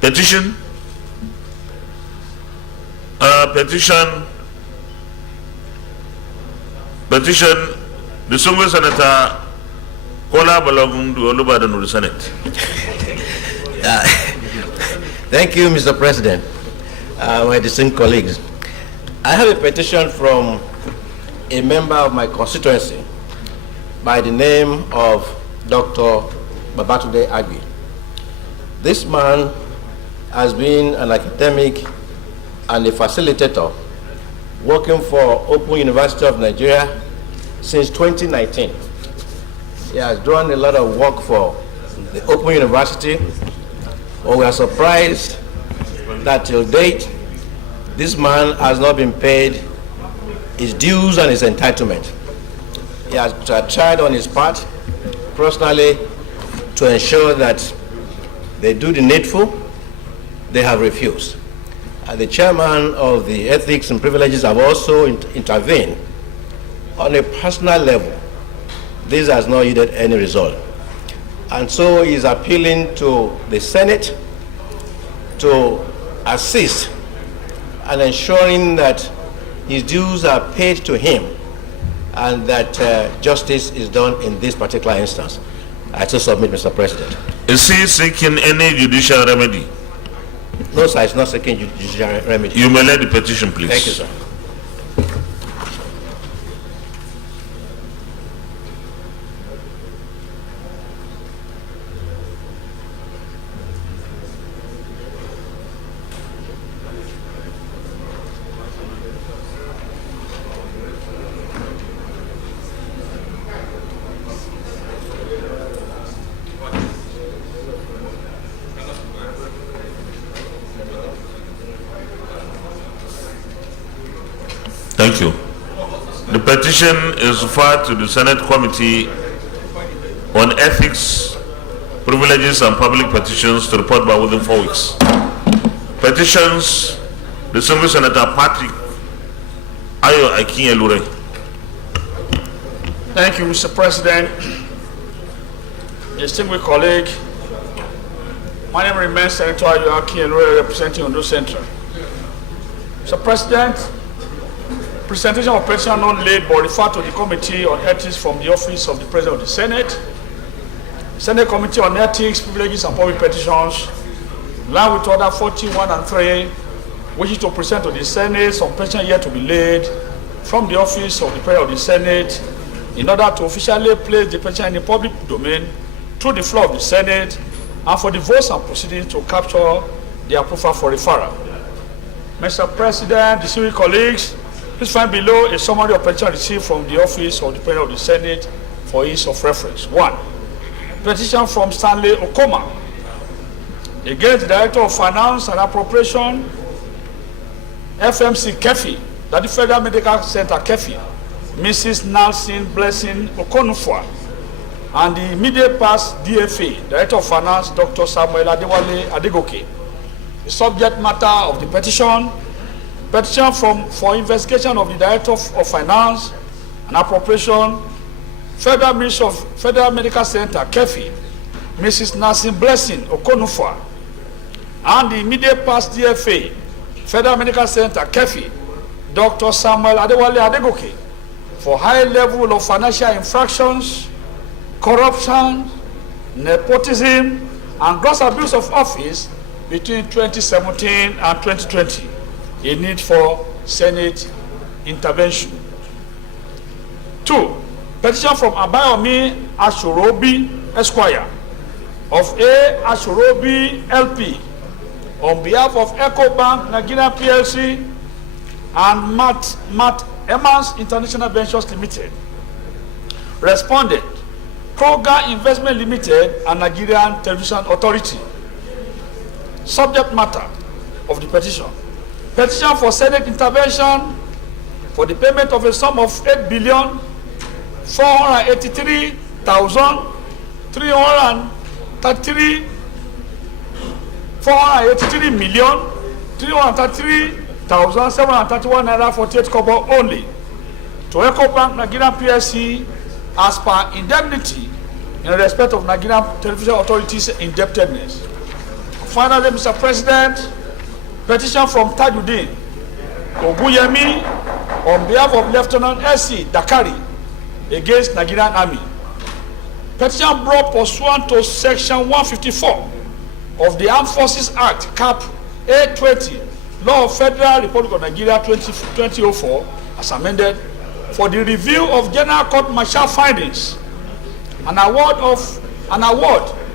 Petition. Petition. Distinguished Senator Kola Balogun Olubadan of the Senate. Thank you, Mr. President. My distinguished colleagues. I have a petition from a member of my constituency by the name of Dr. Babatunde Agbi. This man has been an academic and a facilitator working for Open University of Nigeria since 2019. He has done a lot of work for the Open University, but we are surprised that till date, this man has not been paid his dues and his entitlement. He has tried on his part, personally, to ensure that they do the needful. They have refused. The chairman of the Ethics and Privileges have also intervened. On a personal level, this has not yielded any result. And so he is appealing to the Senate to assist and ensuring that his dues are paid to him and that justice is done in this particular instance. I so submit, Mr. President. Is he seeking any judicial remedy? No, sir, it's not seeking judicial remedy. You may let the petition, please. Thank you, sir. Thank you. The petition is referred to the Senate Committee on Ethics, Privileges and Public Petitions to report by within 4 weeks. Petitions, distinguished Senator Patrick Ayo Akin-Elure. Thank you, Mr. President. Distinguished colleague, my name remains Senator Ayo Akin-Elure, representing Ondo Central. Mr. President, presentation of petition not laid but referred to the Committee on Ethics from the Office of the President of the Senate. Senate Committee on Ethics, Privileges and Public Petitions, along with order 41 and 3, wishes to present to the Senate some petition yet to be laid from the Office of the President of the Senate in order to officially place the petition in the public domain through the floor of the Senate and for the votes and proceedings to capture the approval for referral. Mr. President, distinguished colleagues, please find below a summary of petition received from the Office of the President of the Senate for ease of reference. 1. Petition from Stanley Okoma against the Director of Finance and Appropriation, FMC Kefi, that the Federal Medical Center Kefi, Mrs. Nelson Blessing Okonufwa, and the immediate past DFA, Director of Finance, Dr. Samuel Adewale Adegoke. The subject matter of the petition for investigation of the Director of Finance and Appropriation, Federal Ministry of Federal Medical Center, Kefi, Mrs. Nelson Blessing Okonufwa, and the immediate past DFA, Federal Medical Center, Kefi, Dr. Samuel Adewale Adegoke, for high level of financial infractions, corruption, nepotism, and gross abuse of office between 2017 and 2020. A need for Senate intervention. 2. Petition from Abayomi Ashorobi Esquire of A. Ashorobi LP on behalf of EcoBank Nigeria PLC and Matt Emmons International Ventures Limited. Respondent, Kroger Investment Limited and Nigerian Television Authority. Subject matter of the petition. Petition for Senate intervention for the payment of a sum of 8,483,333,731 naira 48 kobo only to EcoBank Nigerian PLC as per indemnity in respect of Nigerian Television Authority's indebtedness. Finally, Mr. President, petition from Tajuddin Oguyemi on behalf of Lieutenant S.C. Dakari against Nigerian Army. Petition brought pursuant to Section 154 of the Armed Forces Act, Cap A20, Law of Federal Republic of Nigeria 2004, as amended, for the review of General Court Martial findings, an award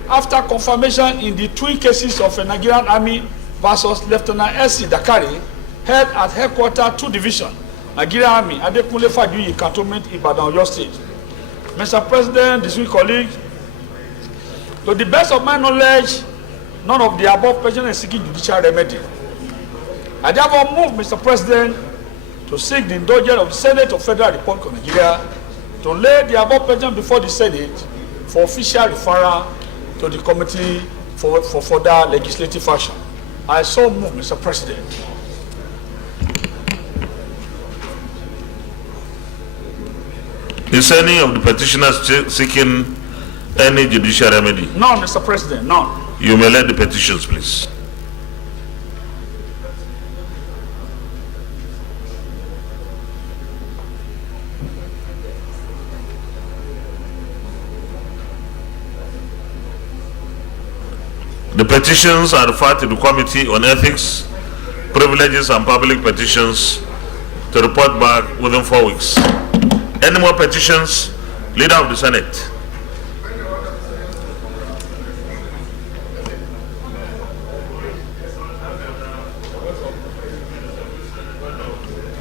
after confirmation in the twin cases of a Nigerian Army versus Lieutenant S.C. Dakari, held at Headquarters 2 Division, Nigerian Army, Adekunle Fajuyi, Cantonment, Ibadan, Oyo State. Mr. President, distinguished colleagues, to the best of my knowledge, none of the above petition is seeking judicial remedy. I therefore move, Mr. President, to seek the indulgence of the Senate of Federal Republic of Nigeria to lay the above petition before the Senate for official referral to the committee for further legislative action. I so move, Mr. President. Is any of the petitioners seeking any judicial remedy? None, Mr. President, none. You may let the petitions, please. The petitions are referred to the Committee on Ethics, Privileges and Public Petitions to report back within 4 weeks. Any more petitions? Leader of the Senate.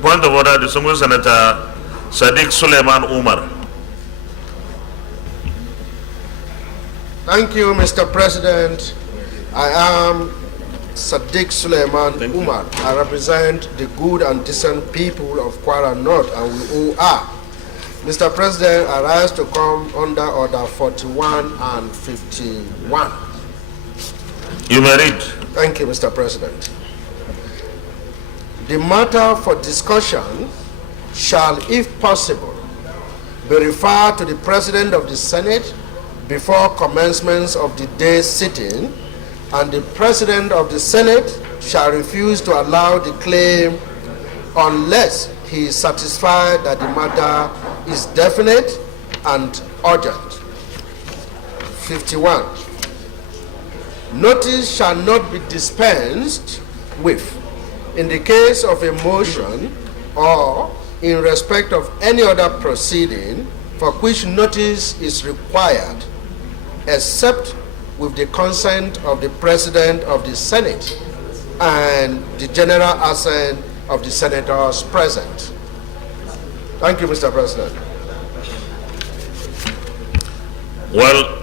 Point of order, distinguished Senator Sadiq Suleiman Umar. Thank you, Mr. President. I am Sadiq Suleiman Umar. I represent the good and decent people of Kwara North, and we all are. Mr. President, I rise to come under Order 41 and 51. You may read. Thank you, Mr. President. The matter for discussion shall, if possible, be referred to the President of the Senate before commencement of the day's sitting, and the President of the Senate shall refuse to allow the claim unless he is satisfied that the matter is definite and urgent. 51. Notice shall not be dispensed with in the case of a motion or in respect of any other proceeding for which notice is required, except with the consent of the President of the Senate and the general assent of the senators present. Thank you, Mr. President. Well,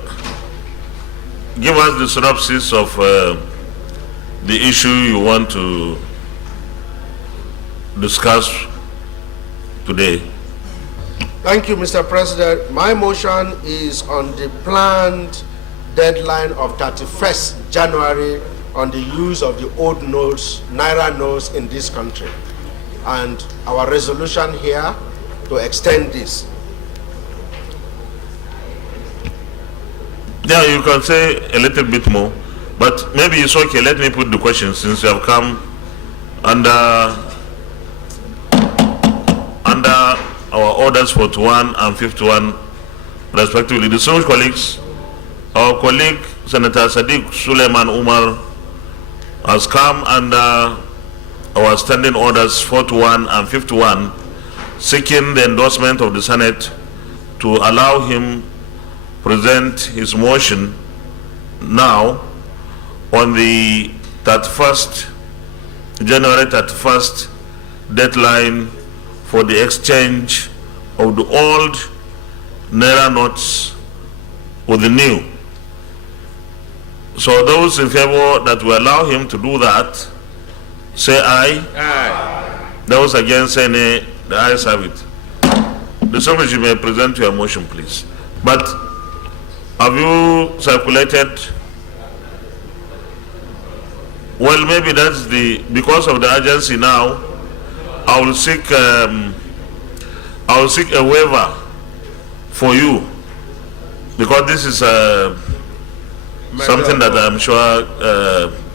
give us the synopsis of the issue you want to discuss today. Thank you, Mr. President. My motion is on the planned deadline of 31st January on the use of the old notes, Naira notes in this country, and our resolution here to extend this. Yeah, you can say a little bit more, but maybe it's okay. Let me put the question since you have come under our orders 41 and 51 respectively. Distinguished colleagues, our colleague Senator Sadiq Suleiman Umar has come under our standing orders 41 and 51, seeking the endorsement of the Senate to allow him present his motion now on the 31st, January 31st deadline for the exchange of the old Naira notes with the new. So those in favor that will allow him to do that, say aye. Aye. Those against, say nay. The ayes have it. The Secretary may present your motion, please. But have you circulated? Well, maybe that's because of the urgency now, I will seek a waiver for you, because this is something that I'm sure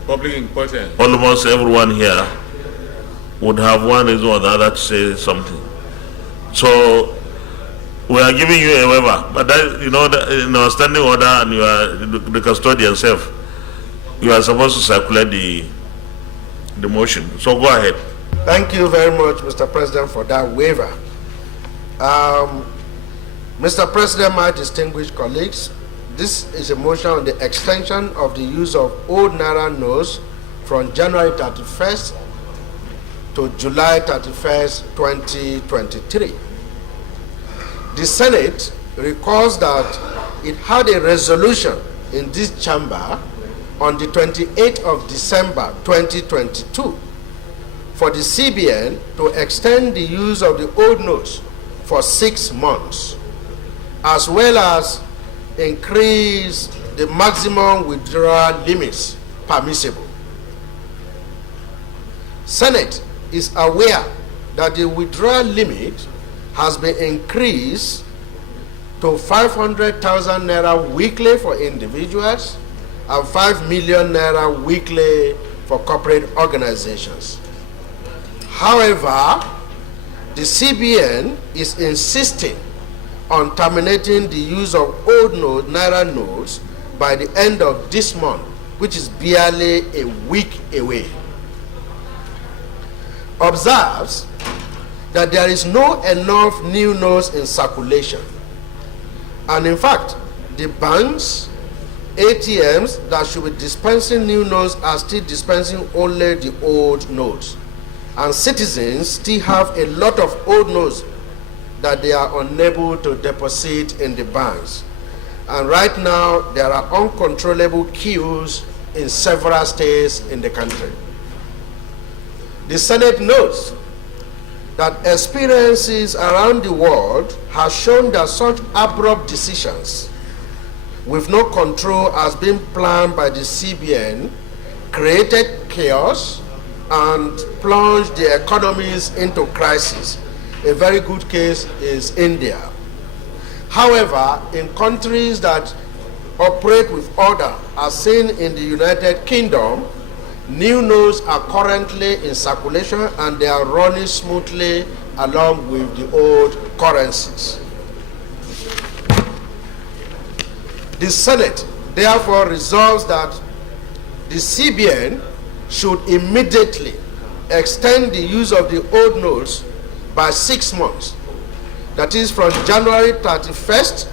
public importance. almost everyone here would have one reason or the other to say something. So we are giving you a waiver, but that, you know, in our standing order, and you are the custodian self, you are supposed to circulate the motion. So go ahead. Thank you very much, Mr. President, for that waiver. Mr. President, my distinguished colleagues, this is a motion on the extension of the use of old Naira notes from January 31st to July 31st, 2023. The Senate recalls that it had a resolution in this chamber on the 28th of December 2022 for the CBN to extend the use of the old notes for 6 months, as well as increase the maximum withdrawal limits permissible. Senate is aware that the withdrawal limit has been increased to 500,000 naira weekly for individuals and 5 million naira weekly for corporate organizations. However, the CBN is insisting on terminating the use of old Naira notes by the end of this month, which is barely a week away. Observes that there is no enough new notes in circulation. And in fact, the banks, ATMs that should be dispensing new notes are still dispensing only the old notes. And citizens still have a lot of old notes that they are unable to deposit in the banks. And right now, there are uncontrollable queues in several states in the country. The Senate notes that experiences around the world have shown that such abrupt decisions with no control has been planned by the CBN created chaos and plunged the economies into crisis. A very good case is India. However, in countries that operate with order, as seen in the United Kingdom, new notes are currently in circulation and they are running smoothly along with the old currencies. The Senate therefore resolves that the CBN should immediately extend the use of the old notes by 6 months, that is from January 31st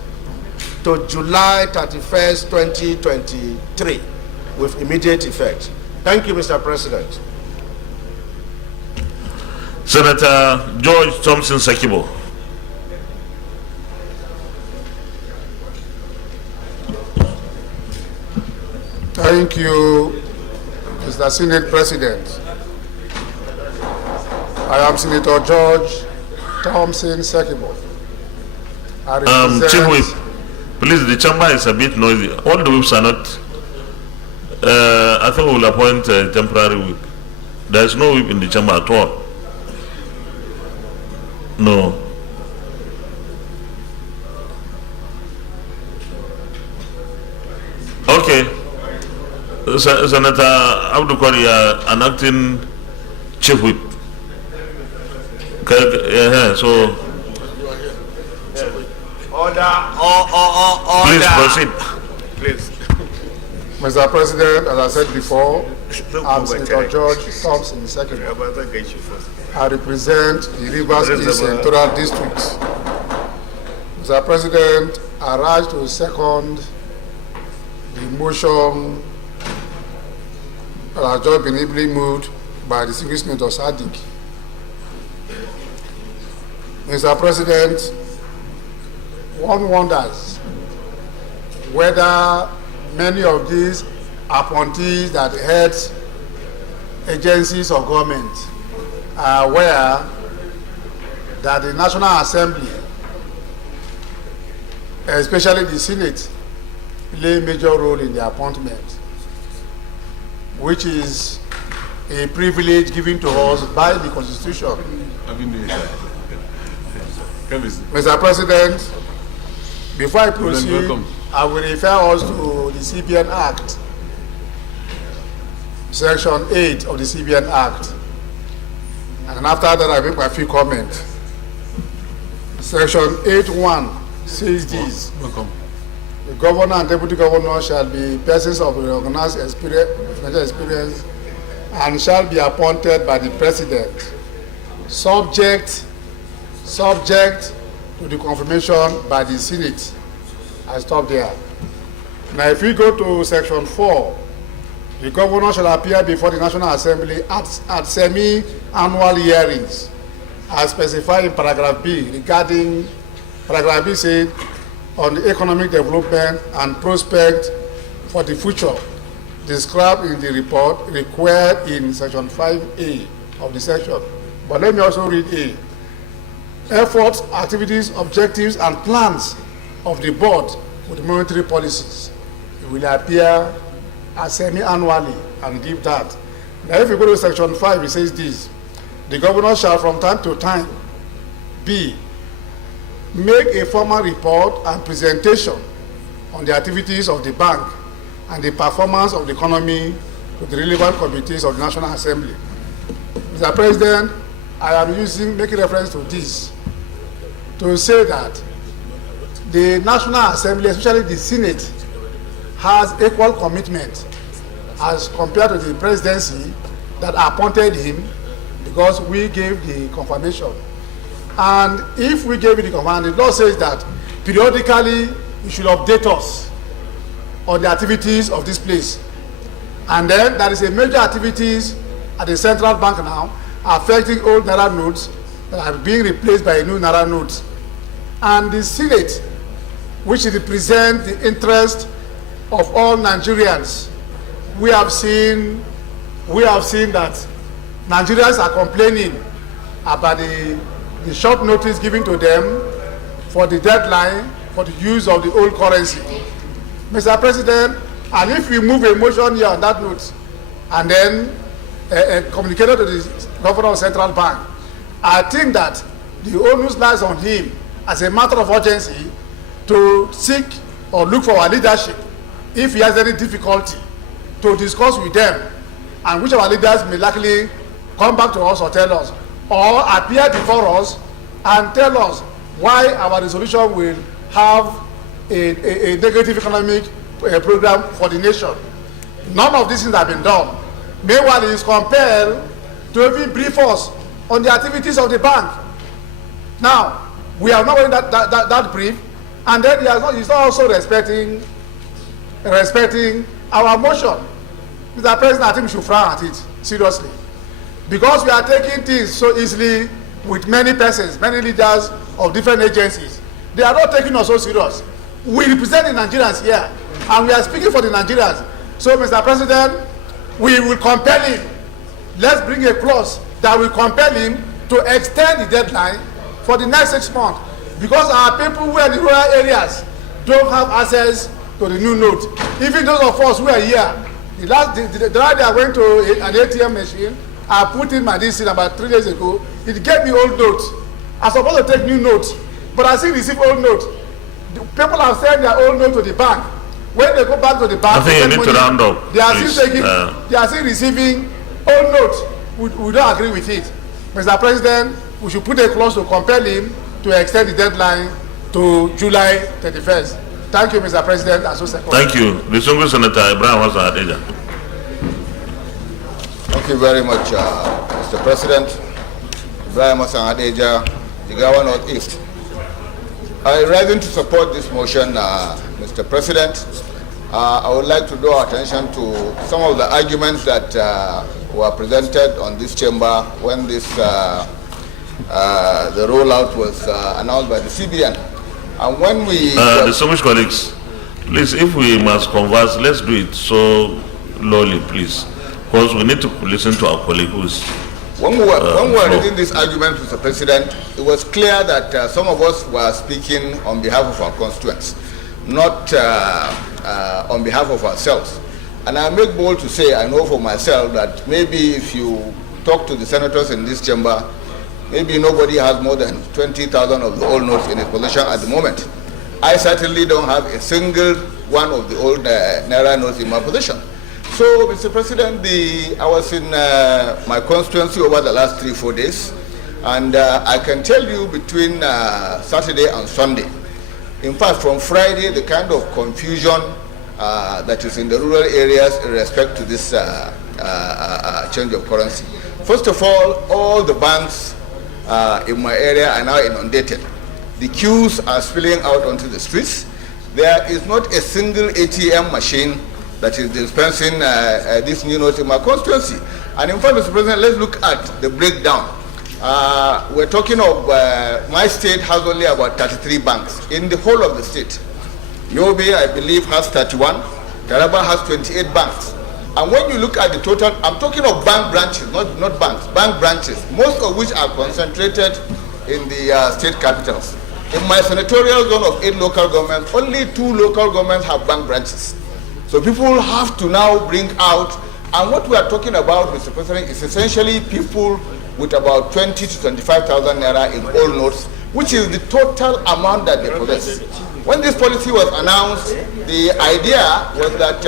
to July 31st, 2023, with immediate effect. Thank you, Mr. President. Senator George Thompson Sakibo. Thank you, Mr. Senate President. I am Senator George Thompson Sakibo. Chief Whip, please, the chamber is a bit noisy. All the whips are not. I think we will appoint a temporary whip. There is no whip in the chamber at all. No. Okay. Senator Abdul Korea, an acting chief whip. Okay, so Order. please proceed. Please. Mr. President, as I said before, I'm Senator George Thompson Sakibo. I represent the Rivers East Central District. Mr. President, I rise to second the motion that has just been ably moved by the distinguished Senator Sadiq. Mr. President, one wonders whether many of these appointees that head agencies of government are aware that the National Assembly, especially the Senate, play a major role in the appointment, which is a privilege given to us by the Constitution. Mr. President, before I proceed, I will refer us to the CBN Act. Section 8 of the CBN Act. And after that, I make my few comments. Section 8.1 says this. Welcome. The governor and deputy governor shall be persons of recognized financial experience and shall be appointed by the president, subject to the confirmation by the Senate. I stop there. Now, if we go to Section 4, the governor shall appear before the National Assembly at semi-annual hearings, as specified in paragraph B. Regarding paragraph B, said on the economic development and prospect for the future, described in the report required in Section 5A of the section. But let me also read A. Efforts, activities, objectives, and plans of the board with monetary policies. It will appear as semi-annually and give that. Now, if you go to Section 5, it says this. The governor shall from time to time B. Make a formal report and presentation on the activities of the bank and the performance of the economy to the relevant committees of the National Assembly. Mr. President, I am making reference to this to say that the National Assembly, especially the Senate, has equal commitment as compared to the presidency that appointed him, because we gave the confirmation. And if we gave it the confirmation, the law says that periodically you should update us on the activities of this place. And then there is a major activities at the central bank now affecting old Naira notes that are being replaced by new Naira notes. And the Senate, which represents the interest of all Nigerians, we have seen that Nigerians are complaining about the short notice given to them for the deadline for the use of the old currency. Mr. President, and if we move a motion here on that note and then communicated to the governor of Central Bank, I think that the onus lies on him as a matter of urgency to seek or look for our leadership if he has any difficulty to discuss with them, and which our leaders may likely come back to us or tell us, or appear before us and tell us why our resolution will have a negative economic program for the nation. None of these things have been done. Meanwhile, he is compelled to even brief us on the activities of the bank. Now, we are not going that brief, and then he's not also respecting our motion. Mr. President, I think we should frown at it seriously, because we are taking things so easily with many persons, many leaders of different agencies. They are not taking us so serious. We represent the Nigerians here, and we are speaking for the Nigerians. So, Mr. President, we will compel him. Let's bring a clause that will compel him to extend the deadline for the next 6 months, because our people who are in the rural areas don't have access to the new note. Even those of us who are here, the night I went to an ATM machine, I put in my DC about 3 days ago. It gave me old notes. I'm supposed to take new notes, but I still receive old notes. People have sent their old note to the bank. When they go back to the bank, I think you need to round up. They are still receiving old notes. We don't agree with it. Mr. President, we should put a clause to compel him to extend the deadline to July 31st. Thank you, Mr. President. Thank you. Distinguished Senator Ibrahim Hassan Adeja. Thank you very much, Mr. President. Ibrahim Hassan Adeja, Jigawa North East. I rise to support this motion, Mr. President. I would like to draw attention to some of the arguments that were presented on this chamber when this the rollout was announced by the CBN. And when we... distinguished colleagues, please, if we must converse, let's do it so lowly, please, because we need to listen to our colleague who is... When we were reading this argument, Mr. President, it was clear that some of us were speaking on behalf of our constituents, not on behalf of ourselves. And I make bold to say, I know for myself that maybe if you talk to the senators in this chamber, maybe nobody has more than 20,000 of the old notes in his possession at the moment. I certainly don't have a single one of the old Naira notes in my possession. So, Mr. President, I was in my constituency over the last 3-4 days, and I can tell you between Saturday and Sunday, in fact, from Friday, the kind of confusion that is in the rural areas in respect to this change of currency. First of all the banks in my area are now inundated. The queues are spilling out onto the streets. There is not a single ATM machine that is dispensing this new note in my constituency. And in fact, Mr. President, let's look at the breakdown. We're talking of my state has only about 33 banks in the whole of the state. Yobe, I believe, has 31. Taraba has 28 banks. And when you look at the total, I'm talking of bank branches, not banks, bank branches, most of which are concentrated in the state capitals. In my senatorial zone of 8 local governments, only 2 local governments have bank branches. So people have to now bring out, and what we are talking about, Mr. President, is essentially people with about 20 to 25,000 naira in old notes, which is the total amount that they possess. When this policy was announced, the idea was that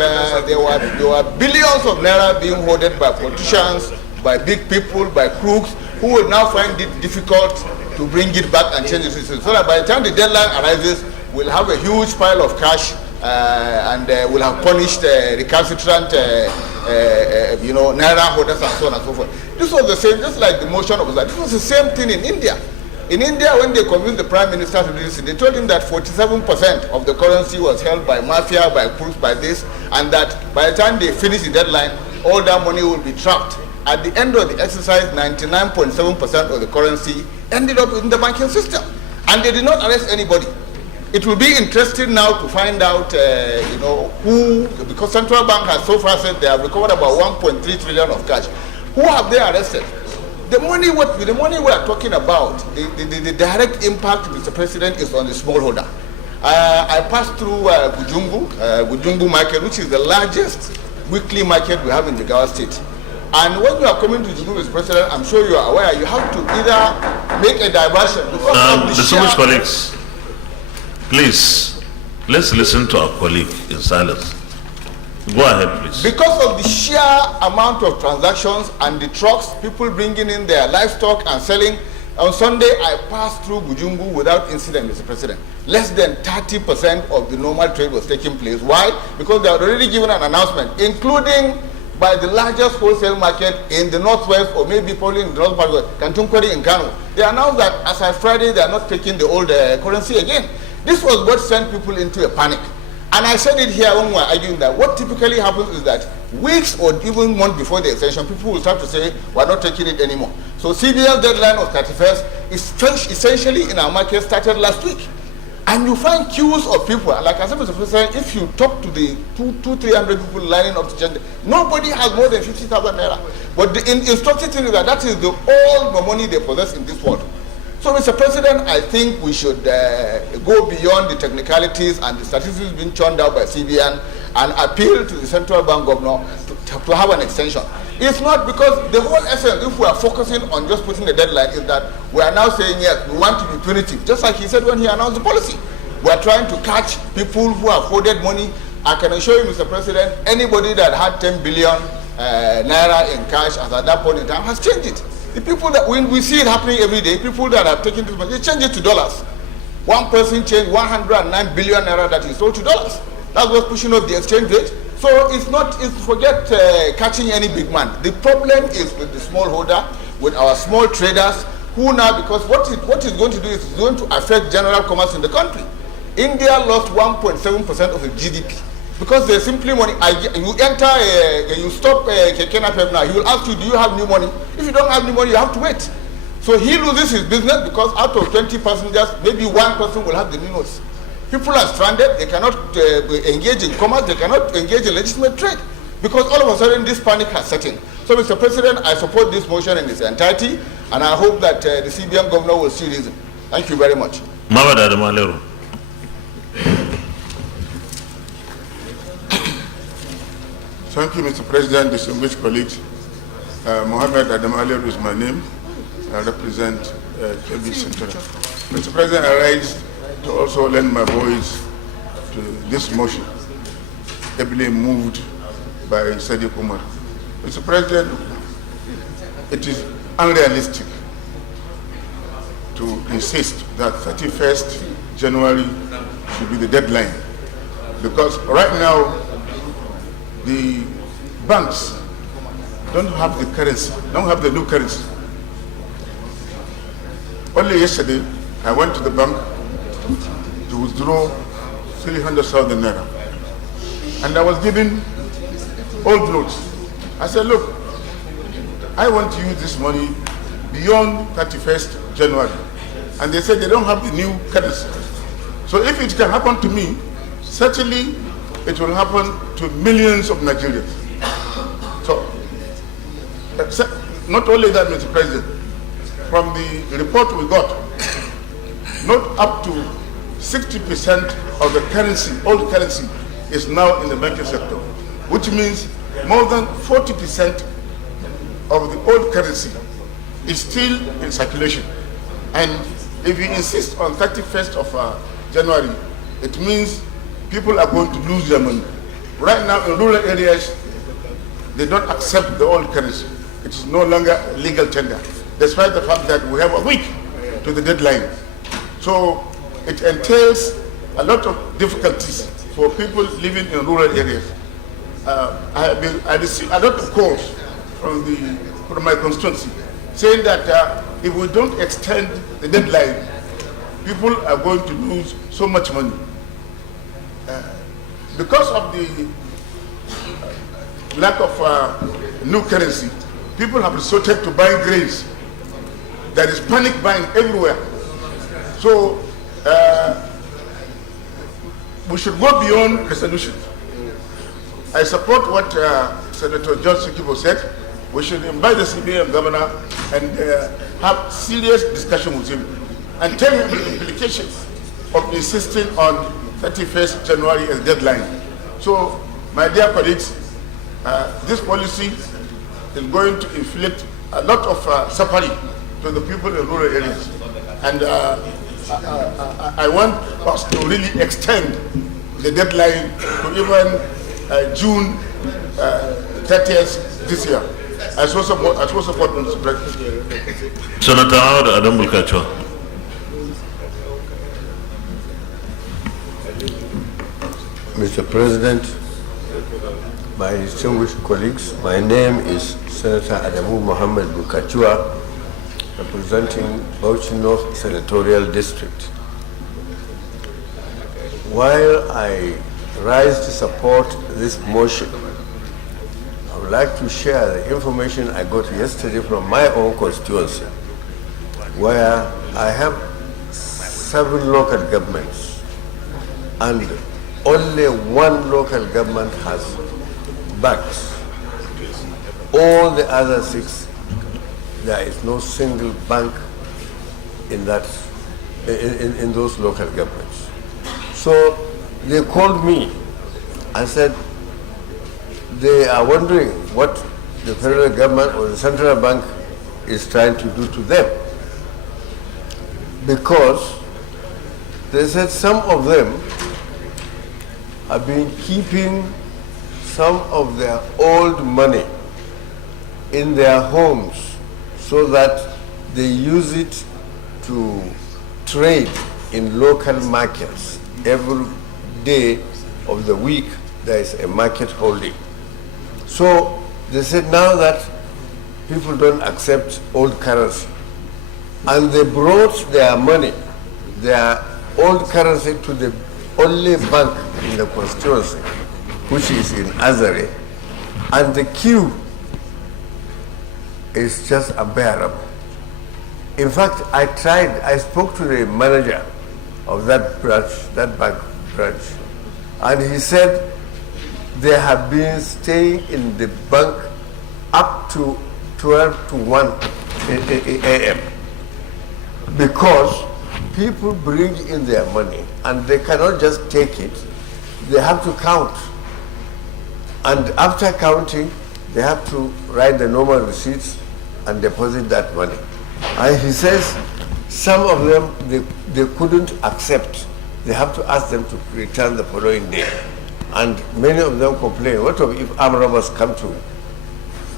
there were billions of naira being hoarded by politicians, by big people, by crooks, who will now find it difficult to bring it back and change the system. So that by the time the deadline arises, we'll have a huge pile of cash and we'll have punished recalcitrant naira holders and so on and so forth. This was the same, just like the motion of that. This was the same thing in India. In India, when they convinced the Prime Minister to do this, they told him that 47% of the currency was held by mafia, by crooks, by this, and that by the time they finish the deadline, all that money will be trapped. At the end of the exercise, 99.7% of the currency ended up in the banking system. And they did not arrest anybody. It will be interesting now to find out, who, because Central Bank has so far said they have recovered about 1.3 trillion of cash. Who have they arrested? The money we are talking about, the direct impact, Mr. President, is on the smallholder. I passed through Gujungu market, which is the largest weekly market we have in Jigawa State. And when you are coming to Gujungu, Mr. President, I'm sure you are aware, you have to either make a diversion. Distinguished colleagues, please, let's listen to our colleague in silence. Go ahead, please. Because of the sheer amount of transactions and the trucks, people bringing in their livestock and selling, on Sunday I passed through Gujungu without incident, Mr. President. Less than 30% of the normal trade was taking place. Why? Because they had already given an announcement, including by the largest wholesale market in the northwest, or maybe probably in the north part of Kantunkwari in Kano. They announced that as of Friday, they are not taking the old currency again. This was what sent people into a panic. And I said it here when we were arguing that what typically happens is that weeks or even months before the extension, people will start to say, we're not taking it anymore. So CBL deadline of 31st is essentially in our market started last week. And you find queues of people, like I said, Mr. President, if you talk to the 200-300 people lining up to change, nobody has more than 50,000 naira. But the instructive thing is that is all the money they possess in this world. So, Mr. President, I think we should go beyond the technicalities and the statistics being churned out by CBN and appeal to the central bank governor to have an extension. It's not because the whole essence, if we are focusing on just putting the deadline, is that we are now saying, yes, we want to be punitive, just like he said when he announced the policy. We are trying to catch people who have hoarded money. I can assure you, Mr. President, anybody that had 10 billion naira in cash as at that point in time has changed it. The people that, when we see it happening every day, people that have taken this money, they change it to dollars. One person changed 109 billion naira that he sold to dollars. That's what's pushing up the exchange rate. So forget catching any big man. The problem is with the smallholder, with our small traders, who now, because what it's going to do is it's going to affect general commerce in the country. India lost 1.7% of its GDP. Because there's simply money. You enter, you stop Keke Napep now, he will ask you, do you have new money? If you don't have new money, you have to wait. So he loses his business because out of 20 passengers, maybe one person will have the new notes. People are stranded, they cannot engage in commerce, they cannot engage in legitimate trade. Because all of a sudden this panic has set in. So Mr. President, I support this motion in its entirety, and I hope that the CBN governor will see reason. Thank you very much. Thank you, Mr. President, distinguished colleagues. Mohammed Adam Aliru is my name. I represent KB Central. Mr. President, I rise to also lend my voice to this motion, ably moved by Sadiq Umar. Mr. President, it is unrealistic to insist that 31st January should be the deadline, because right now the banks don't have the currency, don't have the new currency. Only yesterday, I went to the bank to withdraw 300,000 naira, and I was given old notes. I said, look, I want to use this money beyond 31st January. And they said they don't have the new currency. So if it can happen to me, certainly it will happen to millions of Nigerians. So, not only that, Mr. President, from the report we got, not up to 60% of the currency, old currency, is now in the banking sector, which means more than 40% of the old currency is still in circulation. And if you insist on 31st of January, it means people are going to lose their money. Right now in rural areas, they don't accept the old currency. It is no longer legal tender, despite the fact that we have a week to the deadline. So it entails a lot of difficulties for people living in rural areas. I received a lot of calls from my constituency saying that if we don't extend the deadline, people are going to lose so much money. Because of the lack of new currency, people have resorted to buying grains. There is panic buying everywhere. So we should go beyond resolution. I support what Senator George Sikibo said. We should invite the CBN governor and have serious discussion with him and tell him the implications of insisting on 31st January as deadline. So, my dear colleagues, this policy is going to inflict a lot of suffering to the people in rural areas. And I want us to really extend the deadline to even June 30th this year. I so support Mr. President. Senator Adam Bulkachwa. Mr. President, my distinguished colleagues, my name is Senator Adamu Mohammed Bulkachwa, representing Bauchi North Senatorial District. While I rise to support this motion, I would like to share the information I got yesterday from my own constituency, where I have 7 local governments, and only one local government has banks. All the other 6, there is no single bank in those local governments. So they called me and said they are wondering what the federal government or the central bank is trying to do to them, because they said some of them have been keeping some of their old money in their homes so that they use it to trade in local markets. Every day of the week there is a market holding. So they said now that people don't accept old currency, and they brought their money, their old currency, to the only bank in the constituency, which is in Azare, and the queue is just unbearable. In fact, I spoke to the manager of that branch, that bank branch, and he said they have been staying in the bank up to 12 to 1 a.m. because people bring in their money and they cannot just take it, they have to count. And after counting, they have to write the normal receipts and deposit that money. And he says some of them, they couldn't accept. They have to ask them to return the following day. and many of them complain, what if armed robbers come to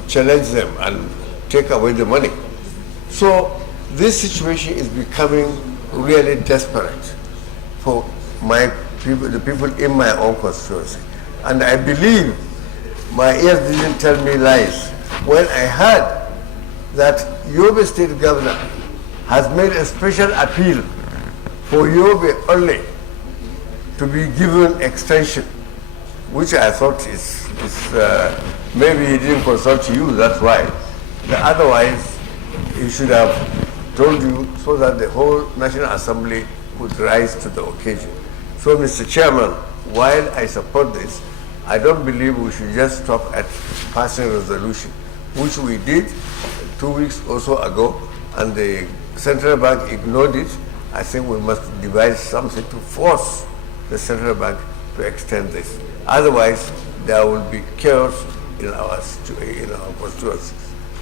challenge them and take away the money? So this situation is becoming really desperate for my people, the people in my own constituency. And I believe my ears didn't tell me lies when I heard that Yobe State Governor has made a special appeal for Yobe only to be given extension, which I thought is maybe he didn't consult you, that's why. Otherwise, he should have told you so that the whole National Assembly could rise to the occasion. So, Mr. Chairman, while I support this, I don't believe we should just stop at passing resolution, which we did 2 weeks or so ago, and the central bank ignored it. I think we must devise something to force the central bank to extend this. Otherwise, there will be chaos in our constituencies.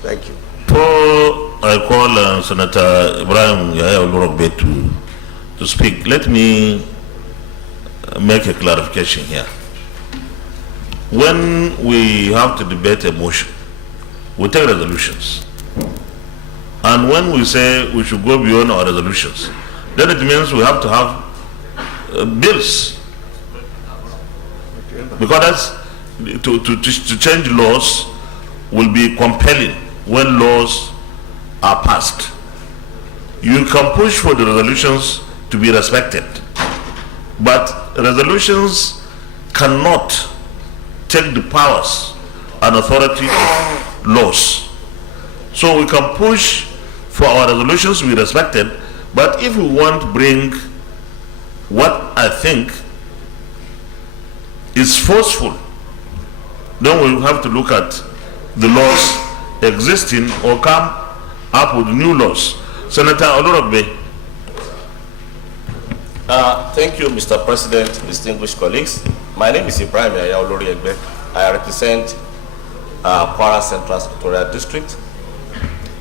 Thank you. Before I call Senator Ibrahim Yahya Olorogbe to speak, let me make a clarification here. When we have to debate a motion, we take resolutions. And when we say we should go beyond our resolutions, then it means we have to have bills. Because to change laws will be compelling when laws are passed. You can push for the resolutions to be respected, but resolutions cannot take the powers and authority of laws. So we can push for our resolutions to be respected, but if we want to bring what I think is forceful, then we have to look at the laws existing or come up with new laws. Senator Olorogbe. Thank you, Mr. President, distinguished colleagues. My name is Ibrahim Yahya Olorogbe. I represent Kwara Central Secretarial District.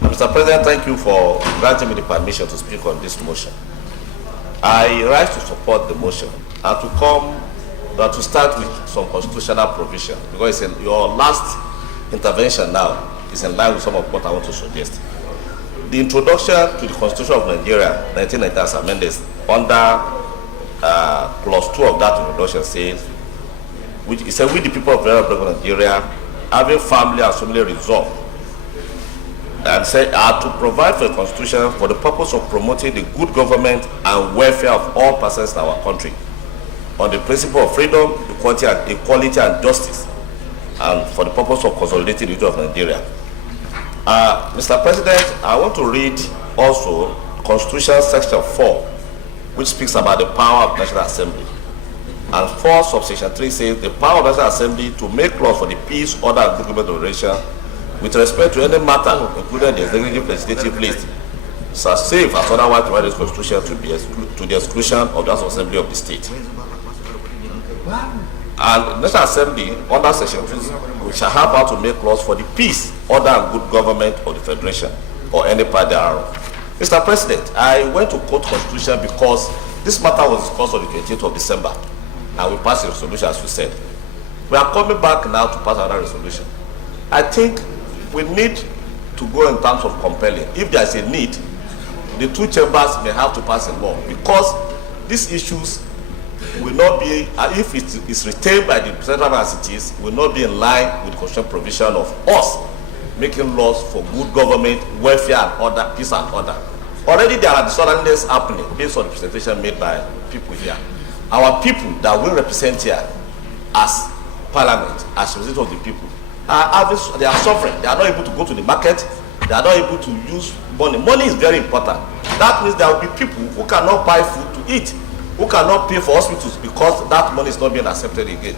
Mr. President, thank you for granting me the permission to speak on this motion. I rise to support the motion and to start with some constitutional provision, because your last intervention now is in line with some of what I want to suggest. The introduction to the Constitution of Nigeria, 1990 as amended, under clause 2 of that introduction says, which is we the people of the Republic of Nigeria, having family and family resolved, and say are to provide for a constitution for the purpose of promoting the good government and welfare of all persons in our country, on the principle of freedom, equality and justice, and for the purpose of consolidating the unity of Nigeria. Mr. President, I want to read also Constitution section 4, which speaks about the power of National Assembly. And 4 subsection 3 says the power of National Assembly to make laws for the peace, order, and good government of the nation with respect to any matter, including the executive legislative list, so safe as otherwise provided in the Constitution to the exclusion of the House of Assembly of the state. And National Assembly, under section 2, we shall have power to make laws for the peace, order, and good government of the Federation or any part thereof. Mr. President, I went to quote Constitution because this matter was discussed on the 28th of December, and we passed a resolution, as we said. We are coming back now to pass another resolution. I think we need to go in terms of compelling. If there is a need, the two chambers may have to pass a law, because these issues will not be, if it is retained by the central bank as it is, will not be in line with the constitutional provision of us making laws for good government, welfare and order, peace and order. Already there are disorderliness happening based on the presentation made by people here. Our people that we represent here as parliament, as representatives of the people, they are suffering. They are not able to go to the market. They are not able to use money. Money is very important. That means there will be people who cannot buy food to eat, who cannot pay for hospitals because that money is not being accepted again.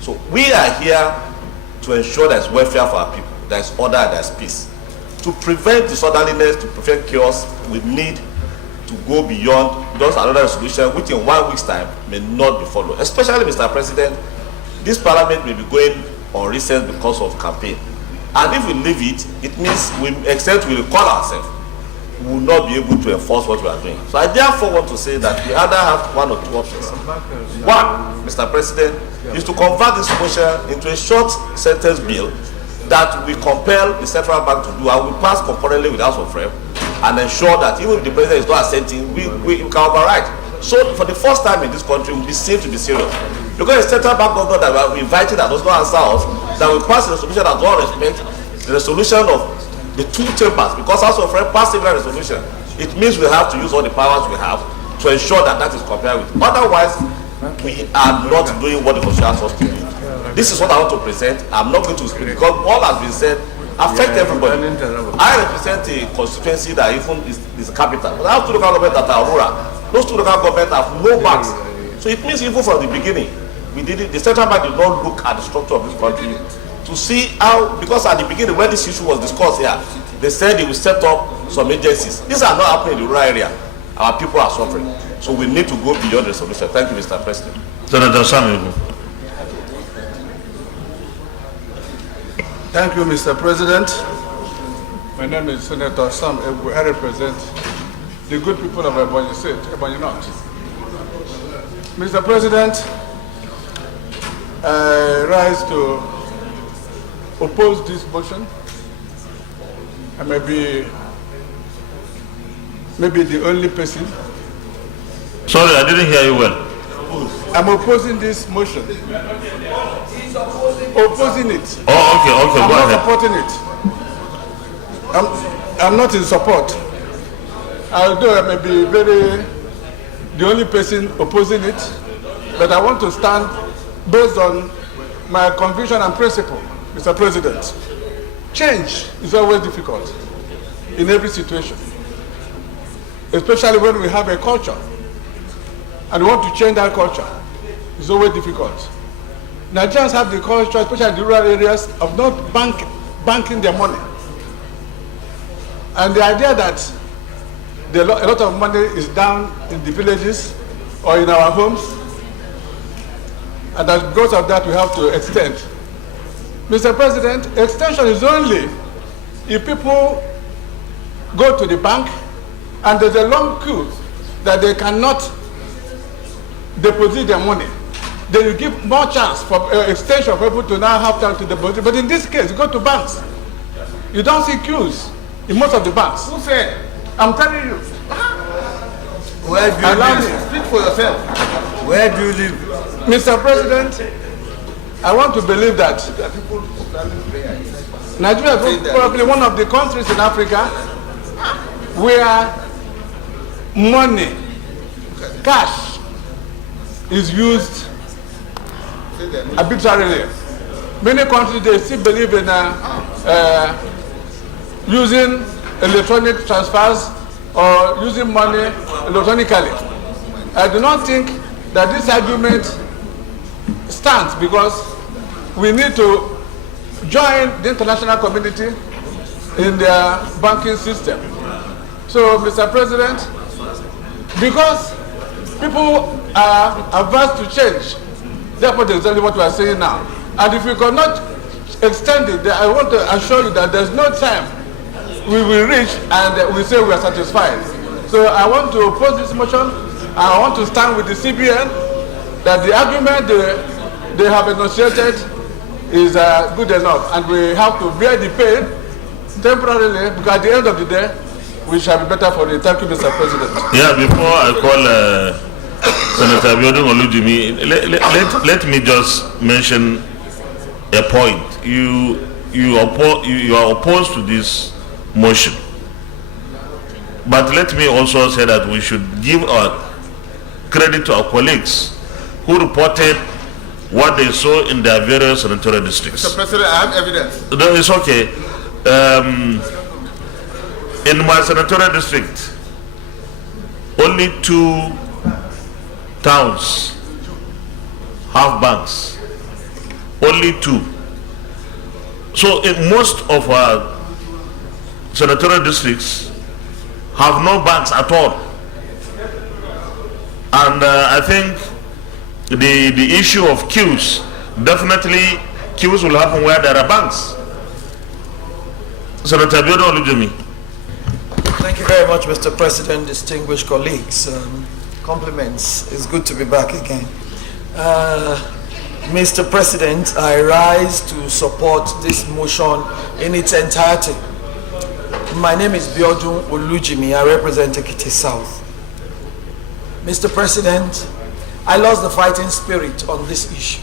So we are here to ensure there is welfare for our people, there is order and there is peace. To prevent disorderliness, to prevent chaos, we need to go beyond just another resolution which in 1 week's time may not be followed. Especially, Mr. President, this parliament may be going on recess because of campaign. And if we leave it, it means we will call ourselves we will not be able to enforce what we are doing. So I therefore want to say that we either have one or two options. One, Mr. President, is to convert this motion into a short sentence bill that we compel the central bank to do, and we pass concurrently with the House of Rep and ensure that even if the president is not assenting, we can override. So for the first time in this country, we'll be seen to be serious. Because the central bank governor that we invited and does not answer us, that we pass a resolution that does not respect the resolution of the two chambers, because House of Rep passed a resolution. It means we have to use all the powers we have to ensure that that is complied with. Otherwise, we are not doing what the Constitution asks us to do. This is what I want to present. I'm not going to speak because all has been said affect everybody. I represent a constituency that even is a capital. But I have two local governments that are rural. Those two local governments have no banks. So it means even from the beginning, we did it. The central bank did not look at the structure of this country to see how, because at the beginning when this issue was discussed here, they said they will set up some agencies. These are not happening in the rural area. Our people are suffering. So we need to go beyond the solution. Thank you, Mr. President. Senator Samuel. Thank you, Mr. President. My name is Senator Sam Ebu. I represent the good people of Ebonyi State, Ebonyi North. Mr. President, I rise to oppose this motion. I may be the only person. Sorry, I didn't hear you well. I'm opposing this motion. Opposing it. Oh, okay, I'm go not ahead. supporting it. I'm not in support. Although I may be the only person opposing it, but I want to stand based on my conviction and principle, Mr. President. Change is always difficult in every situation, especially when we have a culture and we want to change that culture. It's always difficult. Nigerians have the culture, especially in the rural areas, of not banking their money. And the idea that a lot of money is down in the villages or in our homes, and that because of that we have to extend. Mr. President, extension is only if people go to the bank and there's a long queue that they cannot deposit their money. They will give more chance for extension for people to now have time to deposit. But in this case, you go to banks, you don't see queues in most of the banks. Who said? I'm telling you. Where do you live? Speak for yourself. Where do you live? Mr. President, I want to believe that Nigeria is probably one of the countries in Africa where money, cash, is used arbitrarily. Many countries, they still believe in using electronic transfers or using money electronically. I do not think that this argument stands because we need to join the international community in their banking system. So, Mr. President, because people are averse to change, therefore that's exactly what we are saying now. And if we cannot extend it, I want to assure you that there's no time we will reach and we say we are satisfied. So I want to oppose this motion, and I want to stand with the CBN that the argument they have negotiated is good enough, and we have to bear the pain temporarily, because at the end of the day, we shall be better for it. Thank you, Mr. President. Yeah, before I call Senator Abiodun Olujimi, let me just mention a point. You are opposed to this motion, but let me also say that we should give our credit to our colleagues who reported what they saw in their various senatorial districts. Mr. President, I have evidence. No, it's okay. In my senatorial district, only 2 towns have banks. Only 2. So in most of our senatorial districts have no banks at all. And I think the issue of queues, definitely queues will happen where there are banks. Senator Abiodun Olujimi. Thank you very much, Mr. President, distinguished colleagues. Compliments. It's good to be back again. Mr. President, I rise to support this motion in its entirety. My name is Biodun Olujimi. I represent Ekiti South. Mr. President, I lost the fighting spirit on this issue.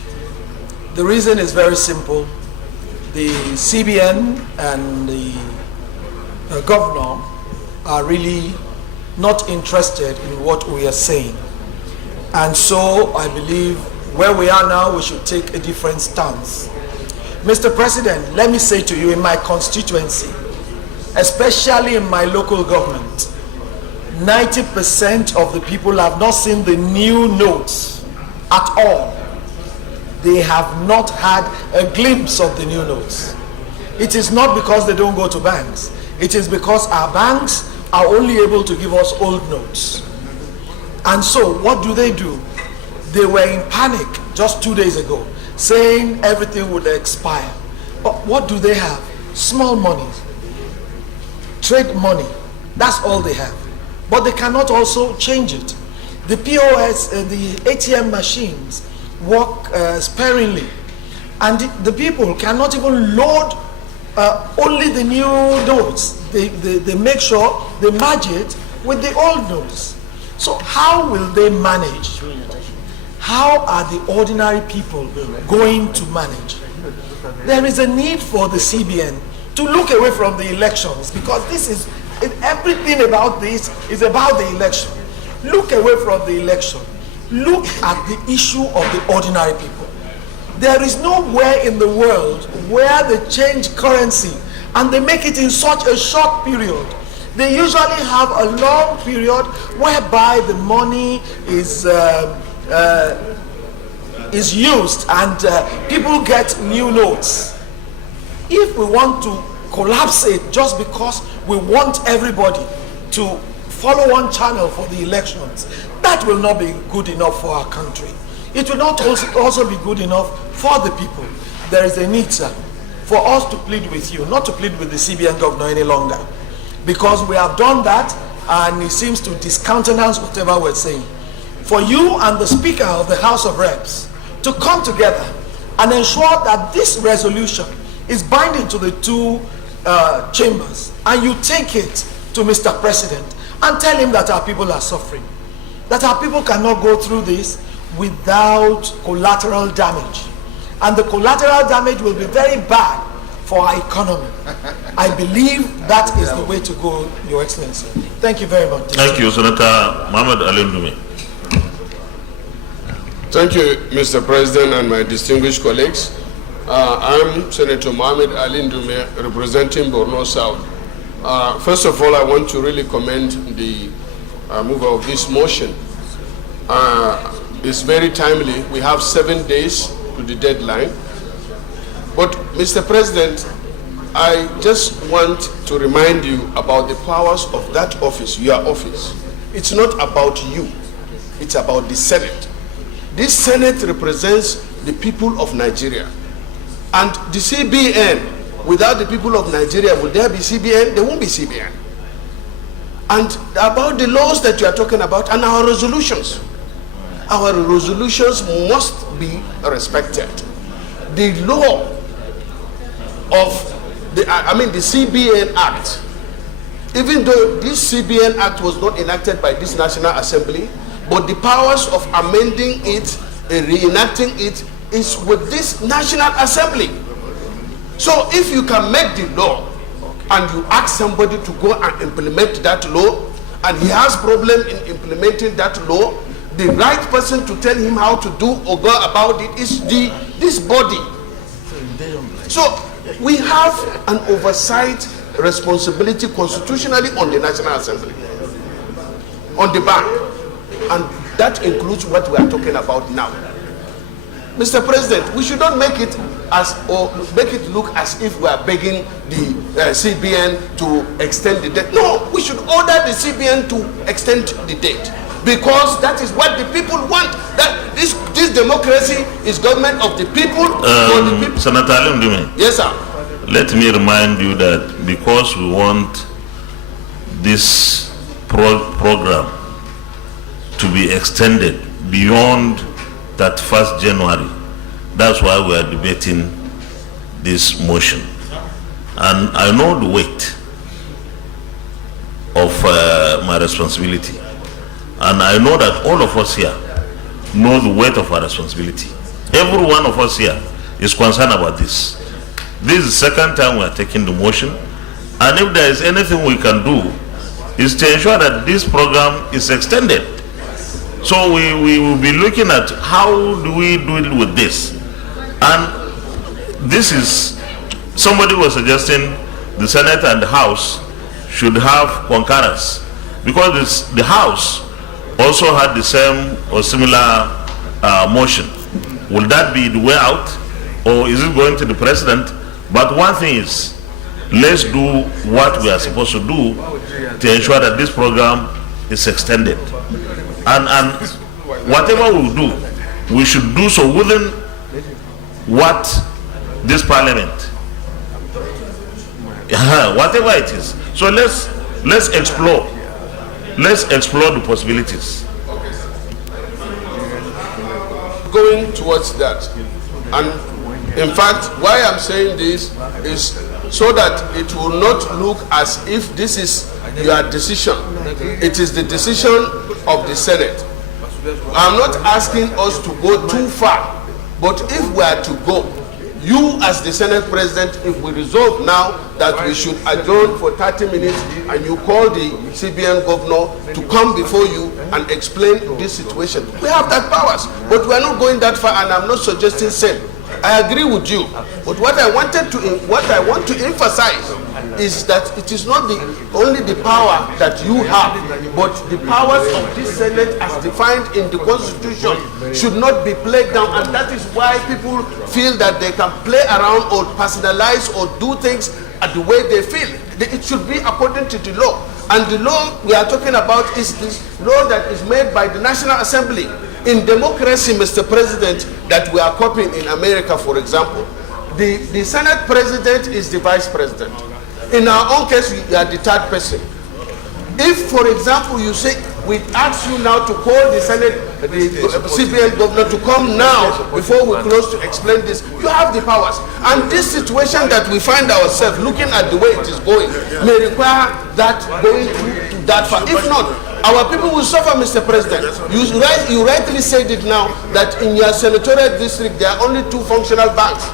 The reason is very simple. The CBN and the governor are really not interested in what we are saying. And so I believe where we are now, we should take a different stance. Mr. President, let me say to you, in my constituency, especially in my local government, 90% of the people have not seen the new notes at all. They have not had a glimpse of the new notes. It is not because they don't go to banks. It is because our banks are only able to give us old notes. And so what do? They were in panic just 2 days ago, saying everything would expire. But what do they have? Small money, trade money. That's all they have. But they cannot also change it. The POS, the ATM machines work sparingly. And the people cannot even load only the new notes. They make sure they merge it with the old notes. So how will they manage? How are the ordinary people going to manage? There is a need for the CBN to look away from the elections, because this is, everything about this is about the election. Look away from the election. Look at the issue of the ordinary people. There is nowhere in the world where they change currency and they make it in such a short period. They usually have a long period whereby the money is used and people get new notes. If we want to collapse it just because we want everybody to follow one channel for the elections, that will not be good enough for our country. It will not also be good enough for the people. There is a need, sir, for us to plead with you, not to plead with the CBN governor any longer, because we have done that and it seems to discountenance whatever we're saying. For you and the Speaker of the House of Reps to come together and ensure that this resolution is binding to the two chambers, and you take it to Mr. President and tell him that our people are suffering, that our people cannot go through this without collateral damage. And the collateral damage will be very bad for our economy. I believe that is the way to go, Your Excellency. Thank you very much. Thank you, Senator Mohammed Ali Ndume. Thank you, Mr. President and my distinguished colleagues. I'm Senator Mohammed Ali Ndume, representing Borno South. First of all, I want to really commend the mover of this motion. It's very timely. We have 7 days to the deadline. But, Mr. President, I just want to remind you about the powers of that office, your office. It's not about you. It's about the Senate. This Senate represents the people of Nigeria. And the CBN, without the people of Nigeria, will there be CBN? There won't be CBN. And about the laws that you are talking about and our resolutions must be respected. The law of the CBN Act, even though this CBN Act was not enacted by this National Assembly, but the powers of amending it and reenacting it is with this National Assembly. So if you can make the law and you ask somebody to go and implement that law, and he has problem in implementing that law, the right person to tell him how to do or go about it is this body. So we have an oversight responsibility constitutionally on the National Assembly, on the bank, and that includes what we are talking about now. Mr. President, we should not make it look as if we are begging the CBN to extend the date. No, we should order the CBN to extend the date, because that is what the people want. That this democracy is government of the people, for the people. Senator Alundumi. Yes, sir. Let me remind you that because we want this program to be extended beyond that 1st January. That's why we are debating this motion. And I know the weight of my responsibility. And I know that all of us here know the weight of our responsibility. Every one of us here is concerned about this. This is the second time we are taking the motion. And if there is anything we can do, is to ensure that this program is extended. So we will be looking at how do we deal with this. And this is, somebody was suggesting the Senate and the House should have concurrence, because the House also had the same or similar motion. Will that be the way out, or is it going to the President? But one thing is, let's do what we are supposed to do to ensure that this program is extended. And whatever we do, we should do so within what this Parliament, whatever it is. So let's explore the possibilities. Going towards that, and in fact, why I'm saying this is so that it will not look as if this is your decision. It is the decision of the Senate. I'm not asking us to go too far, but if we are to go, you as the Senate President, if we resolve now that we should adjourn for 30 minutes and you call the CBN governor to come before you and explain this situation, we have that powers, but we are not going that far, and I'm not suggesting same. I agree with you, but what I want to emphasize is that it is not only the power that you have, but the powers of this Senate as defined in the Constitution should not be played down, and that is why people feel that they can play around or personalize or do things the way they feel. It should be according to the law, and the law we are talking about is this law that is made by the National Assembly. In democracy, Mr. President, that we are copying in America, for example, the Senate President is the Vice President. In our own case, we are the third person. If, for example, you say, we ask you now to call the Senate, the CBN governor to come now before we close to explain this, you have the powers. And this situation that we find ourselves looking at the way it is going may require that going to that far. If not, our people will suffer, Mr. President. You rightly said it now that in your senatorial district there are only 2 functional banks.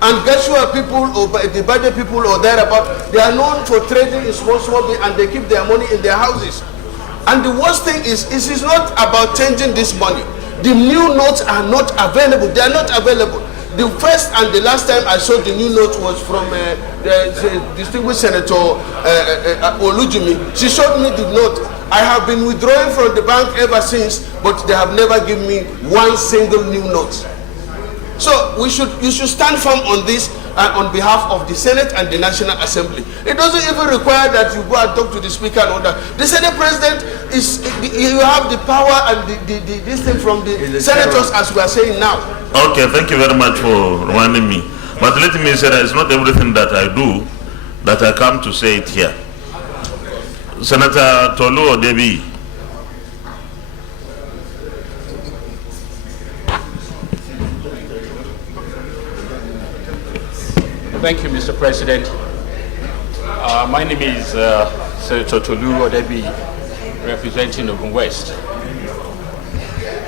And Gashua people or the Bade people or thereabout, they are known for trading in small business, and they keep their money in their houses. And the worst thing is, it is not about changing this money. The new notes are not available. They are not available. The first and the last time I saw the new note was from the distinguished Senator Olujimi. She showed me the note. I have been withdrawing from the bank ever since, but they have never given me one single new note. So you should stand firm on this on behalf of the Senate and the National Assembly. It doesn't even require that you go and talk to the Speaker and all that. The Senate President you have the power and this thing from the senators, as we are saying now. Okay, thank you very much for reminding me. But let me say that it's not everything that I do that I come to say it here. Senator Tolu Odebi. Thank you, Mr. President. My name is Senator Tolu Odebi, representing Ogun West.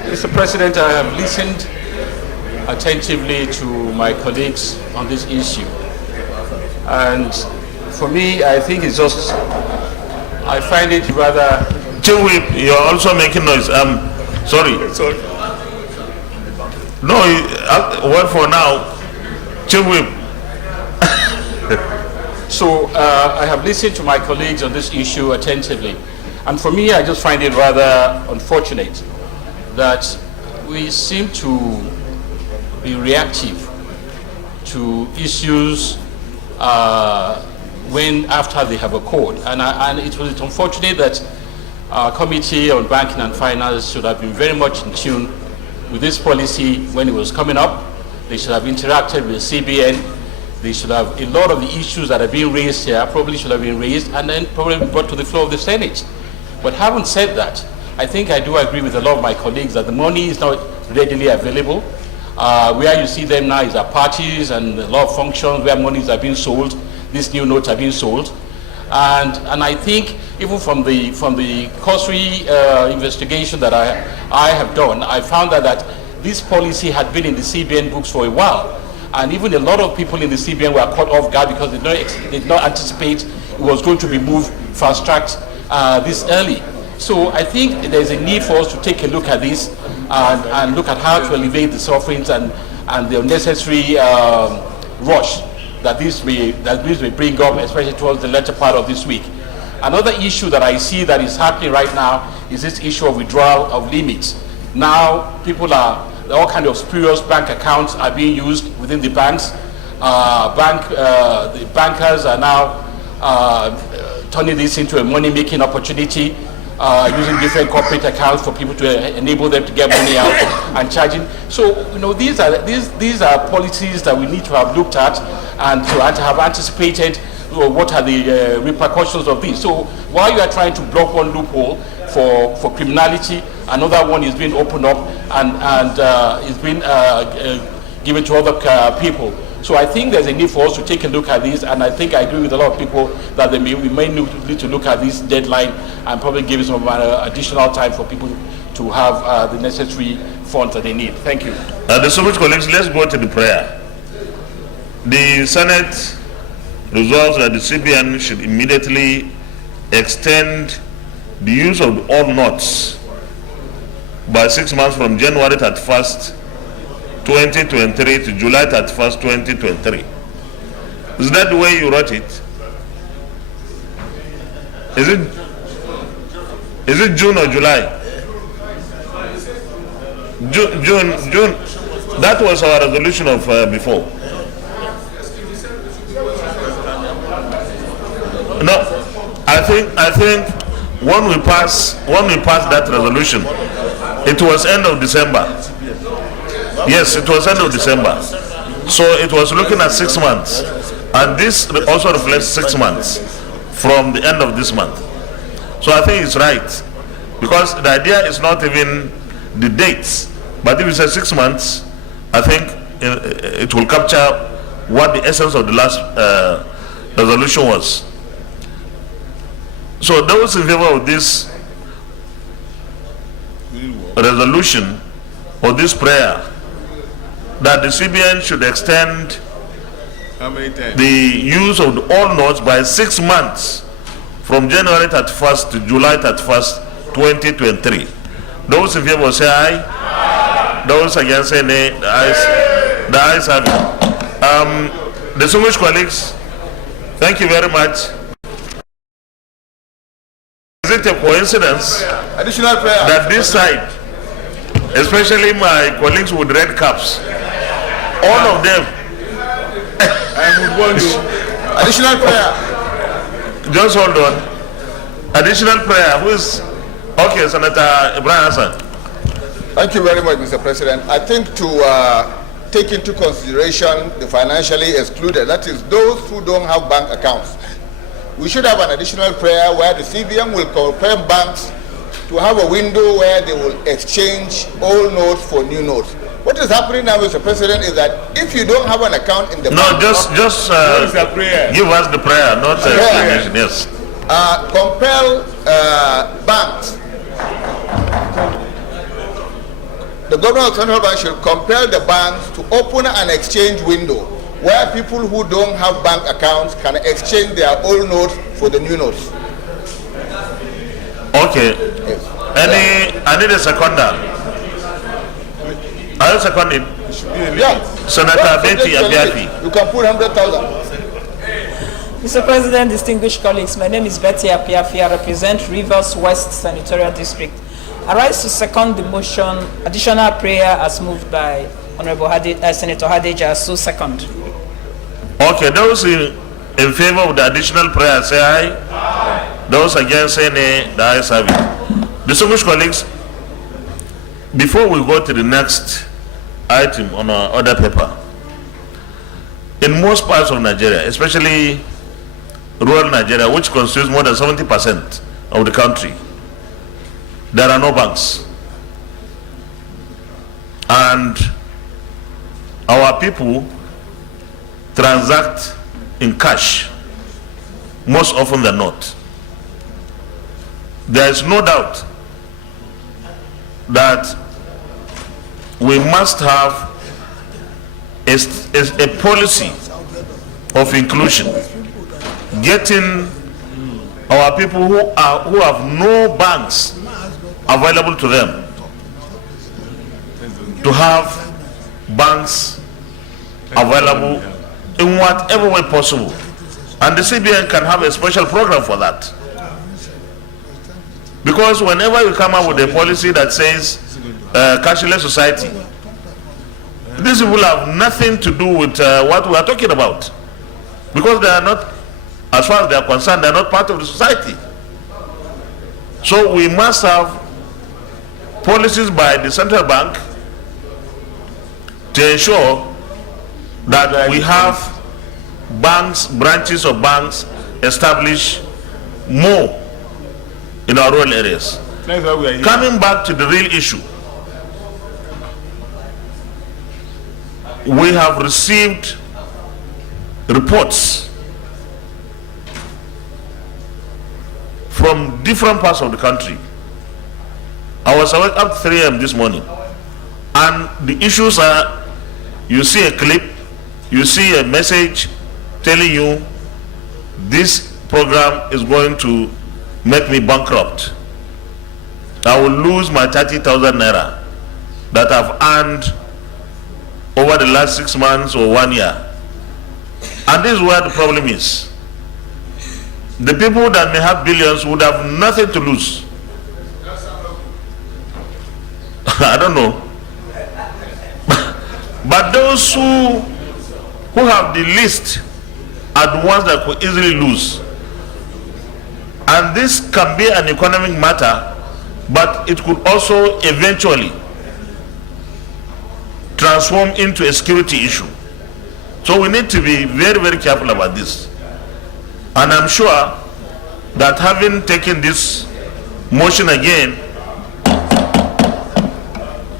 Mr. President, I have listened attentively to my colleagues on this issue. And for me, I think it's just, I find it rather... Chief, you're also making noise. Sorry. No, well, for now, Chief Whip. So I have listened to my colleagues on this issue attentively. And for me, I just find it rather unfortunate that we seem to be reactive to issues when after they have occurred. And it was unfortunate that our Committee on Banking and Finance should have been very much in tune with this policy when it was coming up. They should have interacted with CBN They should have, a lot of the issues that are being raised here probably should have been raised and then probably brought to the floor of the Senate. But having said that, I think I do agree with a lot of my colleagues that the money is not readily available. Where you see them now is at parties and a lot of functions where monies are being sold, these new notes are being sold. And I think even from the cursory investigation that I have done, I found that this policy had been in the CBN books for a while. And even a lot of people in the CBN were caught off guard because they did not anticipate it was going to be moved fast-tracked this early. So I think there's a need for us to take a look at this and look at how to elevate the sufferings and the unnecessary rush that this may bring up, especially towards the latter part of this week. Another issue that I see that is happening right now is this issue of withdrawal of limits. Now all kinds of spurious bank accounts are being used within the banks. The bankers are now turning this into a money-making opportunity, using different corporate accounts for people to enable them to get money out and charging. So, these are policies that we need to have looked at and to have anticipated what are the repercussions of this. So while you are trying to block one loophole for criminality, another one is being opened up and is being given to other people. So I think there's a need for us to take a look at this, and I think I agree with a lot of people that we may need to look at this deadline and probably give some additional time for people to have the necessary funds that they need. Thank you. The distinguished colleagues, let's go to the prayer. The Senate resolves that the CBN should immediately extend the use of all notes by 6 months from January 31st, 2023 to July 31st, 2023. Is that the way you wrote it? Is it June or July? June. That was our resolution of before. No, I think when we passed that resolution, it was end of December. Yes, it was end of December. So it was looking at 6 months. And this also reflects 6 months from the end of this month. So I think it's right. Because the idea is not even the dates. But if it's 6 months, I think it will capture what the essence of the last resolution was. So those in favor of this resolution or this prayer, that the CBN should extend the use of all notes by 6 months from January 31st to July 31st, 2023. Those in favor say aye. Aye. Those against say nay. The ayes have it. Distinguished colleagues, thank you very much. Is it a coincidence that this side, especially my colleagues with red caps, all of them, I would want you. Additional prayer. Just hold on. Additional prayer. Who is? Okay, Senator Ibrahim Hassan. Thank you very much, Mr. President. I think to take into consideration the financially excluded, that is those who don't have bank accounts, we should have an additional prayer where the CBN will compel banks to have a window where they will exchange old notes for new notes. What is happening now, Mr. President, is that if you don't have an account in the bank... No, just give us the prayer, not the explanation, yes. Compel banks. The governor of Central Bank should compel the banks to open an exchange window where people who don't have bank accounts can exchange their old notes for the new notes. Okay. Yes. I need a seconder. Are you seconding? Yeah. Senator Betty Abiafi. You can put 100,000. Mr. President, distinguished colleagues, my name is Betty Abiafi. I represent Rivers West Senatorial District. I rise to second the motion, additional prayer as moved by Honorable Senator Hadeja, so second. Okay, those in favor of the additional prayer say aye. Aye. Those against say nay. The ayes have it. Distinguished colleagues, before we go to the next item on our order paper, in most parts of Nigeria, especially rural Nigeria, which constitutes more than 70% of the country, there are no banks. And our people transact in cash most often than not. There is no doubt that we must have a policy of inclusion, getting our people who have no banks available to them to have banks available in whatever way possible. And the CBN can have a special program for that. Because whenever you come up with a policy that says cashless society, these people have nothing to do with what we are talking about. Because they are not, as far as they are concerned, they are not part of the society. So we must have policies by the central bank to ensure that we have banks, branches of banks established more in our rural areas. Coming back to the real issue, we have received reports from different parts of the country. I was awake up 3 a.m. this morning, and the issues are, you see a clip, you see a message telling you this program is going to make me bankrupt. I will lose my 30,000 naira that I've earned over the last 6 months or 1 year. And this is where the problem is. The people that may have billions would have nothing to lose. I don't know. But those who have the least are the ones that could easily lose. And this can be an economic matter, but it could also eventually transform into a security issue. So we need to be very, very careful about this. And I'm sure that having taken this motion again,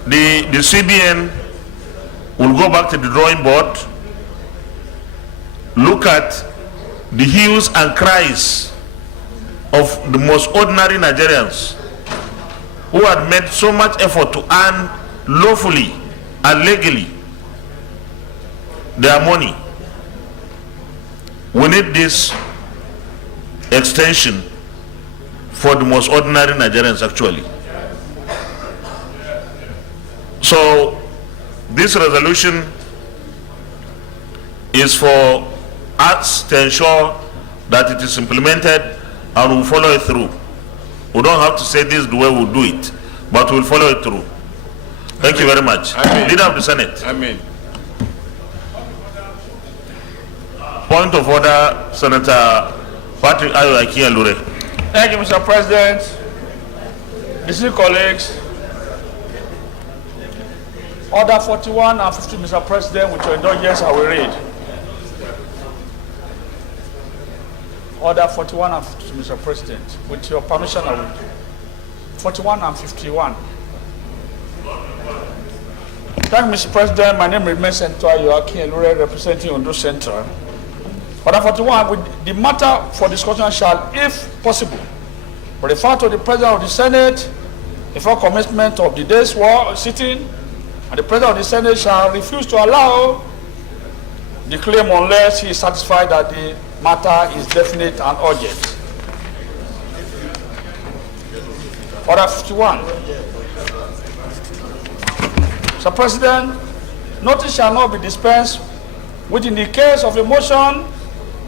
the CBN will go back to the drawing board, look at the hues and cries of the most ordinary Nigerians who had made so much effort to earn lawfully and legally their money. We need this extension for the most ordinary Nigerians actually. So this resolution is for us to ensure that it is implemented and we'll follow it through. We don't have to say this is the way we'll do it, but we'll follow it through. Thank you very much. Leader of the Senate. Amen. Point of order, Senator Patrick Ayo Akinlure. Thank you, Mr. President. Distinguished colleagues, Order 41 and 50, Mr. President, with your indulgence, I will read. Order 41 and 50, Mr. President, with your permission, I will read. 41 and 51. Thank you, Mr. President. My name remains Senator Ayo Akinlure, representing Ondo Central. Order 41, with the matter for discussion shall, if possible, refer to the President of the Senate before commencement of the day's sitting, and the President of the Senate shall refuse to allow the claim unless he is satisfied that the matter is definite and urgent. Order 51. Mr. President, notice shall not be dispensed which in the case of a motion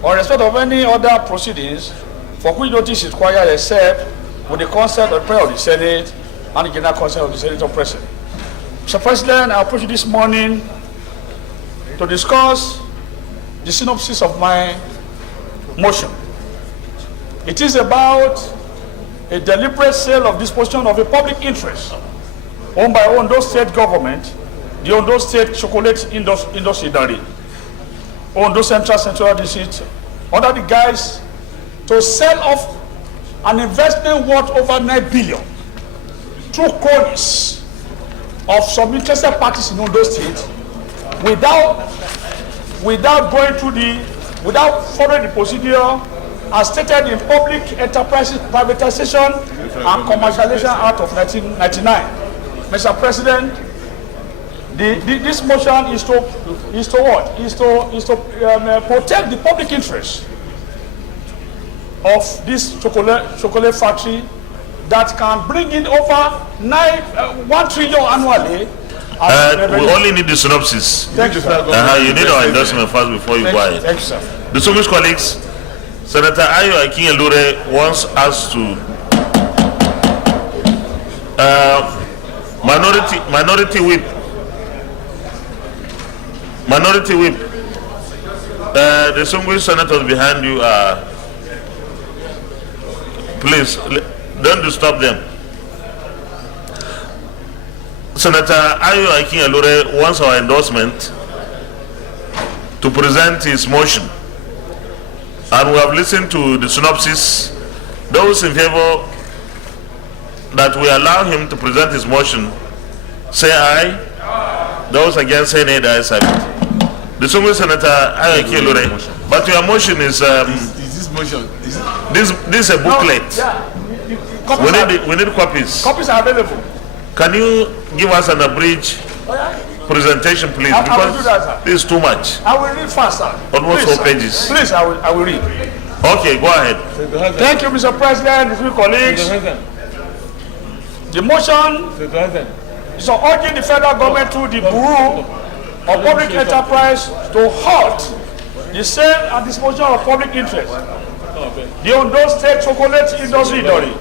or respect of any other proceedings for which notice is required except with the consent of the President of the Senate and the general consent of the Senator President. Mr. President, I approach you this morning to discuss the synopsis of my motion. It is about a deliberate sale of disposition of a public interest owned by Ondo State government, the Ondo State Chocolate Industry. Ondo Central Senatorial District under the guise to sell off an investment worth over 9 billion through cronies of some interested parties in Ondo State without following the procedure as stated in Public Enterprise Privatization and Commercialization Act of 1999. Mr. President, this motion is to protect the public interest of this chocolate factory that can bring in over 1 trillion annually. We only need the synopsis. Thank you, sir. You need our endorsement first before you buy it. Thank you, sir. Distinguished colleagues, Senator Ayo Akinelure wants us to minority whip. The distinguished senators behind you are. Please don't disturb them. Senator Ayo Akinelure wants our endorsement to present his motion, and we have listened to the synopsis. Those in favor that we allow him to present his motion, say aye. Those against, say nay. The ayes have it. Distinguished Senator Ayo Akinelure, but your motion is this motion? This is a booklet. We need copies. Copies are available. Can you give us an abridged presentation, please? I will Because do that, sir. this is too much. I will read faster. Almost Please, 4 pages. sir. Please, I will read. Okay, go ahead. Thank you, Mr. President, distinguished colleagues. The motion is urging the federal government through the Bureau of Public Enterprise to halt the sale and disposal of public interest. The Ondo State Chocolate Industry Authority,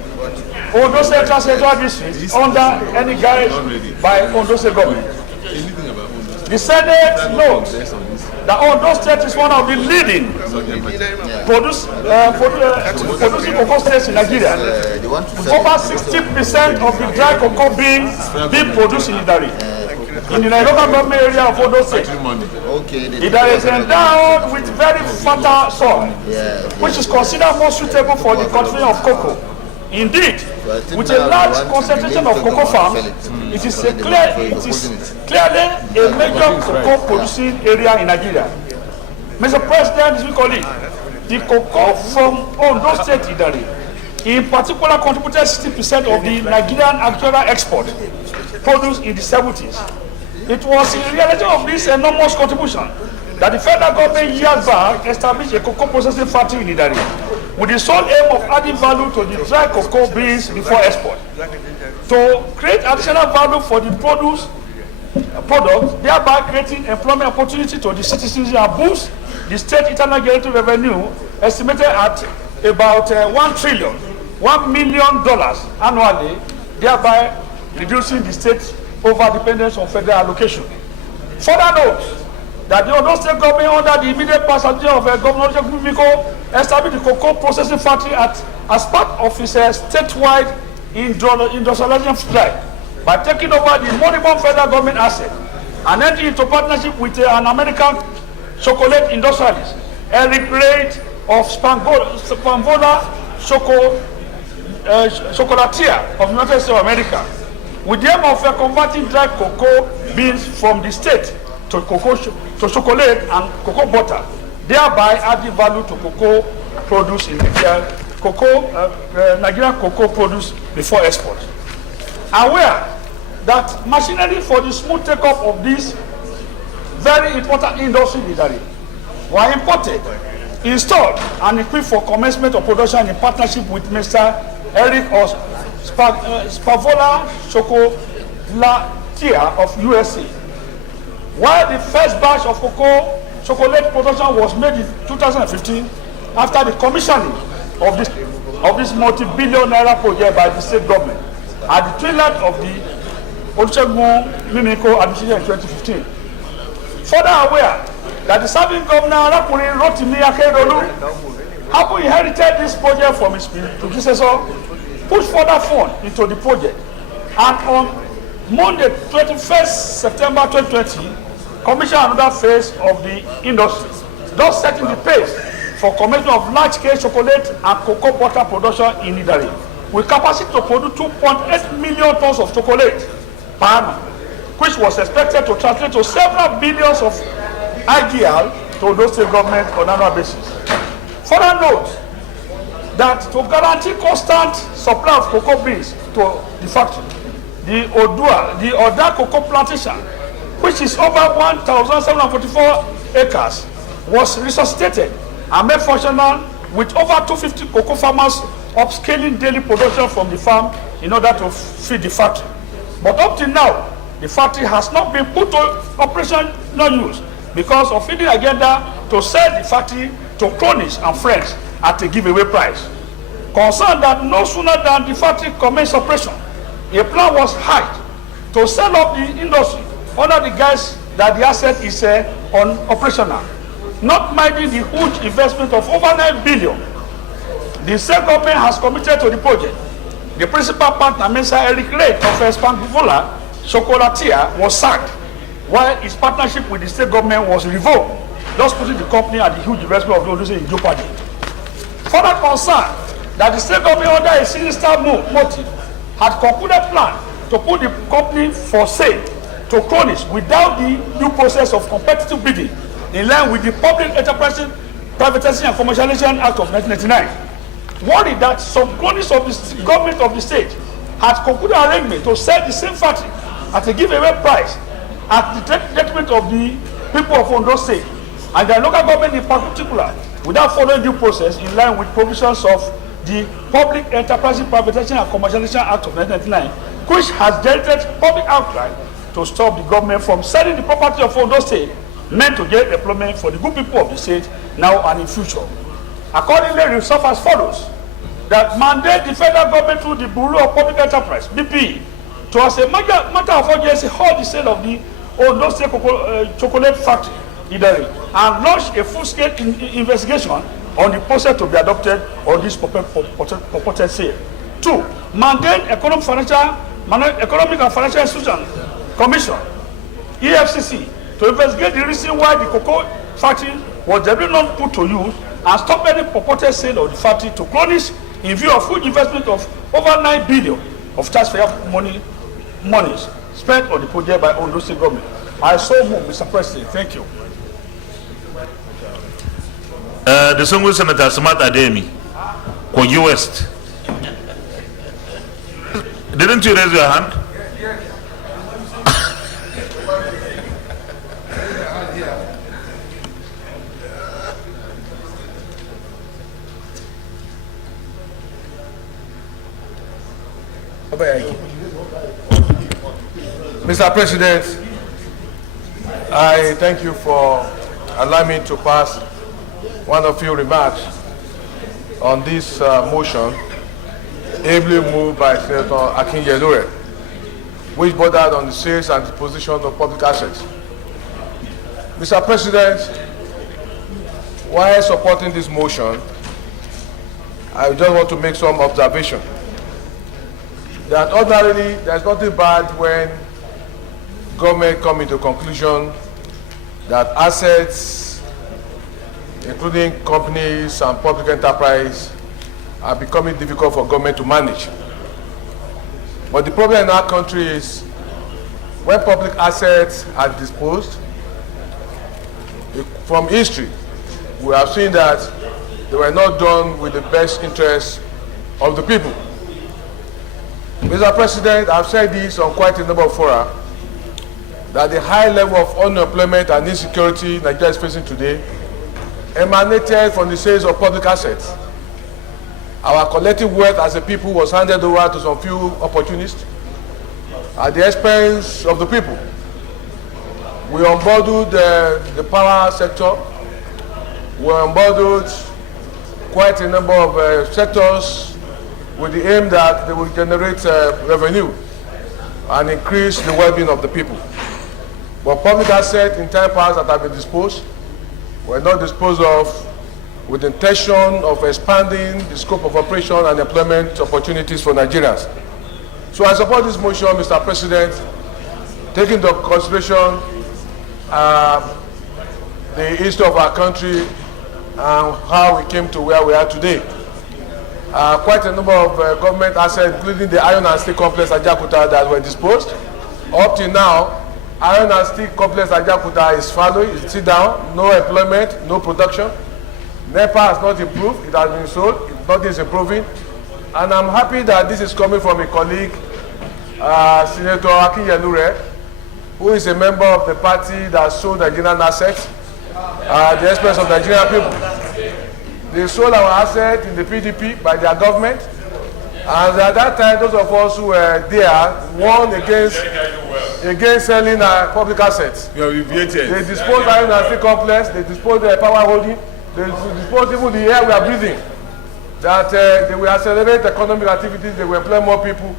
Ondo Central Senatorial District, under any guise by Ondo State government. The Senate notes that Ondo State is one of the leading producing cocoa states in Nigeria. Over 60% of the dry cocoa being produced in Idari, in the local government area of Ondo State. Idari is endowed with very fertile soil, which is considered more suitable for the cultivation of cocoa. Indeed, with a large concentration of cocoa farms, it is clearly a major cocoa producing area in Nigeria. Mr. President, my colleague, the cocoa from Ondo State Idari, in particular, contributed 60% of the Nigerian agricultural export produced in the 70s. It was in reality of this enormous contribution that the federal government years back established a cocoa processing factory in Idari, with the sole aim of adding value to the dry cocoa beans before export. To create additional value for the product, thereby creating employment opportunity to the citizens and boost the state internal generated revenue estimated at about $1 million annually, thereby reducing the state over-dependence on federal allocation. Further note that the Ondo State government, under the immediate passage of Governor Kumiko, established the cocoa processing factory as part of its statewide industrialization drive by taking over the moribund federal government asset and entering into partnership with an American chocolate industrialist, Eric Reid of Spanvola Chocolatier of the United States of America, with the aim of converting dry cocoa beans from the state to chocolate and cocoa butter, thereby adding value to cocoa produce in Nigerian cocoa produce before export. Aware that machinery for the smooth take-up of this very important industry were imported, installed, and equipped for commencement of production in partnership with Mr. Eric Spavola Chocolatier of USA. While the first batch of chocolate production was made in 2015, after the commissioning of this multi-billion naira project by the state government at the twilight of the Olusegun Mimiko administration in 2015. Further aware that the serving governor Rakuni Rotimi Akeredolu, having inherited this project from his predecessor, pushed further funds into the project, and on Monday, 21st September 2020, commissioned another phase of the industry. thus setting the pace for commencement of large-scale chocolate and cocoa butter production in Idari, with capacity to produce 2.8 million tons of chocolate per annum, which was expected to translate to several billions of IGL to those state government on an annual basis. Further note that to guarantee constant supply of cocoa beans to the factory, the Oda cocoa plantation, which is over 1,744 acres, was resuscitated and made functional with over 250 cocoa farmers upscaling daily production from the farm in order to feed the factory. But up till now, the factory has not been put to operational use because of feeding agenda to sell the factory to cronies and friends at a giveaway price. Concerned that no sooner than the factory commenced operation, a plan was hatched to sell up the industry under the guise that the asset is unoperational, not minding the huge investment of over 9 billion. The state government has committed to the project. The principal partner, Mr. Eric Reid of Espanguvola Chocolatia, was sacked, while his partnership with the state government was revoked, thus putting the company at the huge investment of the industry in jeopardy. Further concerned that the state government, under a sinister motive, had concluded plan to put the company for sale to cronies without the due process of competitive bidding, in line with the Public Enterprise Privatization and Commercialization Act of 1999. Worried that some cronies of the government of the state had concluded arrangement to sell the same factory at a giveaway price at the detriment of the people of Ondo State and the local government in particular, without following due process in line with provisions of the Public Enterprise Privatization and Commercialization Act of 1999, which has directed public outcry to stop the government from selling the property of Ondo State meant to get employment for the good people of the state now and in future. Accordingly, it resolves as follows: that mandate the federal government through the Bureau of Public Enterprise (BP) to, as a matter of urgency, halt the sale of the Ondo State chocolate factory and launch a full-scale investigation on the process to be adopted on this purported sale. 2. Mandate Economic and Financial Institutions Commission (EFCC) to investigate the reason why the cocoa factory was generally not put to use and stop any purported sale of the factory to cronies in view of huge investment of over 9 billion of taxpayer monies spent on the project by Ondo State government. I so move, Mr. President. Thank you. The single Senator Smart Ademi, Kogi West. Didn't you raise your hand? Mr. President, I thank you for allowing me to pass one of your remarks on this motion, ably moved by Senator Akin-Yelure, which bordered on the sales and disposition of public assets. Mr. President, while supporting this motion, I just want to make some observation that ordinarily there's nothing bad when government come into conclusion that assets, including companies and public enterprise, are becoming difficult for government to manage. But the problem in our country is when public assets are disposed, from history, we have seen that they were not done with the best interests of the people. Mr. President, I've said this on quite a number of fora, that the high level of unemployment and insecurity Nigeria is facing today emanated from the sales of public assets. Our collective wealth as a people was handed over to some few opportunists at the expense of the people. We unbundled the power sector. We unbundled quite a number of sectors with the aim that they will generate revenue and increase the well-being of the people. But public assets in time past that have been disposed were not disposed of with the intention of expanding the scope of operation and employment opportunities for Nigerians. So I support this motion, Mr. President, taking into consideration the history of our country and how we came to where we are today. Quite a number of government assets, including the iron and steel complex at Jakarta, that were disposed. Up till now, iron and steel complex at Jakarta is fallow, it's sit down, no employment, no production. NEPA has not improved, it has been sold, nothing is improving. And I'm happy that this is coming from a colleague, Senator Akinyelure, who is a member of the party that sold Nigerian assets at the expense of Nigerian people. They sold our assets in the PDP by their government. And at that time, those of us who were there won against selling public assets. They disposed iron and steel complex, they disposed the power holding, they disposed even the air we are breathing. That they will accelerate economic activities, they will employ more people.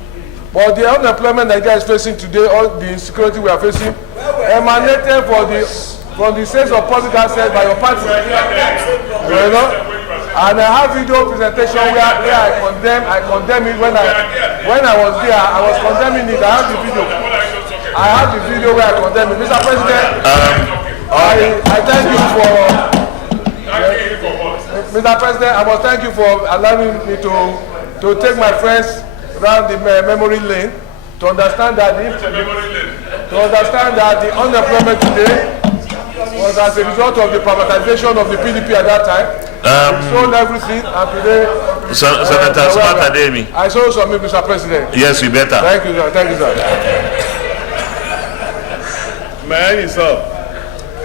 But the unemployment Nigeria is facing today, all the insecurity we are facing, emanated from the sales of public assets by your party. You know? And I have video presentation where I condemn it when I was there. I was condemning it. I have the video. I have the video where I condemn it. Mr. President, I thank you for Mr. President, I must thank you for allowing me to take my friends around the memory lane to understand that the unemployment today was as a result of the privatization of the PDP at that time. We sold everything, and today, Senator Smart Ademi. I sold some, Mr. President. Yes, you better. Thank you, sir. Thank you, sir. Man, it's up.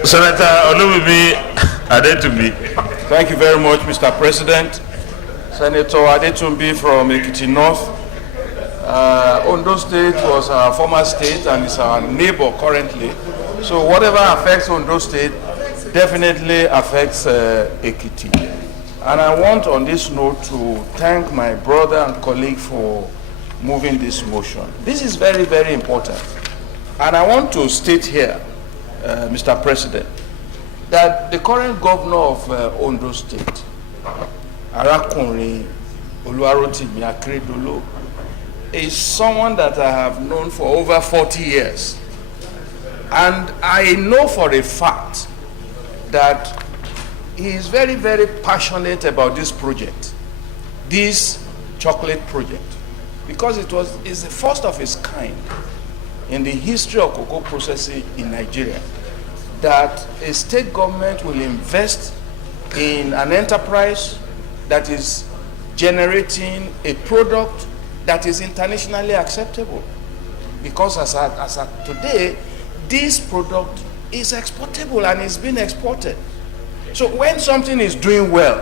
Senator Olumimi Adetumbi. Thank you very much, Mr. President. Senator Adetumbi from Ekiti North. Ondo State was our former state and is our neighbor currently. So whatever affects Ondo State definitely affects Ekiti. And I want on this note to thank my brother and colleague for moving this motion. This is very, very important. And I want to state here, Mr. President, that the current governor of Ondo State, Arakunrin Oluwarotimi Akeredolu, is someone that I have known for over 40 years. And I know for a fact that he is very, very passionate about this project, this chocolate project, because it's the first of its kind in the history of cocoa processing in Nigeria, that a state government will invest in an enterprise that is generating a product that is internationally acceptable. Because as at today, this product is exportable and is being exported. So when something is doing well,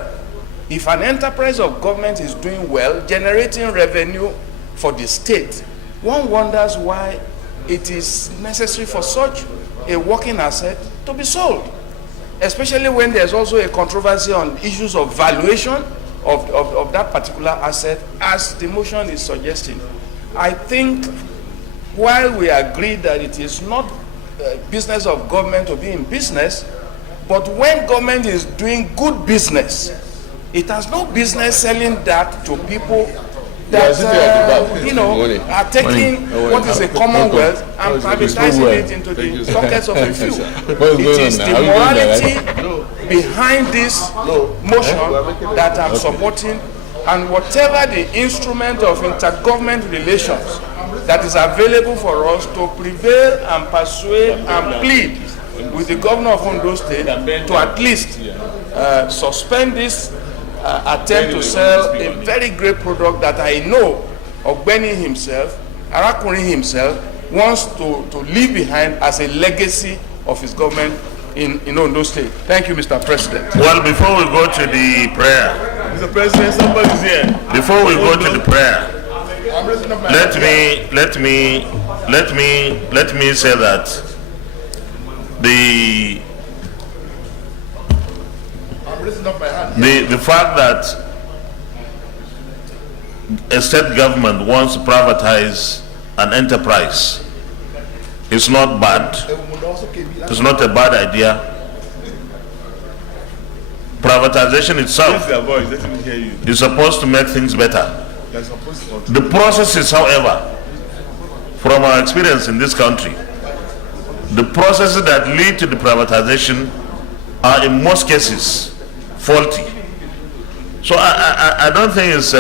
if an enterprise of government is doing well, generating revenue for the state, one wonders why it is necessary for such a working asset to be sold, especially when there's also a controversy on issues of valuation of that particular asset, as the motion is suggesting. I think while we agree that it is not business of government to be in business, but when government is doing good business, it has no business selling that to people that are taking what is a commonwealth and privatizing it into the pockets of a few. It is the morality behind this motion that I'm supporting, and whatever the instrument of intergovernment relations that is available for us to prevail and persuade and plead with the governor of Ondo State to at least suspend this attempt to sell a very great product that I know Ogbeni himself, Arakunrin himself, wants to leave behind as a legacy of his government in Ondo State. Thank you, Mr. President. Well, before we go to the prayer, Mr. President, somebody's here. Before we go to the prayer, let me say that the fact that a state government wants to privatize an enterprise is not bad. It's not a bad idea. Privatization itself is supposed to make things better. The processes, however, from our experience in this country, the processes that lead to the privatization are in most cases faulty. So I don't think it's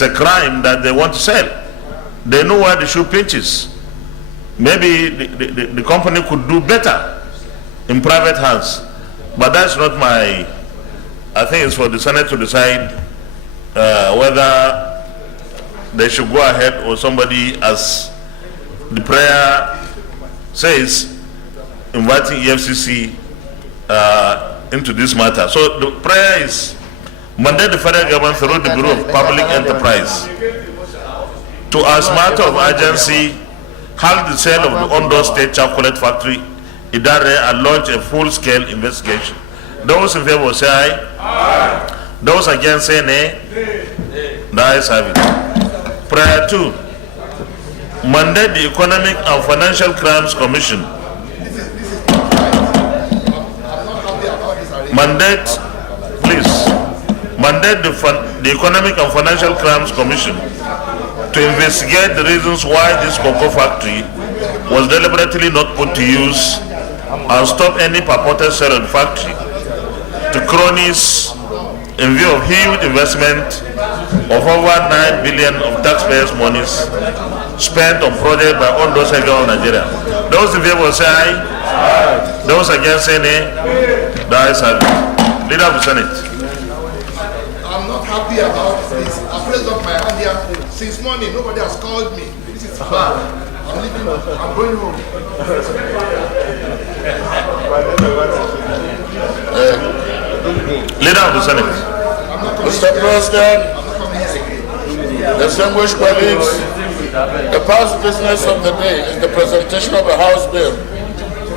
a crime that they want to sell. They know where the shoe pinches. Maybe the company could do better in private hands, but that's not my. I think it's for the Senate to decide whether they should go ahead or somebody, as the prayer says, inviting EFCC into this matter. So the prayer is mandate the federal government through the Bureau of Public Enterprise to, as matter of urgency, halt the sale of the Ondo State Chocolate Factory, Idare, and launch a full-scale investigation. Those in favor say aye. Aye. Those against say nay. The ayes have it. Prayer 2. Mandate the Economic and Financial Crimes Commission. Mandate the Economic and Financial Crimes Commission to investigate the reasons why this cocoa factory was deliberately not put to use and stop any purported sale of the factory to cronies in view of huge investment of over 9 billion of taxpayers' monies spent on projects by Ondo State Government of Nigeria. Those in favor say aye. Aye. Those against say nay. The ayes have it. Leader of the Senate. I'm not happy about this. I've raised up my hand here since morning. Nobody has called me. This is bad. I'm leaving. I'm going home. Leader of the Senate. Mr. President, distinguished colleagues, the first business of the day is the presentation of a House bill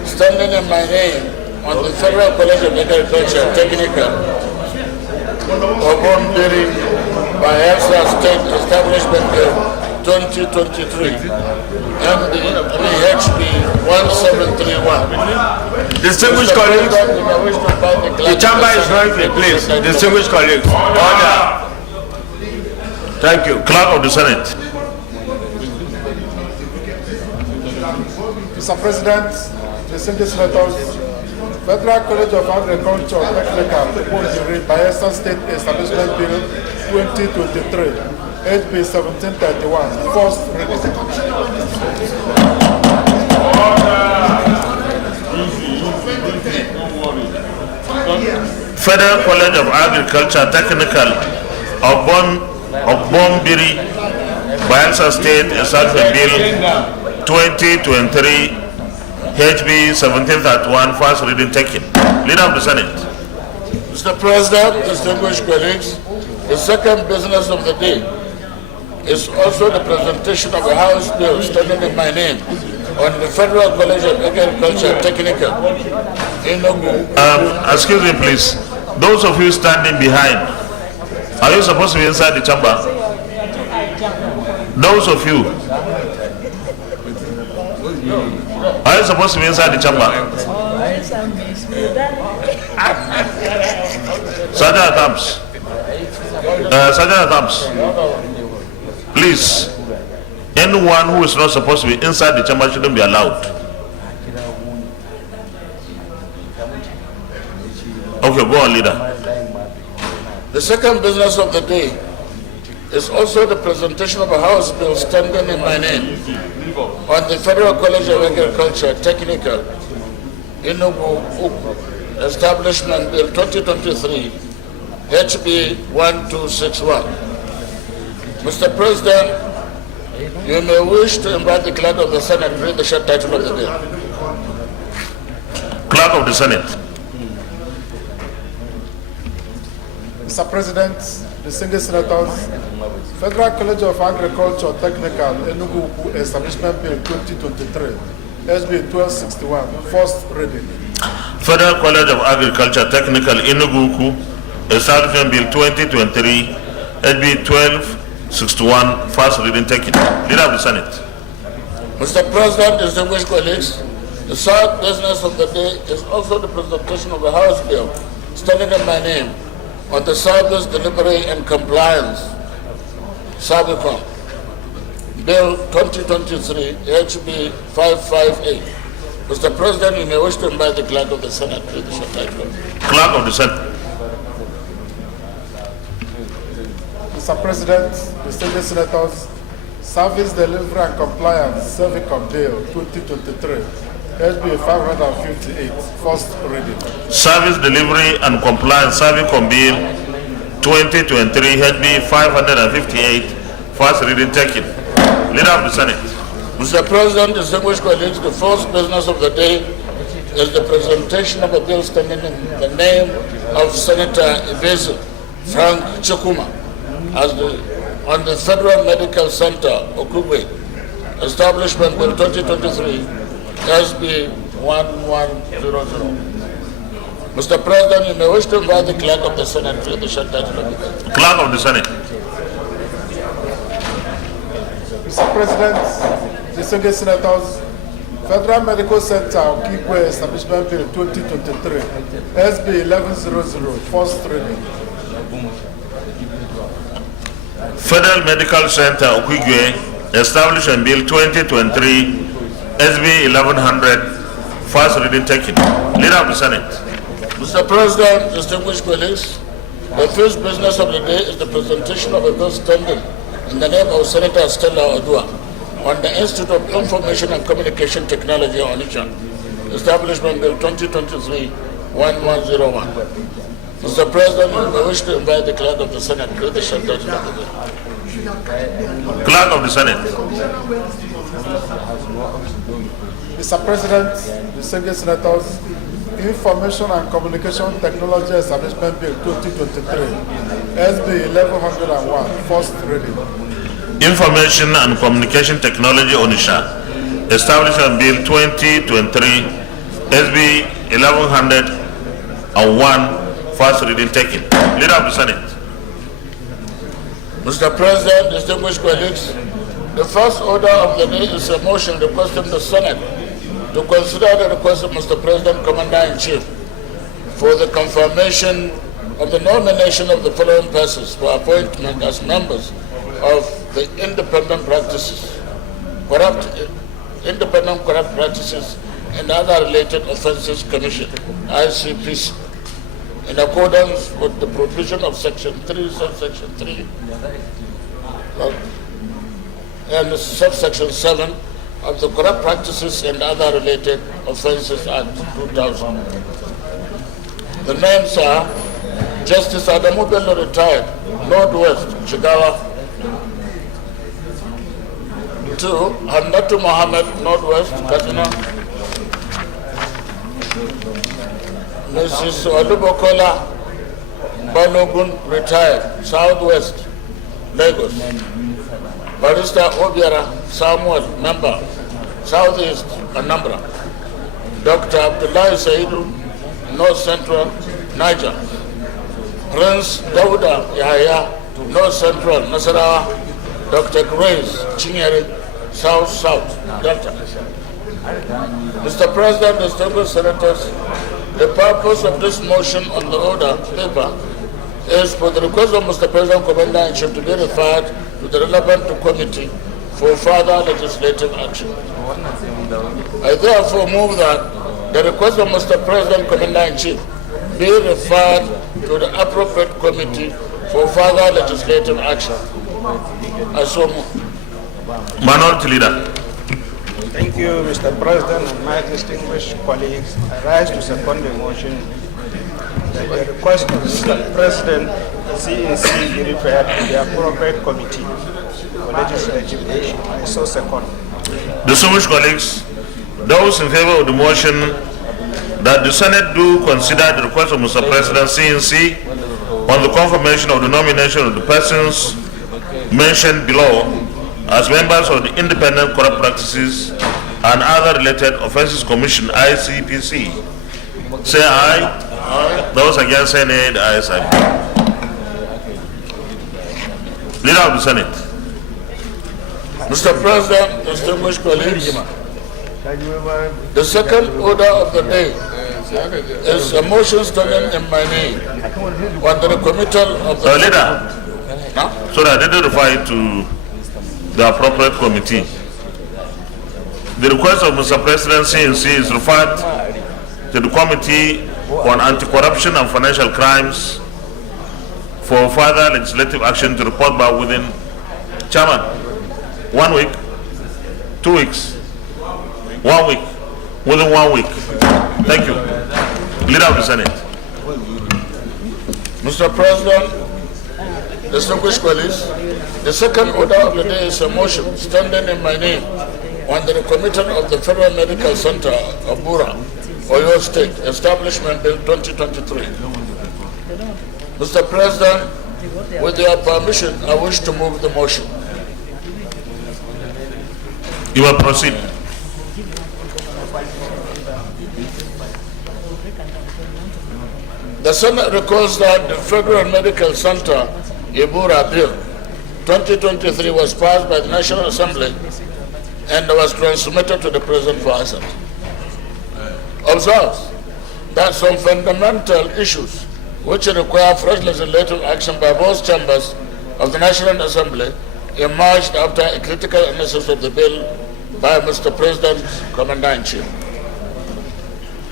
standing in my name on the Federal College of Agriculture Technical Obon Dairy by EFSA State Establishment Bill 2023 MD-HB 1731. Distinguished colleagues, the chamber is noisy, please. Distinguished colleagues, order. Thank you. Clerk of the Senate. Mr. President, distinguished senators, Federal College of Agriculture Technical Bayelsa State Establishment Bill 2023, HB 1731, first reading. Federal College of Agriculture Technical of Bombiri, Bayelsa State Establishment Bill 2023, HB 1731, first reading taken. Leader of the Senate. Mr. President, distinguished colleagues, the second business of the day is also the presentation of a House bill standing in my name on the Federal College of Agriculture Technical. Excuse me, please. Those of you standing behind, are you supposed to be inside the chamber? Those of you, are you supposed to be inside the chamber? Sergeant Adams. Sergeant Adams. Please, anyone who is not supposed to be inside the chamber shouldn't be allowed. Okay, go on, leader. The second business of the day is also the presentation of a House bill standing in my name on the Federal College of Agriculture Technical Enugu Establishment Bill 2023, HB 1261. Mr. President, you may wish to invite the Clerk of the Senate to read the short title of the bill. Clerk of the Senate. Mr. President, distinguished senators, Federal College of Agriculture Technical Enugu Establishment Bill 2023, SB 1261, first reading. Federal College of Agriculture Technical Enugu Establishment Bill 2023, SB 1261, first reading taken. Leader of the Senate. Mr. President, distinguished colleagues, the third business of the day is also the presentation of a House bill standing in my name on the Service Delivery and Compliance Servicom Bill 2023, HB 558. Mr. President, you may wish to invite the Clerk of the Senate to the short title. Clerk of the Senate. Mr. President, distinguished senators, Service Delivery and Compliance Servicom Bill 2023, SB 558, first reading. Service Delivery and Compliance Servicom Bill 2023, SB 558, first reading taken. Leader of the Senate. Mr. President, distinguished colleagues, the first business of the day is the presentation of a bill standing in the name of Senator Ibezu Frank Chukuma on the Federal Medical Center, Okugwe, Establishment Bill 2023, SB 1100. Mr. President, you may wish to invite the Clerk of the Senate to the short title of the bill. Clerk of the Senate. Mr. President, distinguished senators, Federal Medical Center, Okigwe Establishment Bill 2023, SB 1100, first reading. Federal Medical Center, Okigwe Establishment Bill 2023, SB 1100, first reading taken. Leader of the Senate. Mr. President, distinguished colleagues, the first business of the day is the presentation of a bill standing in the name of Senator Stella Odua on the Institute of Information and Communication Technology Onitsha, Establishment Bill 2023-1101. Mr. President, I wish to invite the Clerk of the Senate to the short title of the bill. Clerk of the Senate. Mr. President, distinguished senators, Information and Communication Technology Establishment Bill 2023, SB 1101, first reading. Information and Communication Technology Onitsha, Establishment Bill 2023, SB 1101, first reading taken. Leader of the Senate. Mr. President, distinguished colleagues, the first order of the day is a motion requesting the Senate to consider the request of Mr. President, Commander-in-Chief, for the confirmation of the nomination of the following persons for appointment as members of the Independent Corrupt Practices and Other Related Offences Commission, ICPC, in accordance with the provision of Section 3, Subsection 3, and Subsection 7 of the Corrupt Practices and Other Related Offences Act 2000. The names are Justice Adamu Bello, retired, Northwest, Jigawa. 2, Hannatu Mohammed, Northwest, Kaduna. Mrs. Olubokola Balogun, retired, Southwest, Lagos. Barrister Obiara Samuel, member, Southeast, Anambra. Dr. Abdullahi Saidu, North Central, Niger. Prince Dauda Yahya, North Central, Nasarawa. Dr. Grace Chinyere, South Delta. Mr. President, distinguished senators, the purpose of this motion on the order paper is for the request of Mr. President, Commander-in-Chief, to be referred to the relevant committee for further legislative action. I therefore move that the request of Mr. President, Commander-in-Chief, be referred to the appropriate committee for further legislative action. I so move. Minority Leader. Thank you, Mr. President, and my distinguished colleagues. I rise to second the motion that the request of Mr. President, CAC, be referred to the appropriate committee for legislative action. I so second. Distinguished colleagues, those in favor of the motion that the Senate do consider the request of Mr. President, CNC, on the confirmation of the nomination of the persons mentioned below as members of the Independent Corrupt Practices and Other Related Offences Commission, ICPC, say aye. Aye. Those against say nay. The ayes have it. Leader of the Senate. Mr. President, distinguished colleagues, the second order of the day is a motion standing in my name on the committal of the leader. So that they do refer it to the appropriate committee. The request of Mr. President CNC is referred to the Committee on Anti-Corruption and Financial Crimes for further legislative action to report back within, Chairman, 1 week, 2 weeks, 1 week, within 1 week. Thank you. Leader of the Senate. Mr. President, distinguished colleagues, the second order of the day is a motion standing in my name on the recommittal of the Federal Medical Center of Bura, Oyo State, Establishment Bill 2023. Mr. President, with your permission, I wish to move the motion. You will proceed. The Senate recalls that the Federal Medical Center Ibura Bill 2023 was passed by the National Assembly and was transmitted to the President for assent. Observes that some fundamental issues which require fresh legislative action by both chambers of the National Assembly emerged after a critical analysis of the bill by Mr. President's Commander-in-Chief.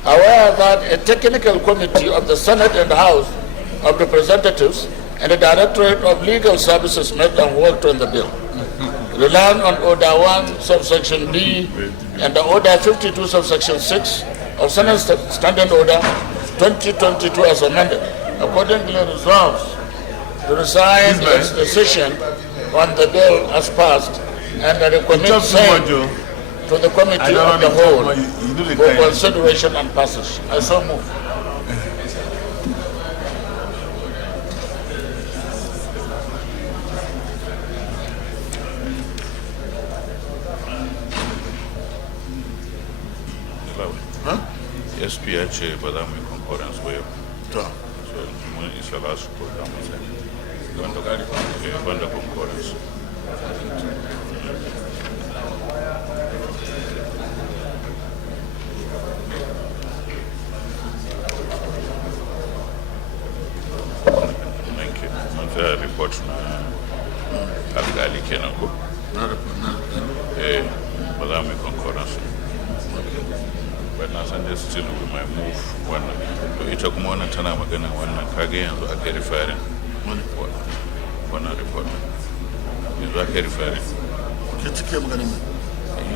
Aware that a technical committee of the Senate and House of Representatives and the Directorate of Legal Services met and worked on the bill, relying on Order 1, subsection D, and the Order 52, subsection 6 of Senate Standing Order 2022 as amended, accordingly resolves to resign its decision on the bill as passed and recommend same to the Committee of the Whole for consideration and passage. I so move. SPH Badami concordance wave. So it's the last program. Banda concordance. Thank you. Report from Algali Kenako. Badami concordance. But now Sunday still we might move one. It took more than time again one again to get referring. One report. Is that referring?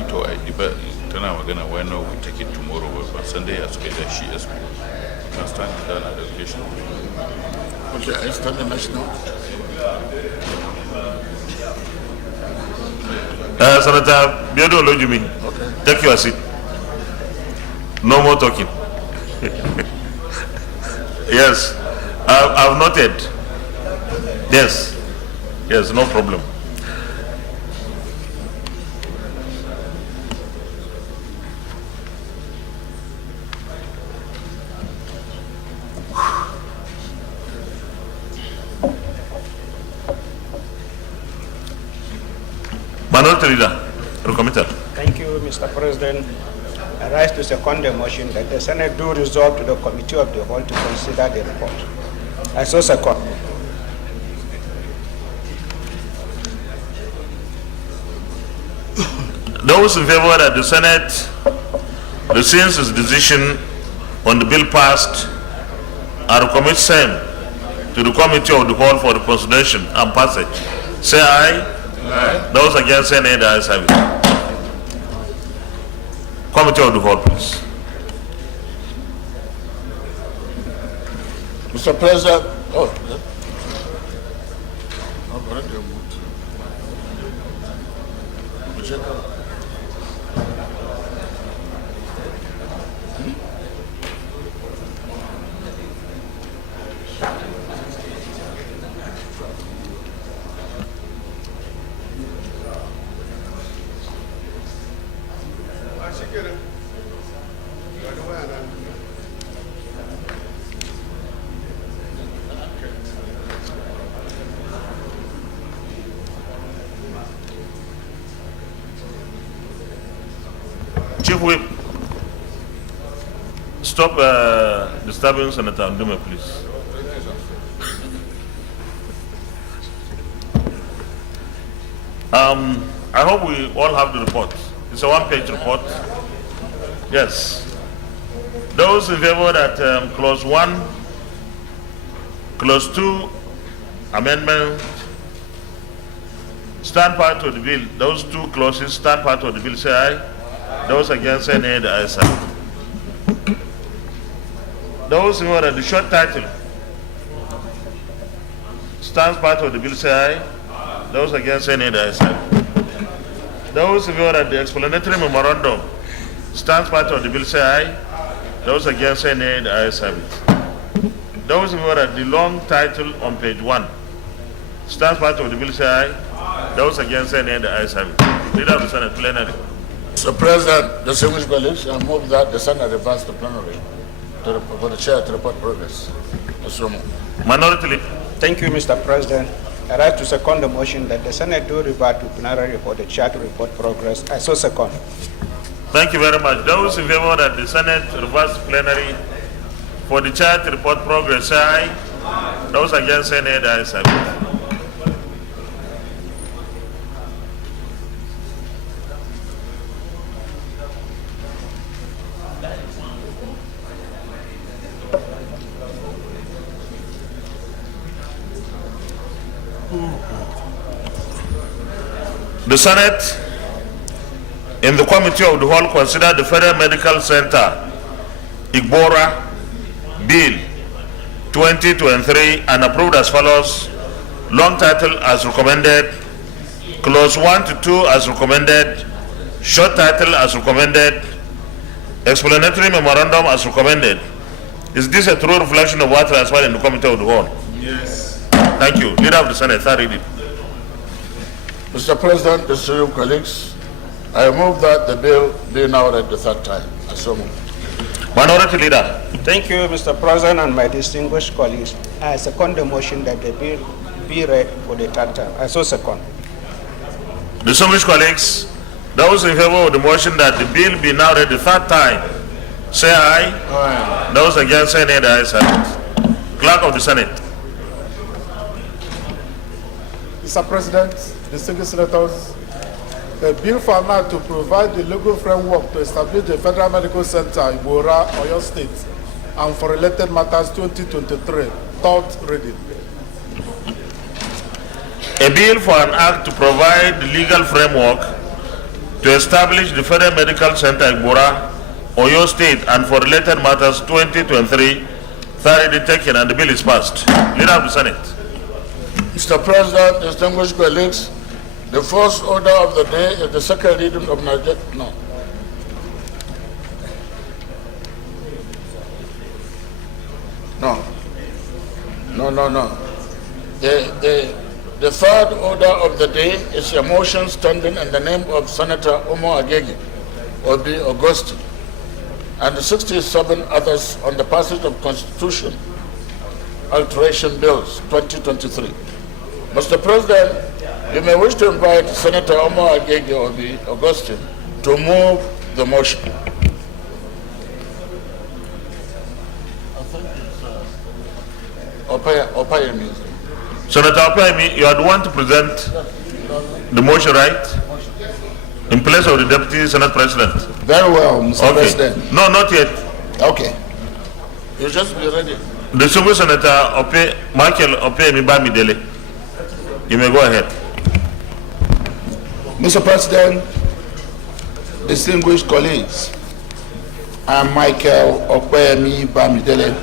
To I Tana again when we take it tomorrow but Sunday as well as she is stand down at the occasion. Okay, I stand the national. Senator Biodo Lojumi, take your seat. No more talking. Yes, I've noted. Yes, no problem. Minority Leader, recommitted. Thank you, Mr. President. I rise to second the motion that the Senate do resolve to the Committee of the Whole to consider the report. I so second. Those in favor that the Senate rescinds its decision on the bill passed and recommit same to the Committee of the Whole for the consideration and passage, say aye. Aye. Those against say nay. The ayes have it. Committee of the Whole, please. Mr. President, Chief Whip, stop disturbing Senator Ndume, please. I hope we all have the report. It's a one-page report. Yes. Those in favor that clause 1, clause 2, amendment, stand part of the bill. Those two clauses stand part of the bill, say aye. Those against, say nay. The ayes have it. Those in favor that the short title stands part of the bill, say aye. Those against, say nay. The ayes have it. Those in favor that the explanatory memorandum stands part of the bill, say aye. Those against, say nay. The ayes have it. Those in favor that the long title on page 1 stands part of the bill, say aye. Those against, say nay. The ayes have it. Leader of the Senate, plenary. Mr. President, distinguished colleagues, I move that the Senate reverse the plenary for the chair to report progress. Mr. Romo. Minority Leader. Thank you, Mr. President. I rise to second the motion that the Senate do revert to plenary for the chair to report progress. I so second. Thank you very much. Those in favor that the Senate reverse plenary for the chair to report progress, say aye. Those against, say nay. The ayes have it. The Senate, in the Committee of the Whole, considered the Federal Medical Center, Igbora, Bill 2023 and approved as follows. Long title as recommended, clause 1 to 2 as recommended, short title as recommended, explanatory memorandum as recommended. Is this a true reflection of what transpired in the Committee of the Whole? Yes. Thank you. Leader of the Senate, third reading. Mr. President, distinguished colleagues, I move that the bill be now read the third time. I so move. Minority Leader. Thank you, Mr. President, and my distinguished colleagues. I second the motion that the bill be read for the third time. I so second. Distinguished colleagues, those in favor of the motion that the bill be now read the third time, say aye. Aye. Those against, say nay. The ayes have it. Clerk of the Senate. Mr. President, distinguished senators, a bill for an act to provide the legal framework to establish the Federal Medical Center in Igbora, Oyo State, and for related matters 2023, third reading. A bill for an act to provide the legal framework to establish the Federal Medical Center in Igbora, Oyo State, and for related matters 2023, third reading taken, and the bill is passed. Leader of the Senate. Mr. President, distinguished colleagues, the first order of the day is the second reading of Nigeria. No. The third order of the day is a motion standing in the name of Senator Omo Agege, Obi Augustine, and the 67 others on the passage of Constitution Alteration Bills 2023. Mr. President, you may wish to invite Senator Omo Agege Obi Augustine to move the motion. I think it's Opayemi. Senator Opayemi, you are the one to present the motion, right? In place of the Deputy Senate President. Very well, Mr. President. No, not yet. Okay. You just be ready. The Super Senator Michael Opayemi Bamidele. You may go ahead. Mr. President, distinguished colleagues, I'm Michael Opayemi Bamidele.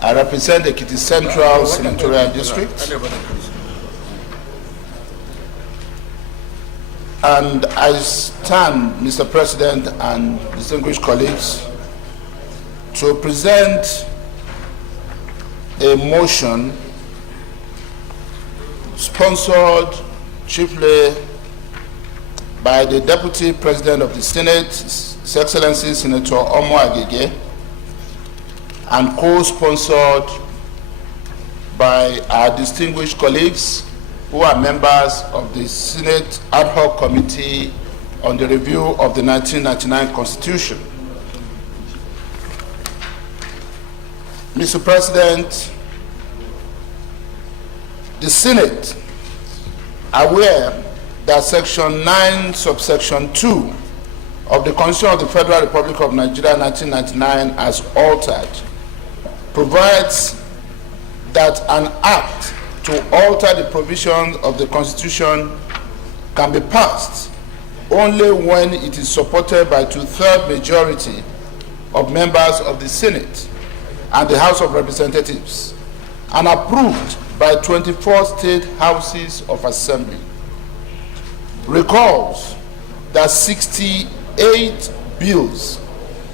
I represent the Ekiti Central Senatorial District. And I stand, Mr. President and distinguished colleagues, to present a motion sponsored chiefly by the Deputy President of the Senate, His Excellency Senator Omo Agege, and co-sponsored by our distinguished colleagues who are members of the Senate Ad Hoc Committee on the Review of the 1999 Constitution. Mr. President, the Senate, aware that Section 9, subsection 2 of the Constitution of the Federal Republic of Nigeria 1999 as altered provides that an act to alter the provisions of the Constitution can be passed only when it is supported by 2/3 majority of members of the Senate and the House of Representatives and approved by 24 state houses of assembly. Recalls that 68 bills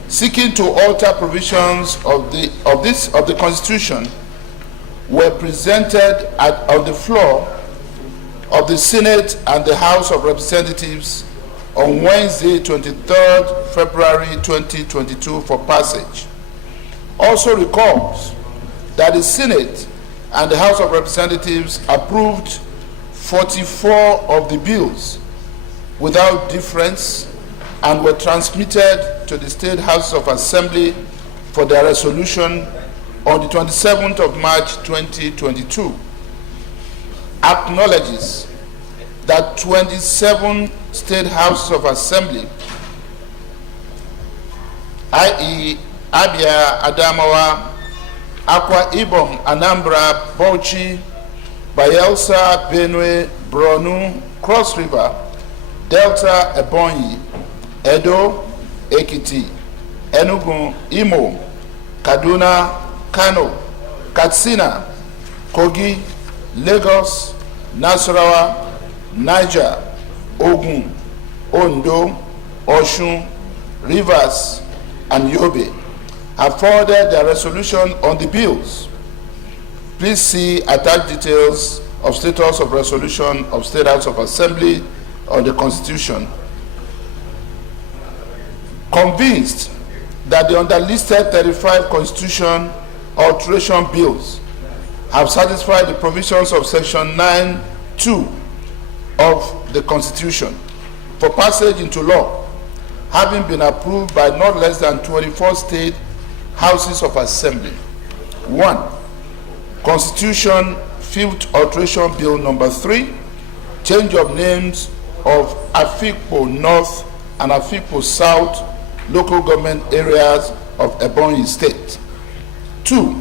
seeking to alter provisions of the Constitution were presented on the floor of the Senate and the House of Representatives on Wednesday, 23rd February 2022 for passage. Also recalls that the Senate and the House of Representatives approved 44 of the bills without difference and were transmitted to the State House of Assembly for their resolution on the 27th of March 2022. Acknowledges that 27 State Houses of Assembly, i.e. Abia, Adamawa, Akwa Ibom, Anambra, Bauchi, Bayelsa, Benue, Borno, Cross River, Delta, Ebonyi, Edo, Ekiti, Enugu, Imo, Kaduna, Kano, Katsina, Kogi, Lagos, Nasarawa, Niger, Ogun, Ondo, Osun, Rivers, and Yobe have forwarded their resolution on the bills. Please see attached details of status of resolution of State House of Assembly on the Constitution. Convinced that the underlisted 35 Constitution alteration bills have satisfied the provisions of Section 9(2) of the Constitution for passage into law, having been approved by not less than 24 state houses of assembly. 1. Constitution 5th Alteration Bill number 3, change of names of Afikpo North and Afikpo South local government areas of Ebonyi State. 2.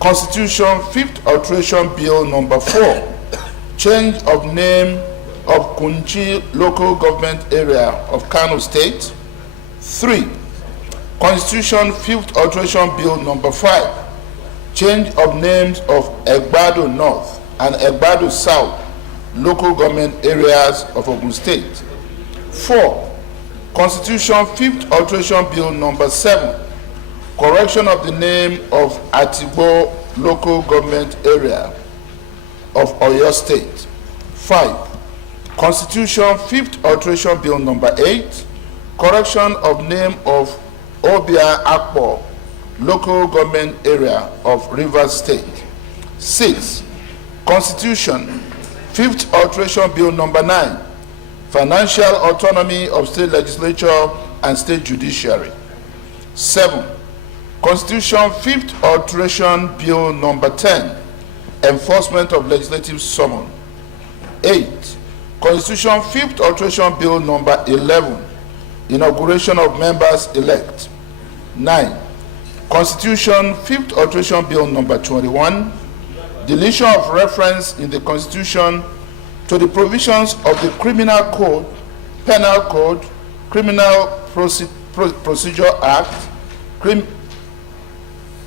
Constitution 5th Alteration Bill number 4, change of name of Kunchi local government area of Kano State. 3. Constitution 5th Alteration Bill number 5, change of names of Egbado North and Egbado South local government areas of Ogun State. 4. Constitution 5th Alteration Bill number 7, correction of the name of Atibo local government area of Oyo State. 5. Constitution 5th Alteration Bill number 8, correction of name of Obia Akpo local government area of Rivers State. 6. Constitution 5th Alteration Bill number 9, financial autonomy of state legislature and state judiciary. 7. Constitution 5th Alteration Bill number 10, enforcement of legislative summon. 8. Constitution 5th Alteration Bill number 11, inauguration of members elect. 9. Constitution 5th Alteration Bill number 21, deletion of reference in the Constitution to the provisions of the Criminal Code, Penal Code, Criminal Procedure Act,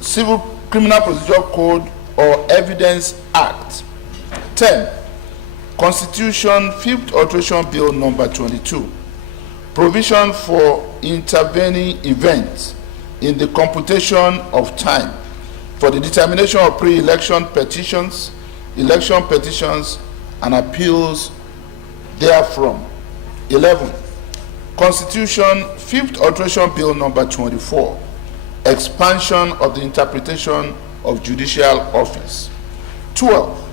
Civil Criminal Procedure Code, or Evidence Act. 10. Constitution 5th Alteration Bill number 22, provision for intervening events in the computation of time for the determination of pre-election petitions, election petitions, and appeals therefrom. 11. Constitution 5th Alteration Bill number 24, expansion of the interpretation of judicial office. 12.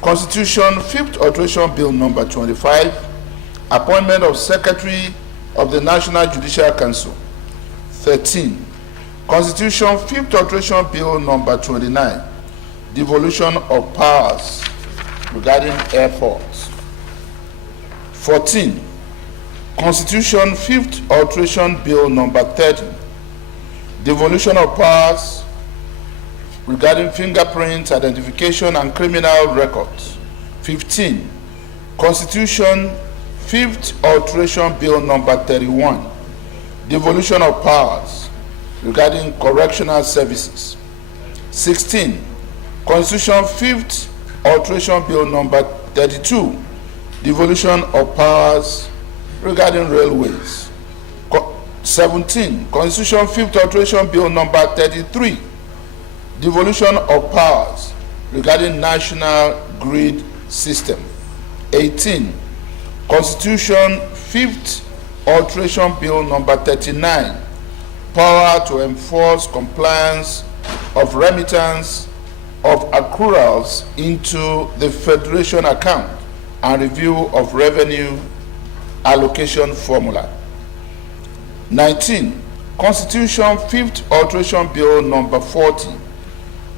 Constitution 5th Alteration Bill number 25, appointment of Secretary of the National Judicial Council. 13. Constitution 5th Alteration Bill number 29, devolution of powers regarding airports. 14. Constitution 5th Alteration Bill number 30, devolution of powers regarding fingerprints, identification, and criminal records. 15. Constitution 5th Alteration Bill number 31, devolution of powers regarding correctional services. 16. Constitution 5th Alteration Bill number 32, devolution of powers regarding railways. 17. Constitution 5th Alteration Bill number 33, devolution of powers regarding national grid system. 18. Constitution 5th Alteration Bill number 39, power to enforce compliance of remittance of accruals into the Federation account and review of revenue allocation formula. 19. Constitution 5th Alteration Bill number 40,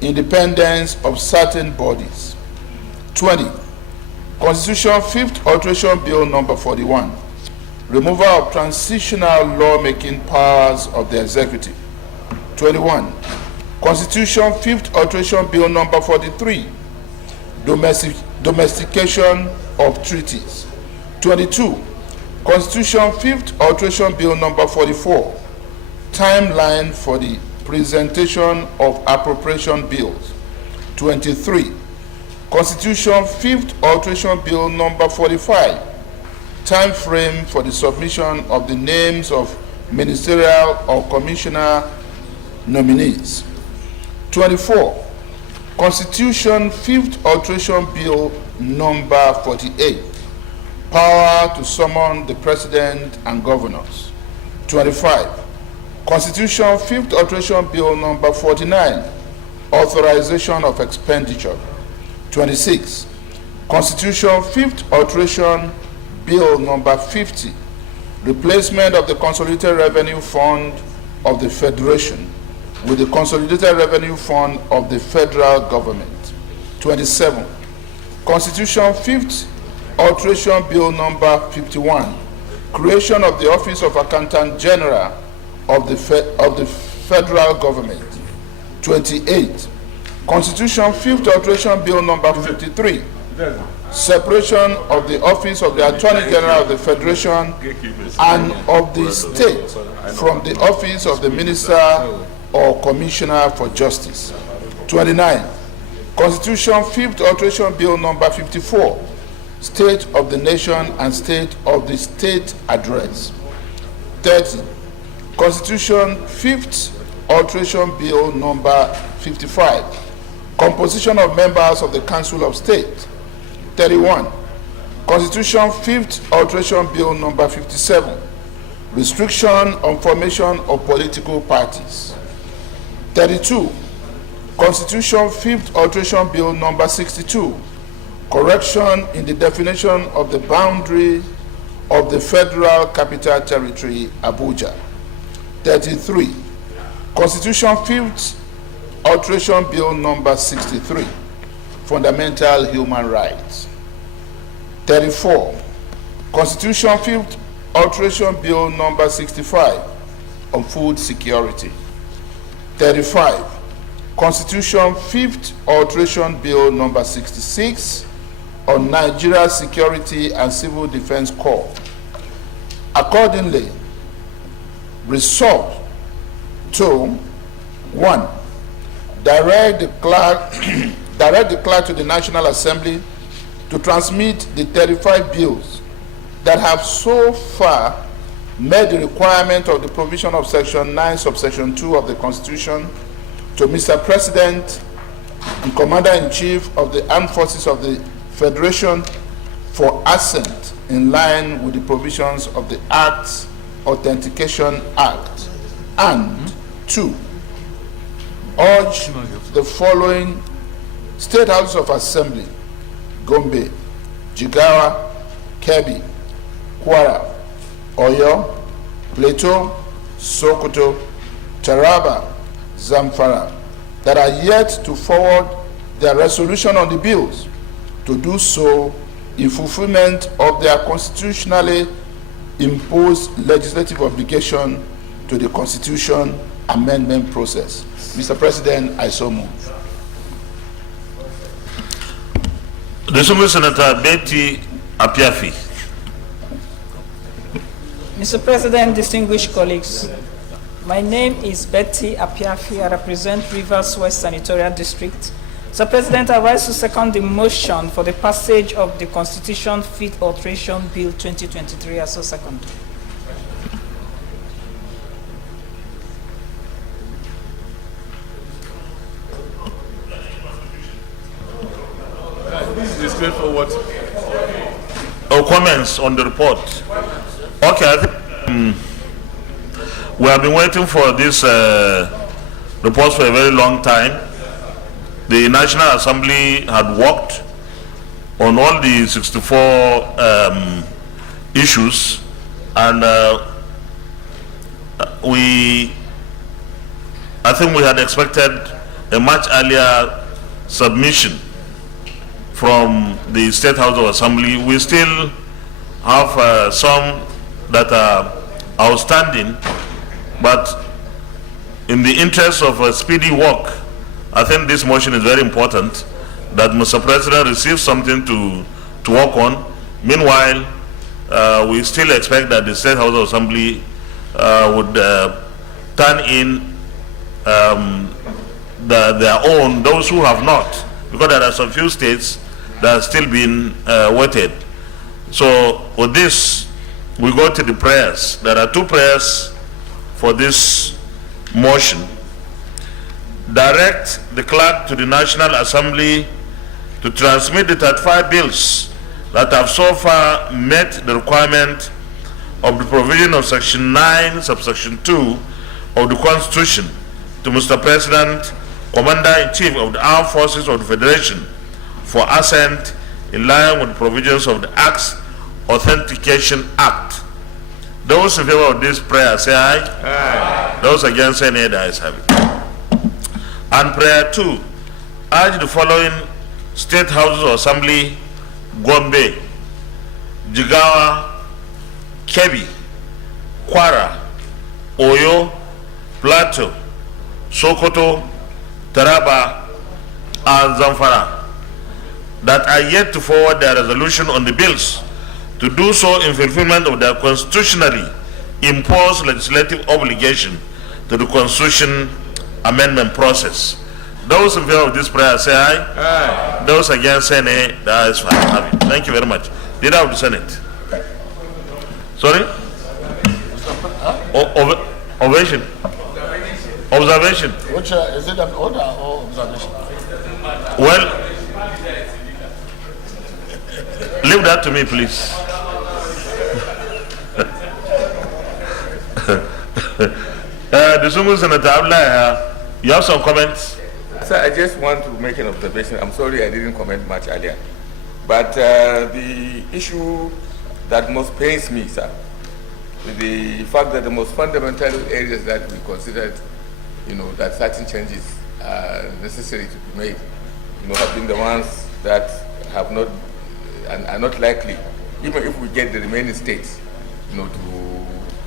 independence of certain bodies. 20. Constitution 5th Alteration Bill number 41, removal of transitional lawmaking powers of the executive. 21. Constitution 5th Alteration Bill number 43, domestication of treaties. 22. Constitution 5th Alteration Bill number 44, timeline for the presentation of appropriation bills. 23. Constitution 5th Alteration Bill number 45, time frame for the submission of the names of ministerial or commissioner nominees. 24. Constitution 5th Alteration Bill number 48, power to summon the president and governors. 25. Constitution 5th Alteration Bill number 49, authorization of expenditure. 26. Constitution 5th Alteration Bill number 50, replacement of the Consolidated Revenue Fund of the Federation with the Consolidated Revenue Fund of the federal government. 27. Constitution 5th Alteration Bill number 51, creation of the Office of Accountant General of the federal government. 28. Constitution 5th Alteration Bill number 53, separation of the Office of the Attorney General of the Federation and of the state from the Office of the Minister or Commissioner for Justice. 29. Constitution 5th Alteration Bill number 54, State of the Nation and State of the State Address. 30. Constitution 5th Alteration Bill number 55, composition of members of the Council of State. 31. Constitution 5th Alteration Bill number 57, restriction on formation of political parties. 32. Constitution 5th Alteration Bill number 62, correction in the definition of the boundary of the Federal Capital Territory, Abuja. 33. Constitution 5th Alteration Bill number 63, fundamental human rights. 34. Constitution 5th Alteration Bill number 65, on food security. 35. Constitution 5th Alteration Bill number 66, on Nigeria Security and Civil Defense Corps. Accordingly, resolved to 1. Direct the clerk to the National Assembly to transmit the 35 bills that have so far met the requirement of the provision of Section 9, subsection 2 of the Constitution to Mr. President and Commander-in-Chief of the Armed Forces of the Federation for assent in line with the provisions of the Acts Authentication Act. And 2. Urge the following State Houses of Assembly: Gombe, Jigawa, Kebbi, Kwara, Oyo, Plateau, Sokoto, Taraba, Zamfara, that are yet to forward their resolution on the bills, to do so in fulfillment of their constitutionally impose legislative obligation to the Constitution amendment process. Mr. President, I so move. The Distinguished Senator Betty Apiafi. Mr. President, distinguished colleagues, my name is Betty Apiafi. I represent Rivers West Senatorial District. Mr. President, I rise to second the motion for the passage of the Constitution Fifth Alteration Bill 2023 as a second. This is straightforward. Comments on the report. Okay, I think we have been waiting for this report for a very long time. The National Assembly had worked on all the 64 issues, and I think we had expected a much earlier submission from the State House of Assembly. We still have some that are outstanding, but in the interest of speedy work, I think this motion is very important, that Mr. President receives something to work on. Meanwhile, we still expect that the State House of Assembly would turn in their own, those who have not, because there are some few states that are still being waited. So with this, we go to the prayers. There are two prayers for this motion. Direct the clerk to the National Assembly to transmit the 35 bills that have so far met the requirement of the provision of Section 9, subsection 2 of the Constitution to Mr. President, Commander-in-Chief of the Armed Forces of the Federation, for assent in line with the provisions of the Acts Authentication Act. Those in favor of this prayer say aye. Aye. Those against say nay. The ayes have it. And prayer 2, urge the following State Houses of Assembly: Gombe, Jigawa, Kebbi, Kwara, Oyo, Plateau, Sokoto, Taraba, and Zamfara, that are yet to forward their resolution on the bills, to do so in fulfillment of their constitutionally imposed legislative obligation to the Constitution amendment process. Those in favor of this prayer say aye. Aye. Those against say nay. The ayes have it. Thank you very much. Leader of the Senate. Sorry? Ovation. Observation. Which is it, an order or observation? Well, leave that to me, please. Distinguished Senator Abdullah, you have some comments? Sir, I just want to make an observation. I'm sorry I didn't comment much earlier. But the issue that most pains me, sir, is the fact that the most fundamental areas that we considered, that certain changes are necessary to be made, have been the ones that have not and are not likely, even if we get the remaining states, to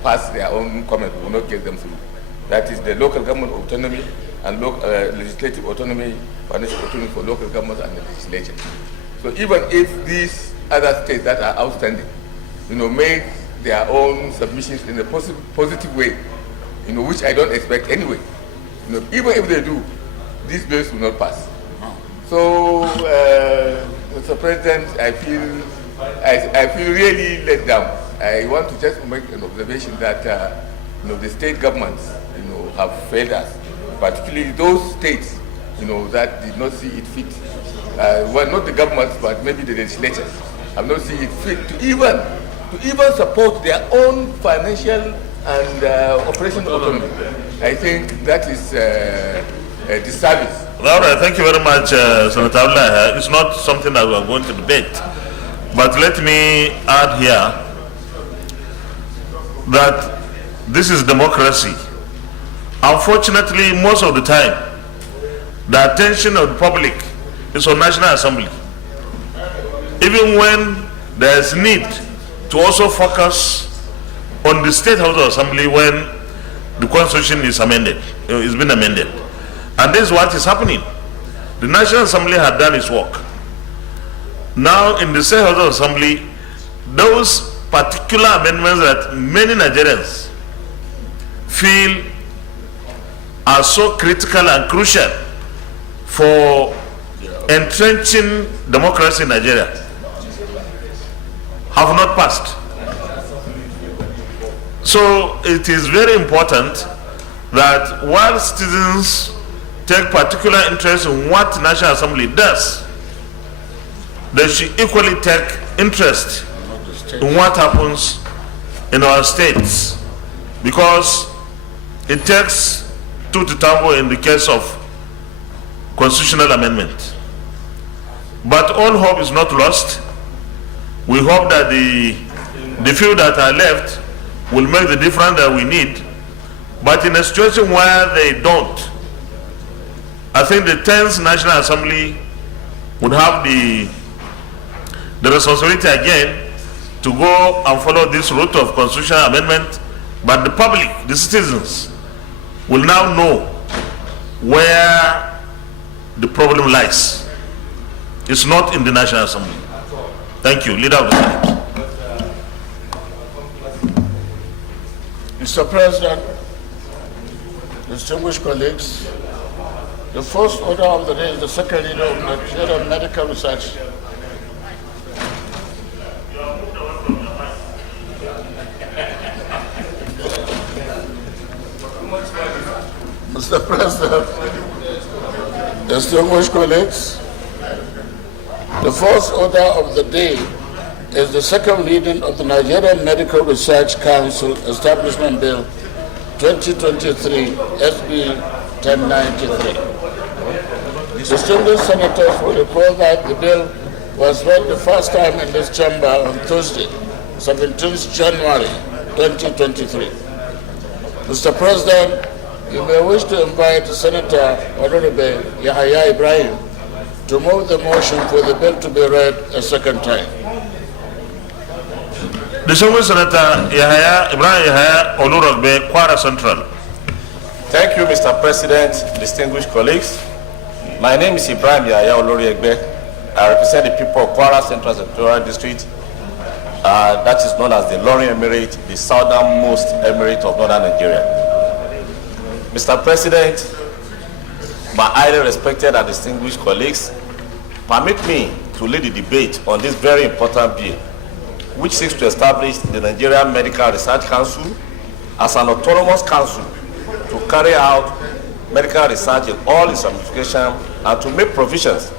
pass their own comment, we will not get them through. That is the local government autonomy and legislative autonomy, financial autonomy for local governments and the legislature. So even if these other states that are outstanding, make their own submissions in a positive way, which I don't expect anyway, even if they do, these bills will not pass. So, Mr. President, I feel really let down. I want to just make an observation that the state governments have failed us, particularly those states that did not see it fit. Well, not the governments, but maybe the legislatures have not seen it fit to even support their own financial and operational autonomy. I think that is a disservice. All right, thank you very much, Senator Abdullah. It's not something that we are going to debate, but let me add here that this is democracy. Unfortunately, most of the time, the attention of the public is on National Assembly. Even when there is need to also focus on the State House of Assembly when the Constitution is amended, it's been amended. And this is what is happening. The National Assembly had done its work. Now in the State House of Assembly, those particular amendments that many Nigerians feel are so critical and crucial for entrenching democracy in Nigeria have not passed. So it is very important that while citizens take particular interest in what the National Assembly does, they should equally take interest in what happens in our states, because it takes two to tango in the case of constitutional amendment. But all hope is not lost. We hope that the few that are left will make the difference that we need. But in a situation where they don't, I think the 10th National Assembly would have the responsibility again to go and follow this route of constitutional amendment. But the public, the citizens, will now know where the problem lies. It's not in the National Assembly. Thank you. Leader of the Senate. Mr. President, distinguished colleagues, the first order of the day is the second leader of Nigerian Medical Research. Mr. President, distinguished colleagues, the first order of the day is the second reading of the Nigerian Medical Research Council Establishment Bill 2023, SB 1093. Distinguished senators will recall that the bill was read the first time in this chamber on Thursday, 17th January 2023. Mr. President, you may wish to invite Senator Honorable Yahaya Ibrahim to move the motion for the bill to be read a second time. Distinguished Senator Yahaya Ibrahim Yahaya Olurogbe, Kwara Central. Thank you, Mr. President, distinguished colleagues. My name is Ibrahim Yahaya Olurogbe. I represent the people of Kwara Central Senatorial District. That is known as the Lorry Emirate, the southernmost emirate of northern Nigeria. Mr. President, my highly respected and distinguished colleagues, permit me to lead the debate on this very important bill, which seeks to establish the Nigerian Medical Research Council as an autonomous council to carry out medical research in all its ramifications and to make provisions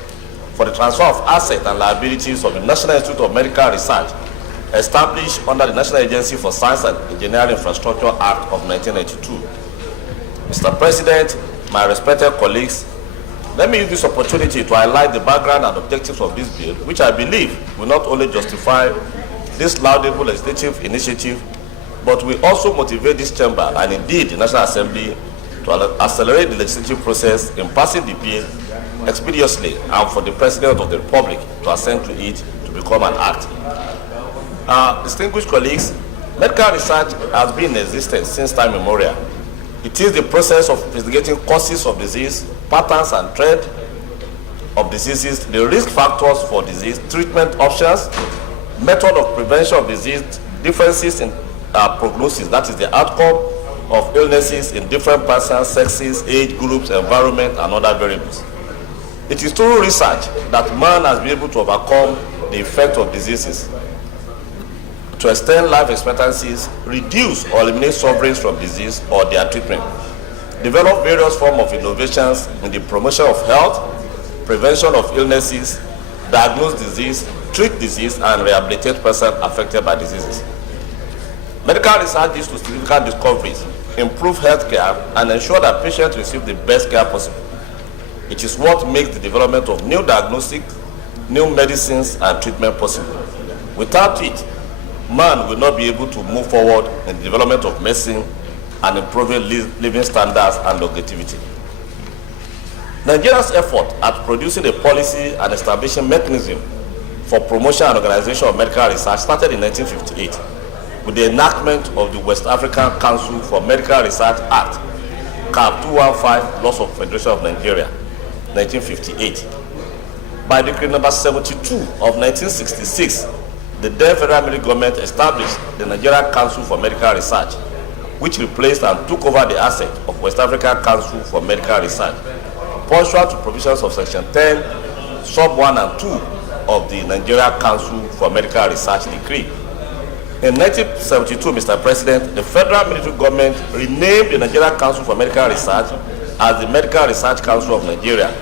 for the transfer of assets and liabilities of the National Institute of Medical Research established under the National Agency for Science and Engineering Infrastructure Act of 1992. Mr. President, my respected colleagues, let me use this opportunity to highlight the background and objectives of this bill, which I believe will not only justify this laudable legislative initiative, but will also motivate this chamber and indeed the National Assembly to accelerate the legislative process in passing the bill expeditiously and for the President of the Republic to assent to it to become an act. Distinguished colleagues, medical research has been in existence since time immemorial. It is the process of investigating causes of disease, patterns and trend of diseases, the risk factors for disease, treatment options, method of prevention of disease, differences in prognosis, that is the outcome of illnesses in different persons, sexes, age groups, environment, and other variables. It is through research that man has been able to overcome the effect of diseases, to extend life expectancies, reduce or eliminate sufferings from disease or their treatment, develop various forms of innovations in the promotion of health, prevention of illnesses, diagnose disease, treat disease, and rehabilitate persons affected by diseases. Medical research leads to significant discoveries, improve health care, and ensure that patients receive the best care possible. It is what makes the development of new diagnostics, new medicines, and treatment possible. Without it, man will not be able to move forward in the development of medicine and improving living standards and longevity. Nigeria's effort at producing a policy and establishing mechanism for promotion and organization of medical research started in 1958 with the enactment of the West African Council for Medical Research Act, CAP 215, Laws of Federation of Nigeria, 1958. By Decree number 72 of 1966, the then federal military government established the Nigerian Council for Medical Research, which replaced and took over the asset of West African Council for Medical Research, pursuant to provisions of Section 10, Sub 1 and 2 of the Nigerian Council for Medical Research Decree. In 1972, Mr. President, the federal military government renamed the Nigerian Council for Medical Research as the Medical Research Council of Nigeria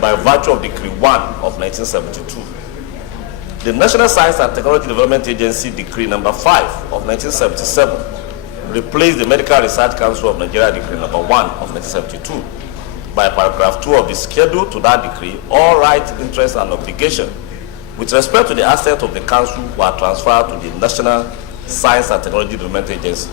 by virtue of Decree 1 of 1972. The National Science and Technology Development Agency Decree number 5 of 1977 replaced the Medical Research Council of Nigeria Decree number 1 of 1972. By paragraph 2 of the schedule to that decree, all rights, interests, and obligations with respect to the assets of the council were transferred to the National Science and Technology Development Agency.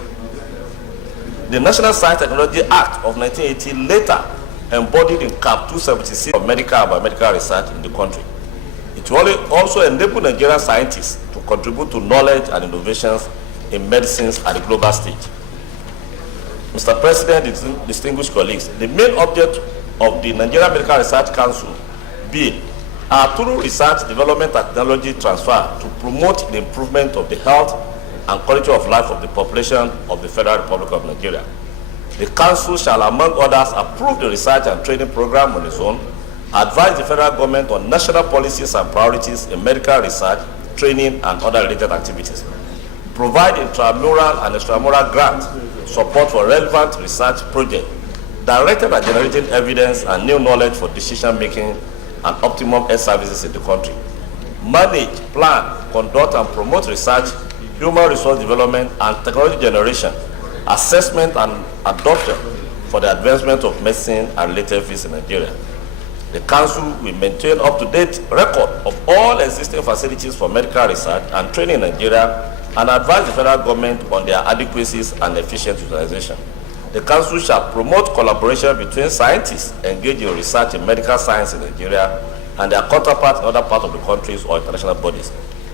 The National Science and Technology Act of 1980 later embodied in CAP 276 of medical and biomedical research in the country. It will also enable Nigerian scientists to contribute to knowledge and innovations in medicines at the global stage. Mr. President, distinguished colleagues, the main object of the Nigerian Medical Research Council bill are through research, development, and technology transfer to promote the improvement of the health and quality of life of the population of the Federal Republic of Nigeria. The Council shall, among others, approve the research and training program on its own, advise the federal government on national policies and priorities in medical research, training, and other related activities, provide intramural and extramural grant support for relevant research projects directed at generating evidence and new knowledge for decision-making and optimum health services in the country, manage, plan, conduct, and promote research, human resource development, and technology generation, assessment, and adoption for the advancement of medicine and related fields in Nigeria. The Council will maintain up-to-date record of all existing facilities for medical research and training in Nigeria and advise the federal government on their adequacies and efficient utilization. The Council shall promote collaboration between scientists engaged in research in medical science in Nigeria and their counterparts in other parts of the countries or international bodies.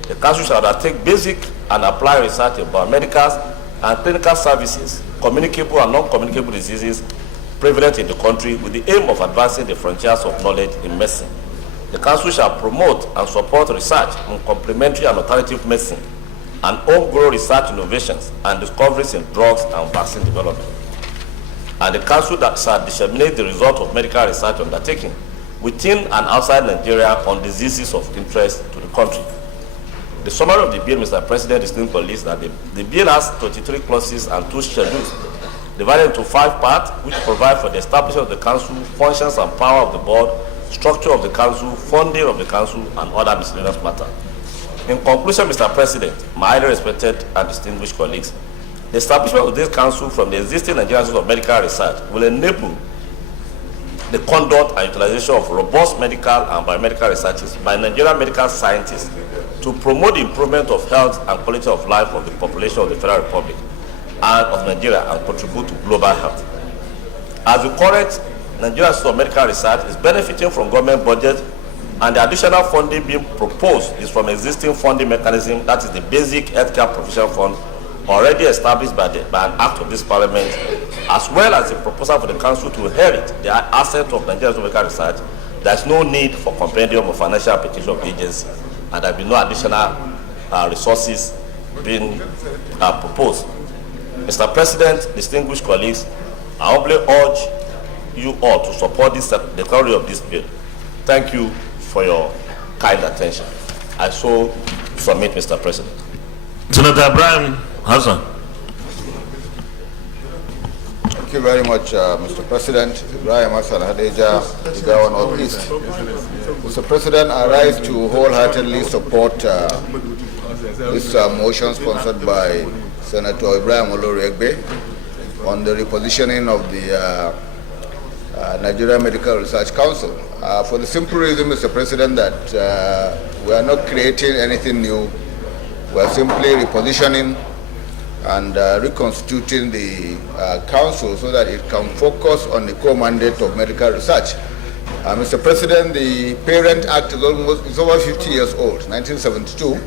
The Council shall undertake basic and applied research in biomedical and clinical services, communicable and non-communicable diseases prevalent in the country with the aim of advancing the frontiers of knowledge in medicine. The Council shall promote and support research in complementary and alternative medicine and homegrown research innovations and discoveries in drugs and vaccine development. And the Council that shall disseminate the result of medical research undertaking within and outside Nigeria on diseases of interest to the country. The summary of the bill, Mr. President, distinguished colleagues, that the bill has 23 clauses and 2 schedules, divided into 5 parts, which provide for the establishment of the Council, functions and power of the board, structure of the Council, funding of the Council, and other miscellaneous matters. In conclusion, Mr. President, my highly respected and distinguished colleagues, the establishment of this Council from the existing Nigerian Institute of Medical Research will enable the conduct and utilization of robust medical and biomedical researches by Nigerian medical scientists to promote the improvement of health and quality of life of the population of the Federal Republic and of Nigeria and contribute to global health. As the current Nigerian Institute of Medical Research is benefiting from government budget, and the additional funding being proposed is from existing funding mechanism, that is the Basic Healthcare Provision Fund, already established by an act of this Parliament, as well as the proposal for the Council to inherit the asset of Nigerian Institute of Medical Research. There is no need for compendium of financial application of the agency, and there will be no additional resources being proposed. Mr. President, distinguished colleagues, I humbly urge you all to support the delivery of this bill. Thank you for your kind attention. I so submit, Mr. President. Senator Ibrahim Hassan. Thank you very much, Mr. President. Ibrahim Hassan Hadeja, Jigawa Northeast. Mr. President, I rise to wholeheartedly support this motion sponsored by Senator Ibrahim Olori-Egbe on the repositioning of the Nigerian Medical Research Council. For the simple reason, Mr. President, that we are not creating anything new. We are simply repositioning and reconstituting the council so that it can focus on the core mandate of medical research. Mr. President, the Parent Act is over 50 years old, 1972,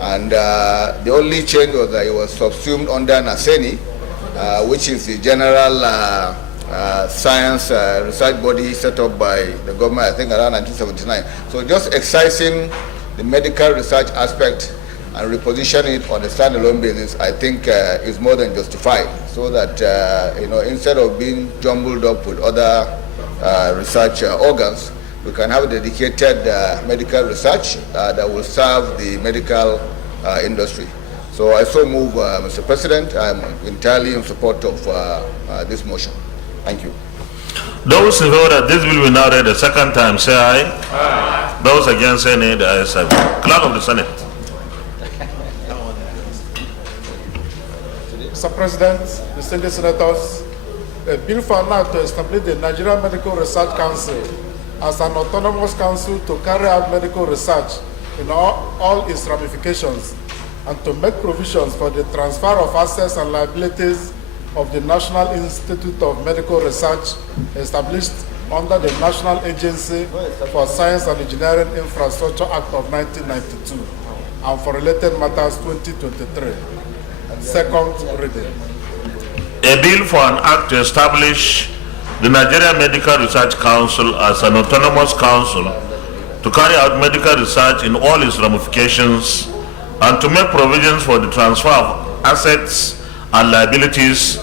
And the only change was that it was subsumed under NASENI, which is the general science research body set up by the government, I think around 1979. So just excising the medical research aspect and repositioning it on a standalone basis, I think is more than justified, so that instead of being jumbled up with other research organs, we can have dedicated medical research that will serve the medical industry. So I so move, Mr. President. I'm entirely in support of this motion. Thank you. Those in favor that this bill will now read a second time, say aye. Aye. Those against, say nay. The ayes have it. Clerk of the Senate. Mr. President, distinguished senators, a bill for an act to establish the Nigerian Medical Research Council as an autonomous council to carry out medical research in all its ramifications, and to make provisions for the transfer of assets and liabilities of the National Institute of Medical Research established under the National Agency for Science and Engineering Infrastructure Act of 1992 and for related matters 2023. Second reading. A bill for an act to establish the Nigerian Medical Research Council as an autonomous council to carry out medical research in all its ramifications and to make provisions for the transfer of assets and liabilities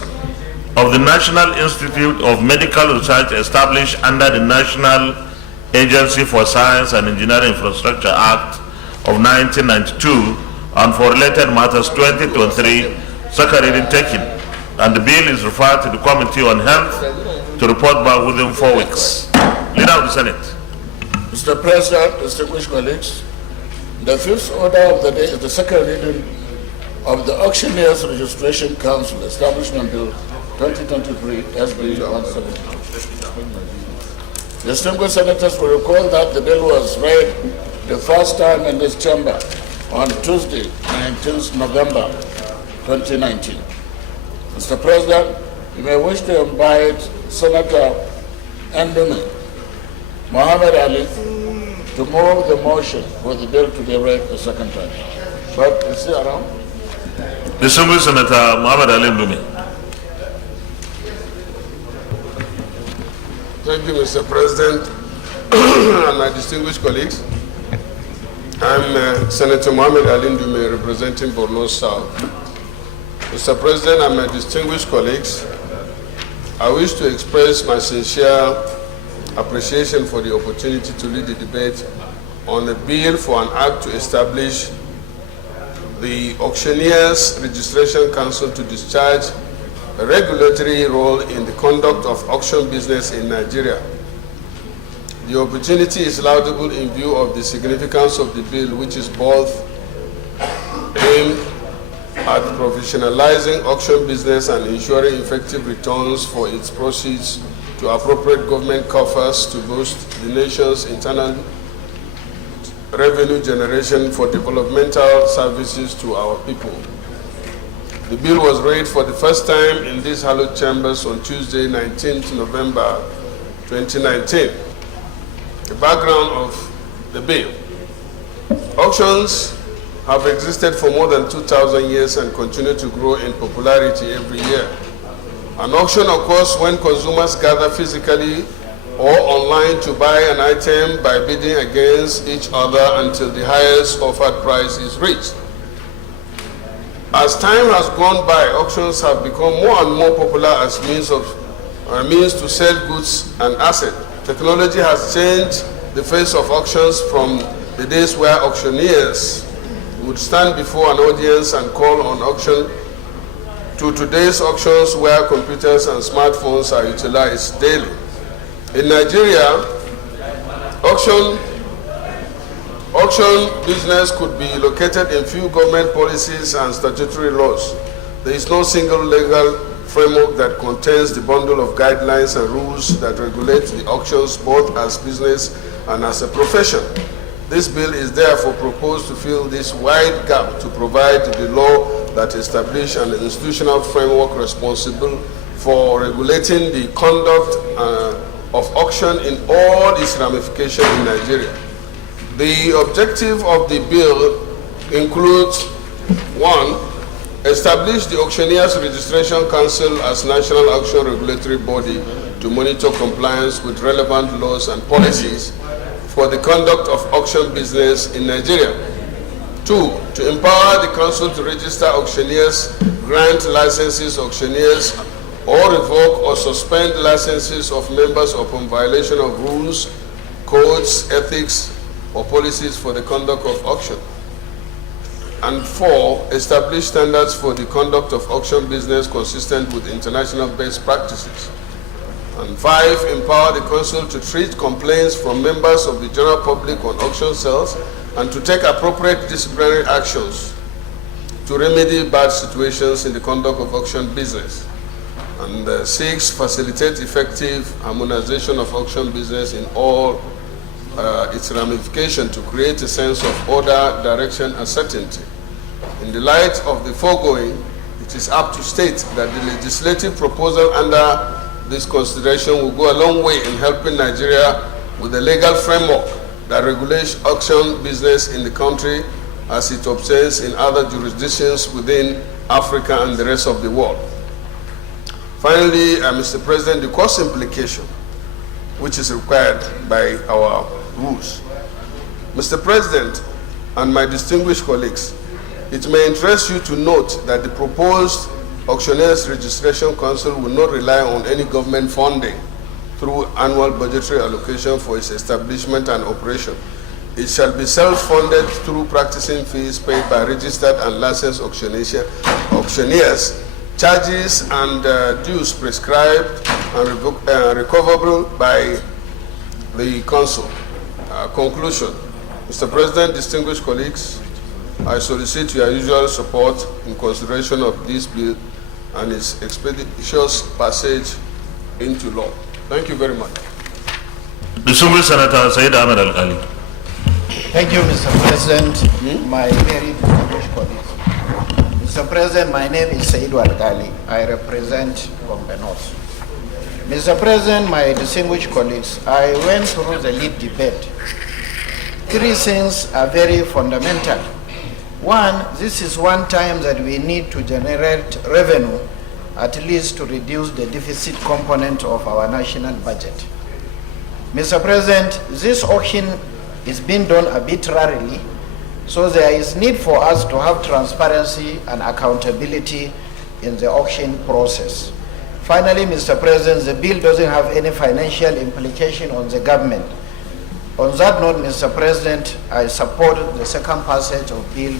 of the National Institute of Medical Research established under the National Agency for Science and Engineering Infrastructure Act of 1992 and for related matters 2023, second reading taken, and the bill is referred to the Committee on Health to report back within 4 weeks. Leader of the Senate. Mr. President, distinguished colleagues, the fifth order of the day is the second reading of the Auctioneers Registration Council Establishment Bill 2023 SB 170. Distinguished senators will recall that the bill was read the first time in this chamber on Tuesday, 19th November 2019. Mr. President, you may wish to invite Senator Ndumi Muhammad Ali to move the motion for the bill to be read the second time. But is he around? Distinguished Senator Muhammad Ali Ndumi. Thank you, Mr. President, and my distinguished colleagues. I'm Senator Muhammad Ali Ndumi, representing Borno South. Mr. President and my distinguished colleagues, I wish to express my sincere appreciation for the opportunity to lead the debate on the bill for an act to establish the Auctioneers Registration Council to discharge a regulatory role in the conduct of auction business in Nigeria. The opportunity is laudable in view of the significance of the bill, which is both aimed at professionalizing auction business and ensuring effective returns for its proceeds to appropriate government coffers to boost the nation's internal revenue generation for developmental services to our people. The bill was read for the first time in these hallowed chambers on Tuesday, 19th November 2019. The background of the bill. Auctions have existed for more than 2,000 years and continue to grow in popularity every year. An auction occurs when consumers gather physically or online to buy an item by bidding against each other until the highest offered price is reached. As time has gone by, auctions have become more and more popular as means to sell goods and assets. Technology has changed the face of auctions from the days where auctioneers would stand before an audience and call on auction to today's auctions where computers and smartphones are utilized daily. In Nigeria, auction business could be located in few government policies and statutory laws. There is no single legal framework that contains the bundle of guidelines and rules that regulate the auctions both as business and as a profession. This bill is therefore proposed to fill this wide gap to provide the law that establishes an institutional framework responsible for regulating the conduct of auction in all its ramifications in Nigeria. The objective of the bill includes: 1. Establish the Auctioneers Registration Council as national auction regulatory body to monitor compliance with relevant laws and policies for the conduct of auction business in Nigeria. 2. To empower the council to register auctioneers, grant licenses auctioneers, or revoke or suspend licenses of members upon violation of rules, codes, ethics, or policies for the conduct of auction. And 4, establish standards for the conduct of auction business consistent with international best practices. And 5, empower the council to treat complaints from members of the general public on auction sales and to take appropriate disciplinary actions to remedy bad situations in the conduct of auction business. And 6, facilitate effective harmonization of auction business in all its ramifications to create a sense of order, direction, and certainty. In the light of the foregoing, it is apt to state that the legislative proposal under this consideration will go a long way in helping Nigeria with a legal framework that regulates auction business in the country as it obtains in other jurisdictions within Africa and the rest of the world. Finally, Mr. President, the cost implication, which is required by our rules. Mr. President and my distinguished colleagues, it may interest you to note that the proposed Auctioneers Registration Council will not rely on any government funding through annual budgetary allocation for its establishment and operation. It shall be self-funded through practicing fees paid by registered and licensed auctioneers, charges and dues prescribed and recoverable by the Council. Conclusion. Mr. President, distinguished colleagues, I solicit your usual support in consideration of this bill and its expeditious passage into law. Thank you very much. Distinguished Senator Said Ahmed Al-Ghali. Thank you, Mr. President, my very distinguished colleagues. Mr. President, my name is Said Al-Ghali. I represent Gombe North. Mr. President, my distinguished colleagues, I went through the lead debate. 3 things are very fundamental. 1, this is one time that we need to generate revenue, at least to reduce the deficit component of our national budget. Mr. President, this auction is being done arbitrarily, so there is need for us to have transparency and accountability in the auction process. Finally, Mr. President, the bill doesn't have any financial implication on the government. On that note, Mr. President, I support the second passage of bill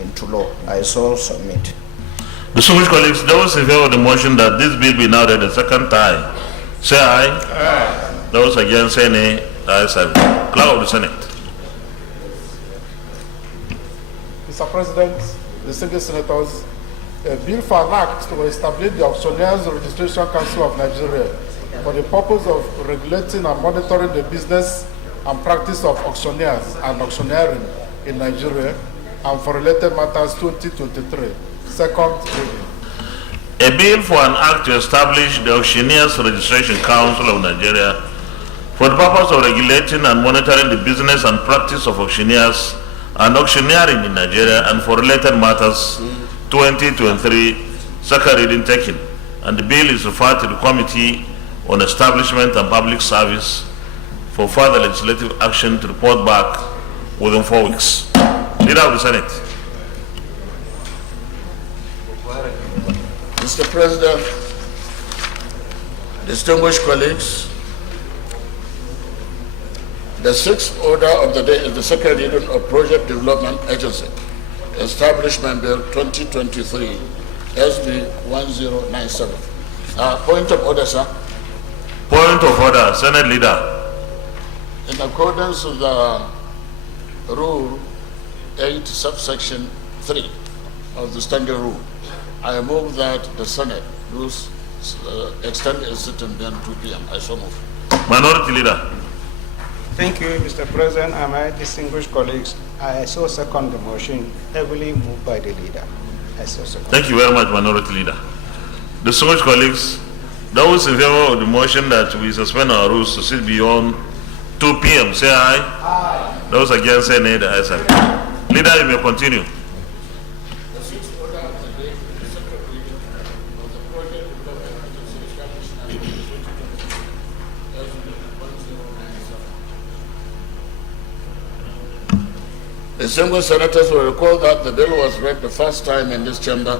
into law. I so submit. Distinguished colleagues, those in favor of the motion that this bill be now read a second time, say aye. Aye. Those against, say nay. Ayes have it. Clerk of the Senate. Mr. President, distinguished senators, a bill for an act to establish the Auctioneers Registration Council of Nigeria for the purpose of regulating and monitoring the business and practice of auctioneers and auctioneering in Nigeria and for related matters 2023. Second reading. A bill for an act to establish the Auctioneers Registration Council of Nigeria for the purpose of regulating and monitoring the business and practice of auctioneers and auctioneering in Nigeria and for related matters 2023. Second reading taken. And the bill is referred to the Committee on Establishment and Public Service for further legislative action to report back within 4 weeks. Leader of the Senate. Mr. President, distinguished colleagues, the 6th order of the day is the second reading of Project Development Agency Establishment Bill 2023, SB 1097. Point of order, sir. Point of order, Senate Leader. In accordance with the Rule 8, subsection 3 of the Standing Rule, I move that the Senate extend its sitting beyond 2 p.m. I so move. Minority Leader. Thank you, Mr. President and my distinguished colleagues. I so second the motion, heavily moved by the leader. I so second. Thank you very much, Minority Leader. Distinguished colleagues, those in favor of the motion that we suspend our rules to sit beyond 2 p.m. say aye. Aye. Those against say nay. The ayes have it. Leader, you may continue. Distinguished senators will recall that the bill was read the first time in this chamber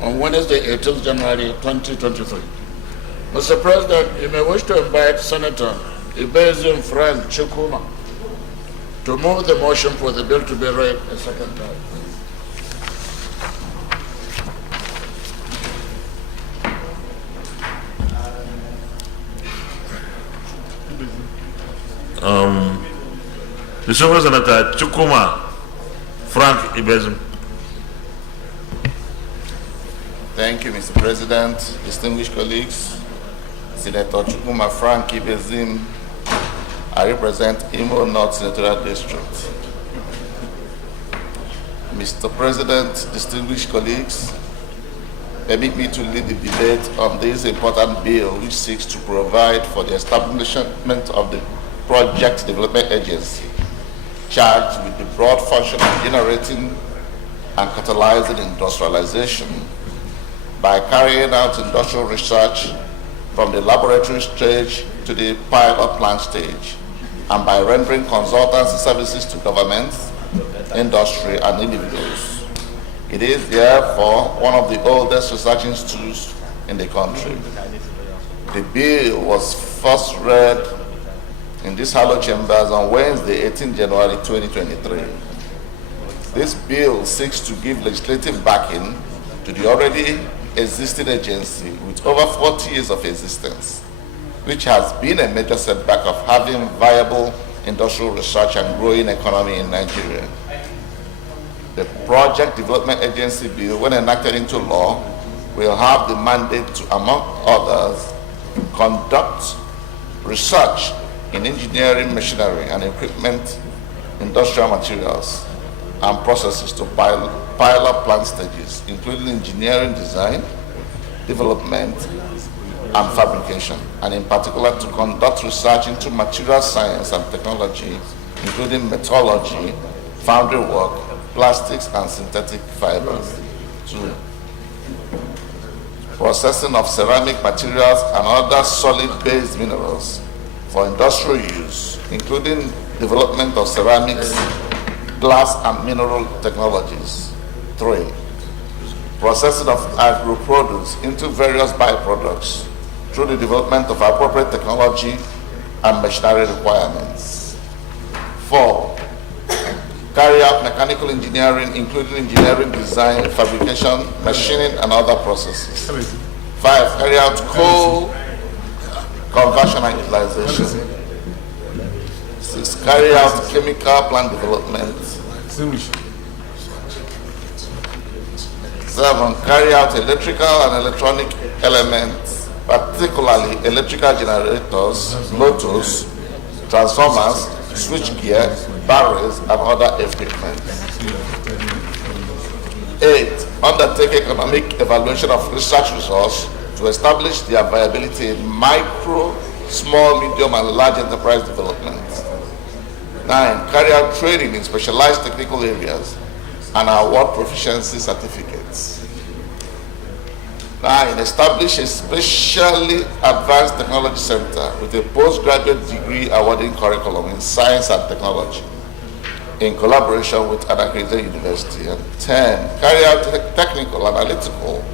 on Wednesday, 18th January 2023. Mr. President, you may wish to invite Senator Ibezim Frank Chukuma to move the motion for the bill to be read a second time. Distinguished Senator Chukuma Frank Ibezim. Thank you, Mr. President, distinguished colleagues. Senator Chukuma Frank Ibezim, I represent Imo North Senatorial District. Mr. President, distinguished colleagues, permit me to lead the debate on this important bill which seeks to provide for the establishment of the Project Development Agency charged with the broad function of generating and catalyzing industrialization by carrying out industrial research from the laboratory stage to the pilot plant stage, and by rendering consultancy services to governments, industry, and individuals. It is therefore one of the oldest research institutes in the country. The bill was first read in these hallowed chambers on Wednesday, 18 January 2023. This bill seeks to give legislative backing to the already existing agency with over 40 years of existence, which has been a major setback of having viable industrial research and growing economy in Nigeria. The Project Development Agency bill, when enacted into law, will have the mandate to, among others, conduct research in engineering, machinery, and equipment, industrial materials, and processes to pilot plant stages, including engineering design, development, and fabrication, and in particular to conduct research into material science and technology, including metallurgy, foundry work, plastics, and synthetic fibers. 2. Processing of ceramic materials and other solid-based minerals for industrial use, including development of ceramics, glass, and mineral technologies. 3. Processing of agro-produce into various byproducts through the development of appropriate technology and machinery requirements. 4. Carry out mechanical engineering, including engineering design, fabrication, machining, and other processes. 5. Carry out coal conversion and utilization. 6. Carry out chemical plant development. 7. Carry out electrical and electronic elements, particularly electrical generators, motors, transformers, switchgear, batteries, and other equipment. 8. Undertake economic evaluation of research resource to establish their viability in micro, small, medium, and large enterprise development. 9. Carry out training in specialized technical areas and award proficiency certificates. 9. Establish a specially advanced technology center with a postgraduate degree awarding curriculum in science and technology in collaboration with an accredited university. And 10. Carry out technical, analytical,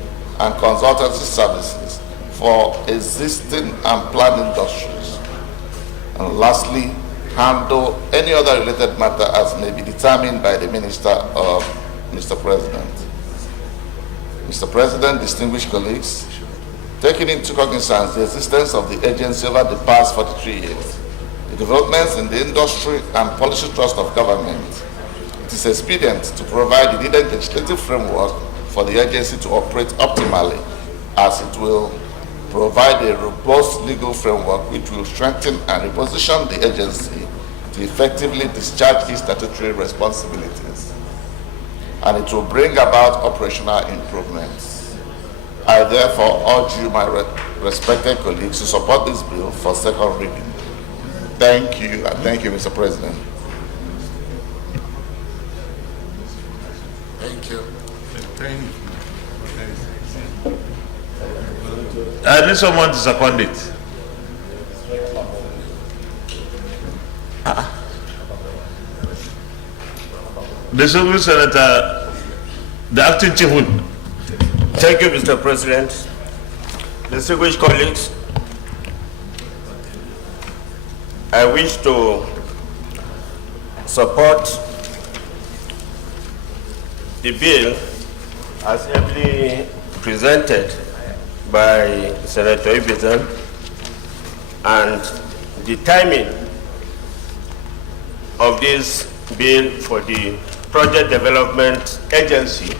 and consultancy services for existing and planned industries. And lastly, handle any other related matter as may be determined by the Minister of Mr. President. Mr. President, distinguished colleagues, taking into cognizance the existence of the agency over the past 43 years, the developments in the industry and policy trust of government, it is expedient to provide the needed legislative framework for the agency to operate optimally, as it will provide a robust legal framework which will strengthen and reposition the agency to effectively discharge its statutory responsibilities, and it will bring about operational improvements. I therefore urge you, my respected colleagues, to support this bill for second reading. Thank you, and thank you, Mr. President. I need someone to second it. Distinguished Senator, the acting chief whip. Thank you, Mr. President. Distinguished colleagues, I wish to support the bill as ably presented by Senator Ibizan, and the timing of this bill for the Project Development Agency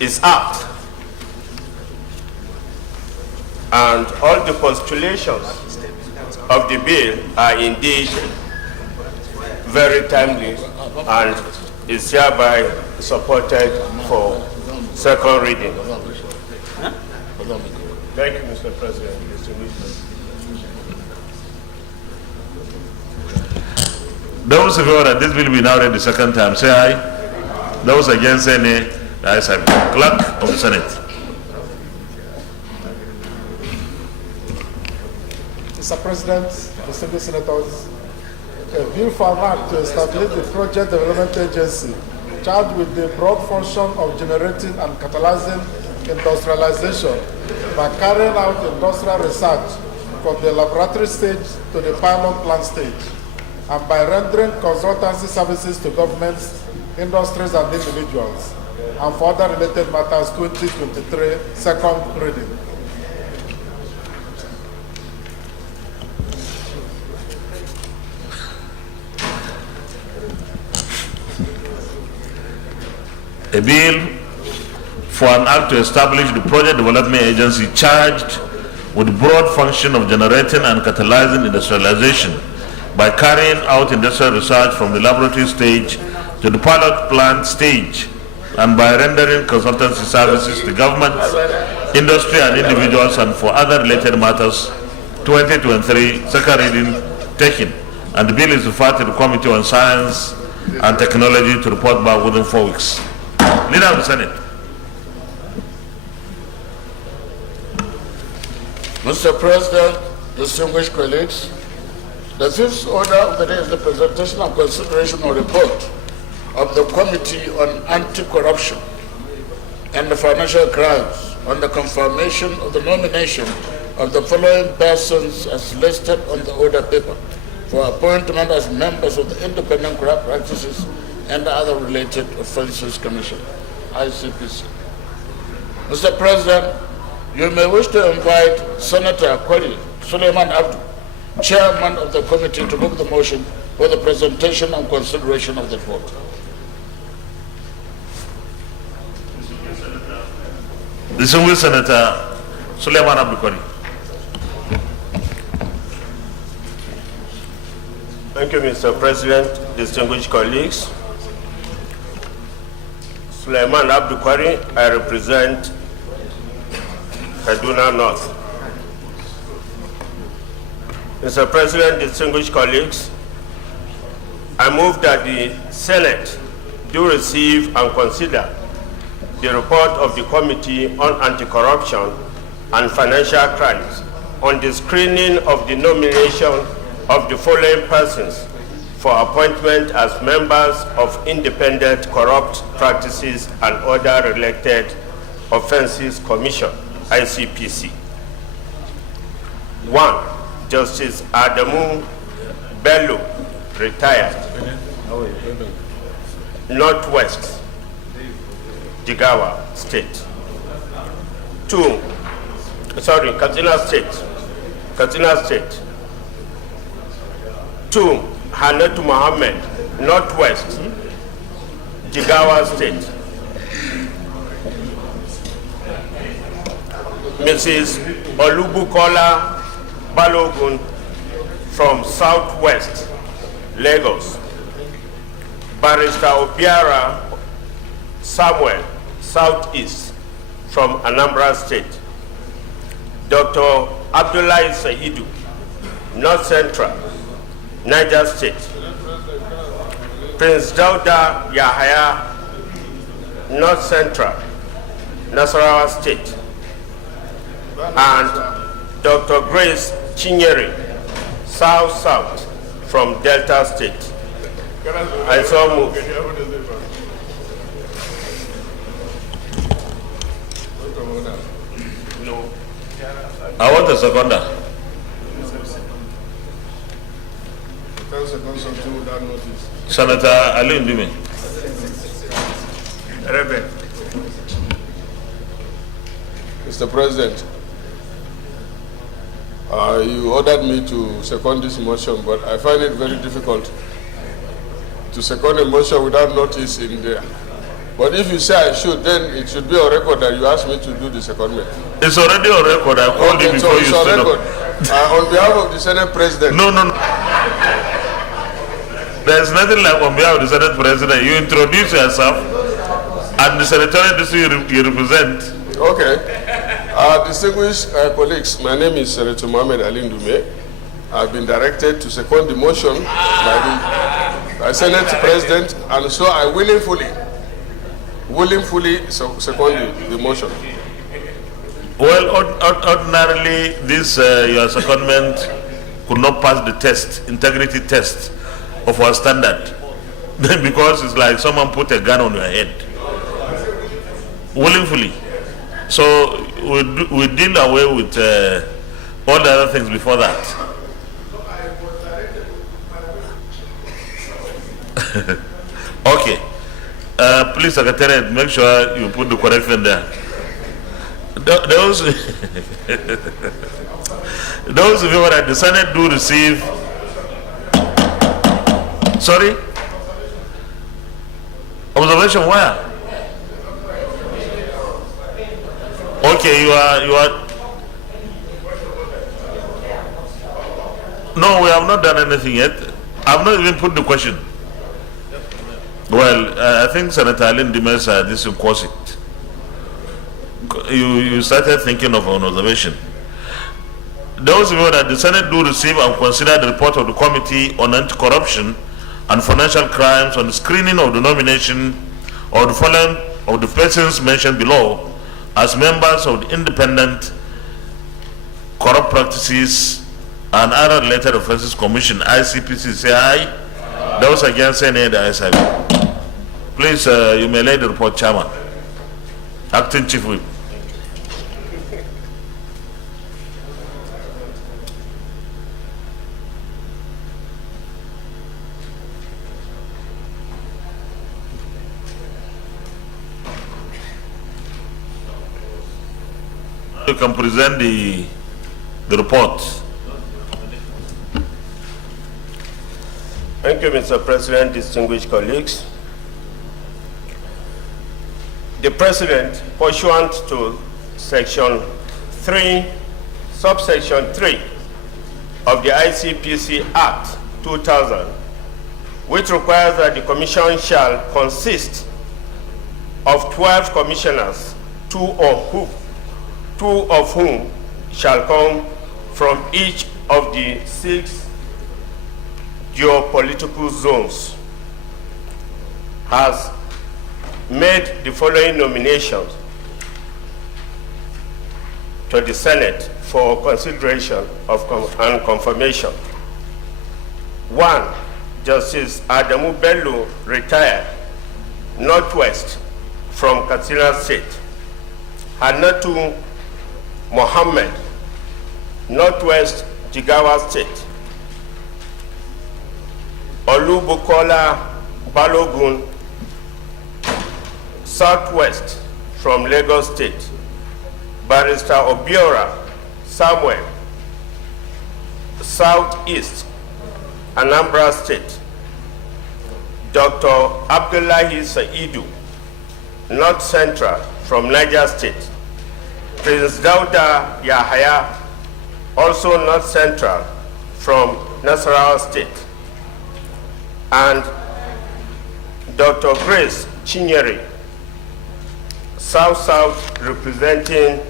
is apt, and all the postulations of the bill are indeed very timely and is hereby supported for second reading. Thank you, Mr. President. Those in favor that this bill be now read the second time, say aye. Those against, say nay. The ayes have it. Clerk of the Senate. Mr. President, distinguished senators, a bill for an act to establish the Project Development Agency charged with the broad function of generating and catalyzing industrialization by carrying out industrial research from the laboratory stage to the pilot plant stage, and by rendering consultancy services to governments, industries, and individuals, and for other related matters, 2023, second reading. A bill for an act to establish the Project Development Agency charged with broad function of generating and catalyzing industrialization by carrying out industrial research from the laboratory stage to the pilot plant stage, and by rendering consultancy services to government, industry, and individuals, and for other related matters, 2023, second reading taken. And the bill is referred to the Committee on Science and Technology to report back within 4 weeks. Leader of the Senate. Mr. President, distinguished colleagues, the fifth order of the day is the presentation and consideration of report of the Committee on Anti-Corruption and the Financial Crimes on the confirmation of the nomination of the following persons as listed on the order paper for appointment as members of the Independent Corrupt Practices and Other Related Offences Commission, ICPC. Mr. President, you may wish to invite Senator Kwali Suleiman Abdu, Chairman of the committee, to move the motion for the presentation and consideration of the vote. Distinguished Senator Suleiman Abdu Kwali. Thank you, Mr. President, distinguished colleagues. Suleiman Abdu Kwari, I represent Kaduna North. Mr. President, distinguished colleagues, I move that the Senate do receive and consider the report of the Committee on Anti-Corruption and Financial Crimes on the screening of the nomination of the following persons for appointment as members of Independent Corrupt Practices and Other Related Offences Commission, ICPC. 1. Justice Adamu Bello, retired, Northwest, Jigawa State. 2. Katsina State. 2. Hanatu Mohammed, Northwest, Jigawa State. Mrs. Olubukola Balogun from Southwest, Lagos. Barrister Obiara Samuel, Southeast, from Anambra State. Dr. Abdullahi Saidu, North Central, Niger State. Prince Dauda Yahaya, North Central, Nasarawa State, and Dr. Grace Chinyere, South South, from Delta State. I so move. No. I want a seconder. Senator Ali Ndume. Mr. President, you ordered me to second this motion, but I find it very difficult to second a motion without notice in there. But if you say I should, then it should be on record that you asked me to do the secondment. It's already on record. I called you before you stood up. On behalf of the Senate President. No. There's nothing like on behalf of the Senate President. You introduce yourself and the senatorial district you represent. Okay. Distinguished colleagues, my name is Senator Mohammed Ali Ndume. I've been directed to second the motion by Senate President, and so I willingly second the motion. Well, ordinarily, this your secondment could not pass the test, integrity test of our standard, because it's like someone put a gun on your head. Willingly. So we deal away with all the other things before that. Okay. Please, Secretary, make sure you put the correction there. Those of you that the Senate do receive. Sorry? Observation where? Okay, you are. No, we have not done anything yet. I've not even put the question. Well, I think Senator Alin Dimesa, this will cause it. You started thinking of an observation. Those of you that the Senate do receive and consider the report of the Committee on Anti-Corruption and Financial Crimes on the screening of the nomination of the following of the persons mentioned below as members of the Independent Corrupt Practices and Other Related Offences Commission, ICPC, say aye. Those against say nay, the ayes have it. Please, you may lay the report, Chairman. Acting Chief Whip. You can present the report. Thank you, Mr. President, distinguished colleagues. The President, pursuant to Section 3, subsection 3 of the ICPC Act 2000, which requires that the Commission shall consist of 12 commissioners, two of whom shall come from each of the 6 geopolitical zones, has made the following nominations to the Senate for consideration and confirmation. 1, Justice Adamu Bello, retired, Northwest, from Katsina State. Hannatu Mohammed, Northwest, Jigawa State. Olubukola Balogun, Southwest, from Lagos State. Barrister Obiora Samuel, Southeast, Anambra State. Dr. Abdullahi Saidu, North Central, from Niger State. Prince Dauda Yahaya, also North Central, from Nasarawa State. And Dr. Grace Chinyere, South-South, representing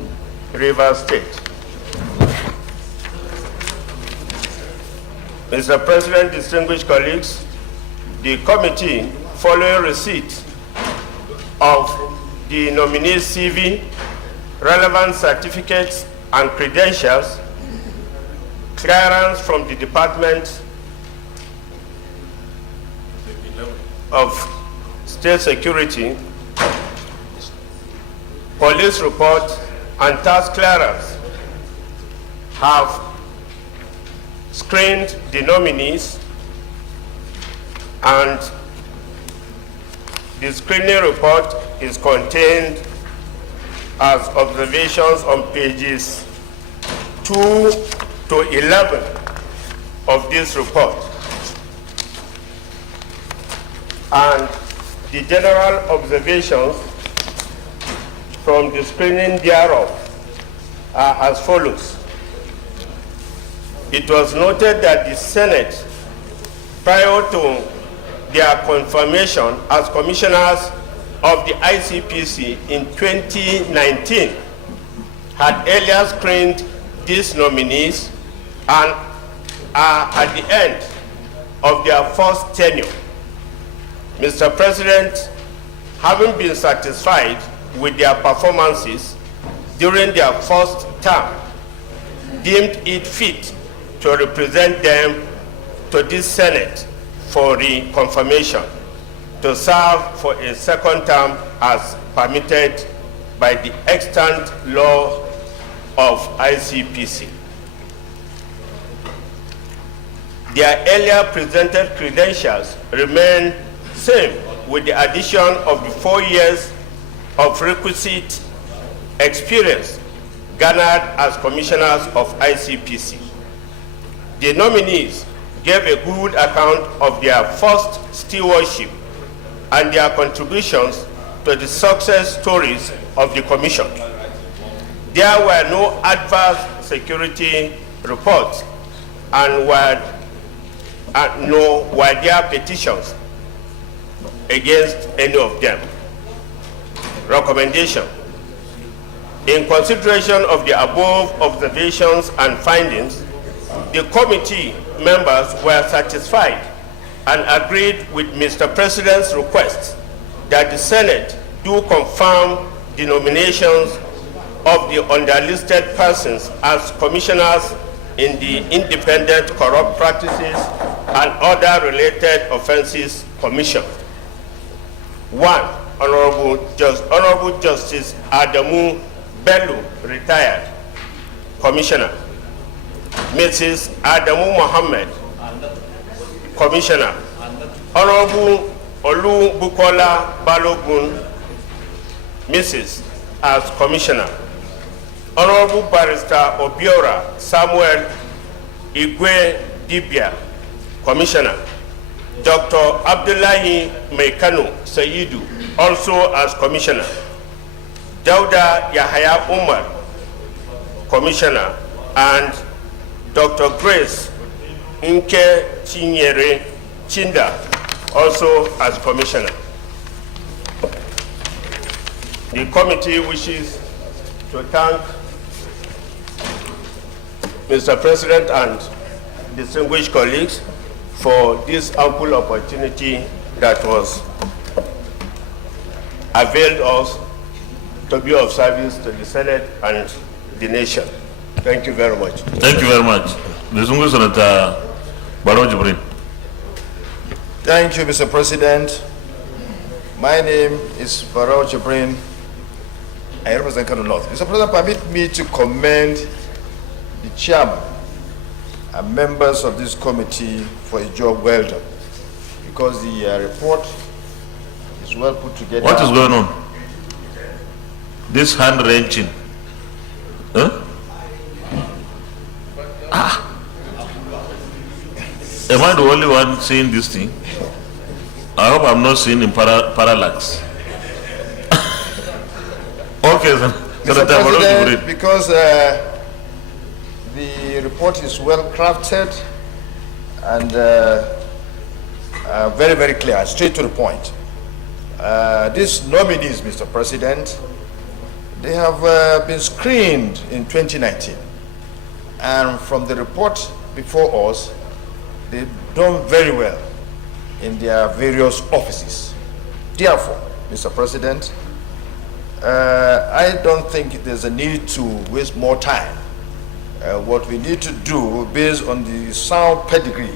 Rivers State. Mr. President, distinguished colleagues, the committee, following receipt of the nominee's CV, relevant certificates and credentials, clearance from the Department of State Security, police report, and task clearance have screened the nominees, and the screening report is contained as observations on pages 2 to 11 of this report. And the general observations from the screening thereof are as follows. It was noted that the Senate, prior to their confirmation as commissioners of the ICPC in 2019, had earlier screened these nominees and are at the end of their first tenure. Mr. President, having been satisfied with their performances during their first term, deemed it fit to represent them to this Senate for reconfirmation to serve for a second term as permitted by the extant law of ICPC. Their earlier presented credentials remain same with the addition of the 4 years of requisite experience garnered as commissioners of ICPC. The nominees gave a good account of their first stewardship and their contributions to the success stories of the Commission. There were no adverse security reports and nor were there petitions against any of them. Recommendation. In consideration of the above observations and findings, the committee members were satisfied and agreed with Mr. President's request that the Senate do confirm the nominations of the underlisted persons as commissioners in the Independent Corrupt Practices and Other Related Offenses Commission. 1. Honorable Justice Adamu Bello, retired, Commissioner. Mrs. Adamu Mohammed, Commissioner. Honorable Olu Bukola Balogun, Mrs. as Commissioner. Honorable Barrister Obiora Samuel Igwe Dibia, Commissioner. Dr. Abdullahi Meikano Sayidu, also as Commissioner. Dauda Yahaya Umar, Commissioner, and Dr. Grace Nke Chinyere Chinda, also as Commissioner. The committee wishes to thank Mr. President and distinguished colleagues for this ample opportunity that was availed us to be of service to the Senate and the nation. Thank you very much. Thank you very much. Distinguished Senator Barrow Jibrin. Thank you, Mr. President. My name is Barrow Jibrin. I represent Kano North. Mr. President, permit me to commend the chairman and members of this committee for a job well done, because the report is well put together. What is going on? This hand wrenching. Huh? Am I the only one seeing this thing? I hope I'm not seeing in parallax. Okay, Mr. President, because the report is well crafted and very, very clear, straight to the point. These nominees, Mr. President, they have been screened in 2019. And from the report before us, they've done very well in their various offices. Therefore, Mr. President, I don't think there's a need to waste more time. What we need to do, based on the sound pedigree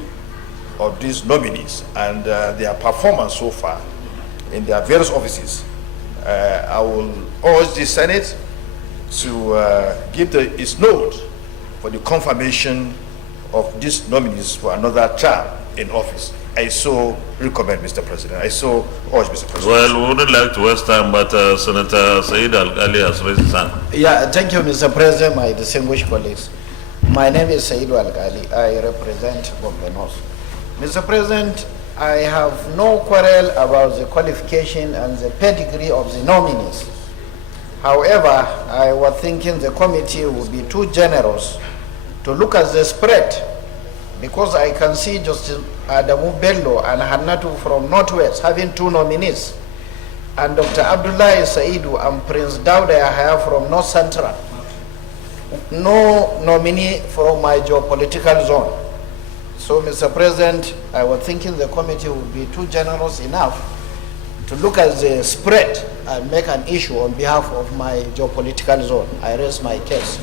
of these nominees and their performance so far in their various offices, I will urge the Senate to give its note for the confirmation of these nominees for another term in office. I so recommend, Mr. President. I so urge, Mr. President. Well, we wouldn't like to waste time, but Senator Said Al-Ali has raised his hand. Yeah, thank you, Mr. President, my distinguished colleagues. My name is Said Al-Ali. I represent Bombay North. Mr. President, I have no quarrel about the qualification and the pedigree of the nominees. However, I was thinking the committee would be too generous to look at the spread, because I can see Justice Adamu Bello and Hannatu from Northwest having 2 nominees, and Dr. Abdullahi Saidu and Prince Dauda Yahya from North Central. No nominee from my geopolitical zone. So, Mr. President, I was thinking the committee would be too generous enough to look at the spread and make an issue on behalf of my geopolitical zone. I raise my case.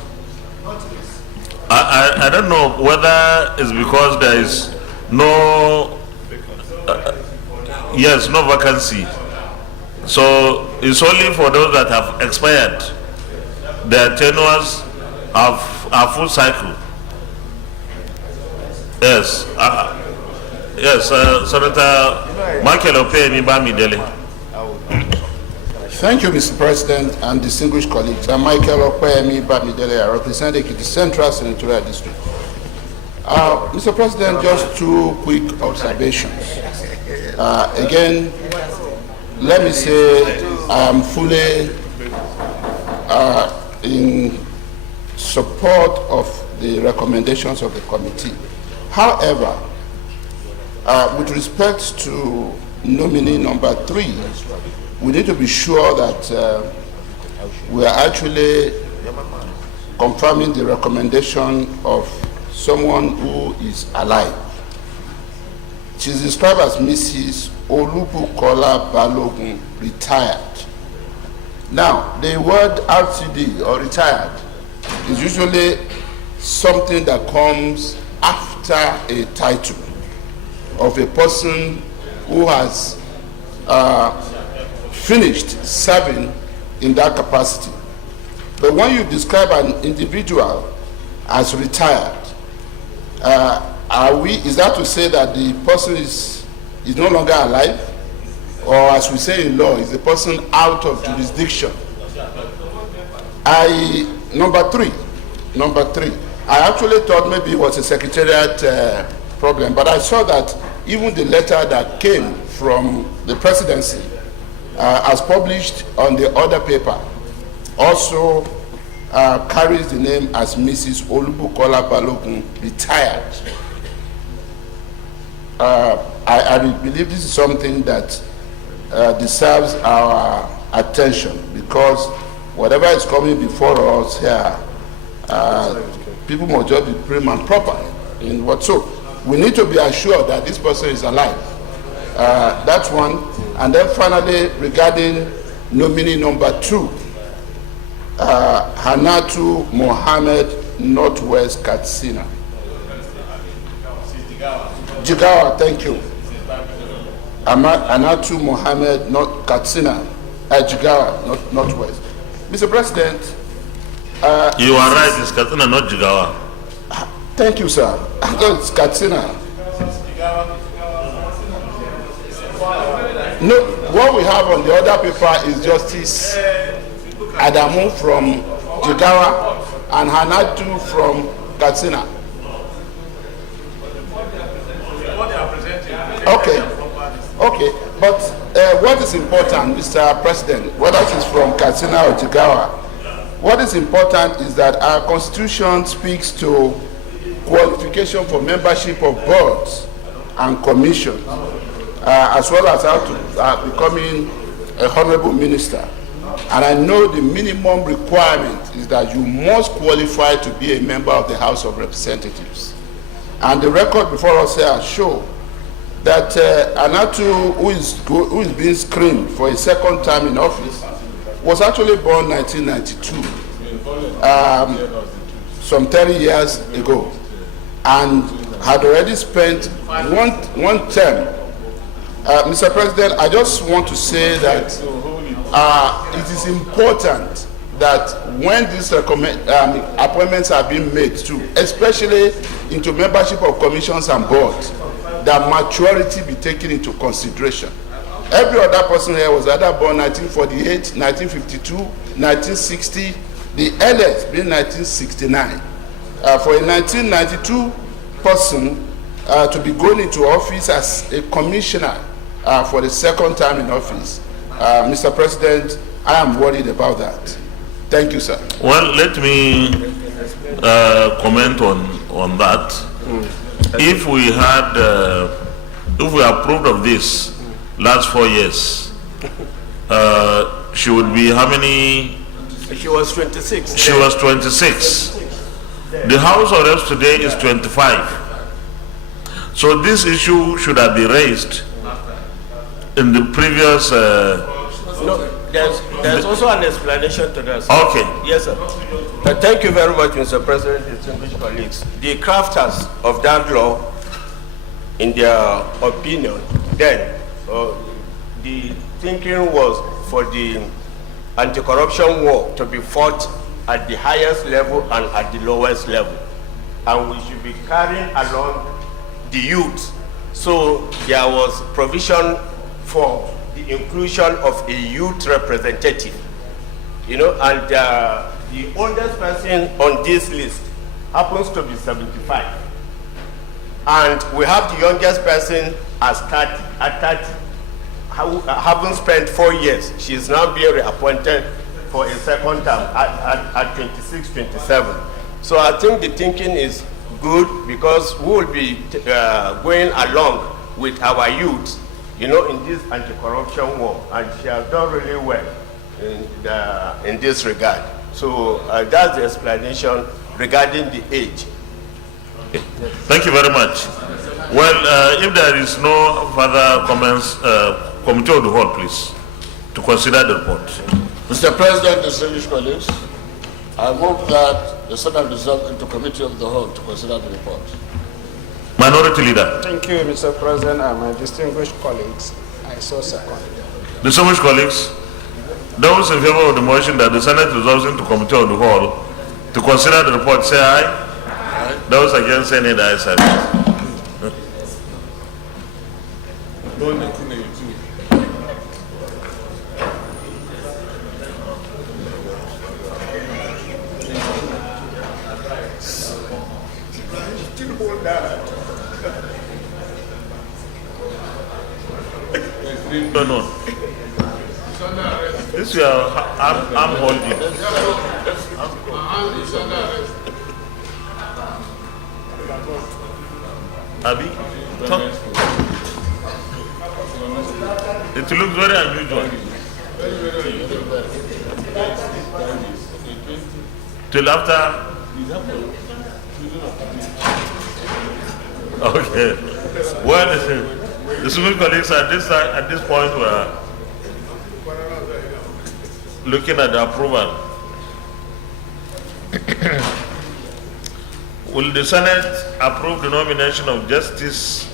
I don't know whether it's because there is no no vacancy, so it's only for those that have expired. Their tenures are full cycle. Yes, Senator Michael Opeyemi Bamidele. Thank you, Mr. President and distinguished colleagues. I'm Michael Opeyemi Bamidele. I represent the Central Senatorial District. Mr. President, just 2 quick observations. Again, let me say I am fully in support of the recommendations of the committee. However, with respect to nominee number 3, we need to be sure that we are actually confirming the recommendation of someone who is alive. She is described as Mrs. Olubukola Balogun, retired. Now, the word RTD or retired is usually something that comes after a title of a person who has finished serving in that capacity. But when you describe an individual as retired, is that to say that the person is no longer alive? Or as we say in law, is the person out of jurisdiction? Number three, I actually thought maybe it was a secretariat problem, but I saw that even the letter that came from the presidency as published on the other paper also carries the name as Mrs. Olubukola Balogun, retired. I believe this is something that deserves our attention, because whatever is coming before us here, people must just be prim and proper in what. So we need to be assured that this person is alive. That's one. And then finally, regarding nominee number 2, Hanatu Mohammed, Northwest Katsina. Jigawa, thank you. Hanatu Mohammed, not Katsina, Jigawa, Northwest. Mr. President. You are right, it's Katsina, not Jigawa. Thank you, sir. I thought it's Katsina. No, what we have on the other paper is Justice Adamu from Jigawa and Hanatu from Katsina. Okay, but what is important, Mr. President, whether it is from Katsina or Jigawa, what is important is that our constitution speaks to qualification for membership of boards and commissions, as well as how to becoming a honorable minister. And I know the minimum requirement is that you must qualify to be a member of the House of Representatives. And the record before us here show that Hanatu, who is being screened for a second time in office, was actually born 1992, some 30 years ago, and had already spent one term. Mr. President, I just want to say that it is important that when these appointments are being made too, especially into membership of commissions and boards, that maturity be taken into consideration. Every other person here was either born 1948, 1952, 1960, the eldest being 1969. For a 1992 person to be going into office as a commissioner for the second time in office, Mr. President, I am worried about that. Thank you, sir. Well, let me comment on that. If we approved of this last 4 years, she would be how many? She was 26. She was 26. The House of Reps today is 25. So this issue should have been raised in the previous. No, there's also an explanation to that. Okay. Yes, sir. Thank you very much, Mr. President, distinguished colleagues. The crafters of that law, in their opinion, then the thinking was for the anti-corruption war to be fought at the highest level and at the lowest level, and we should be carrying along the youth. So there was provision for the inclusion of a youth representative, and the oldest person on this list happens to be 75, and we have the youngest person at 30, having spent 4 years. She is now being reappointed for a second term at 26, 27. So I think the thinking is good, because we will be going along with our youth, in this anti-corruption war, and she has done really well in this regard. So that's the explanation regarding the age. Thank you very much. Well, if there is no further comments, Committee of the Whole, please, to consider the report. Mr. President, distinguished colleagues, I move that the Senate resolve into Committee of the Whole to consider the report. Minority Leader. Thank you, Mr. President, and my distinguished colleagues. I so second. Distinguished colleagues, those in favor of the motion that the Senate resolves into Committee of the Whole to consider the report, say aye. Aye. Those against, say nay. The ayes have it. No. This is I'm holding. Abi, talk. It looks very unusual. Till after. Okay. Well, the civil colleagues at this point were looking at the approval. Will the Senate approve the nomination of Justice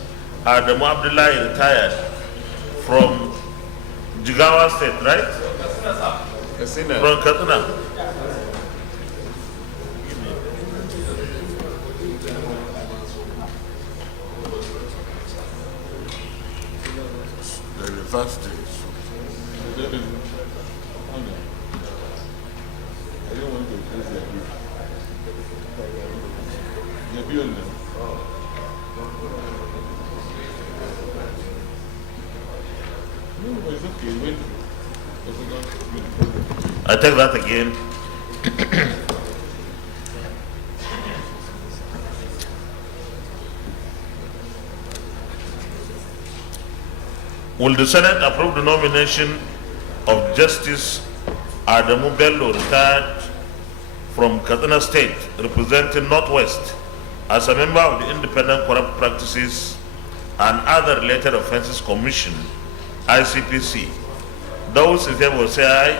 Adamu Abdullahi, retired, from Jigawa State, right? From Katsina. First days. I don't want to increase the bill. No, it's okay. I take that again. Will the Senate approve the nomination of Justice Adamu Bello, retired, from Katsina State, representing Northwest, as a member of the Independent Corrupt Practices and Other Related Offences Commission, ICPC? Those in favor say aye.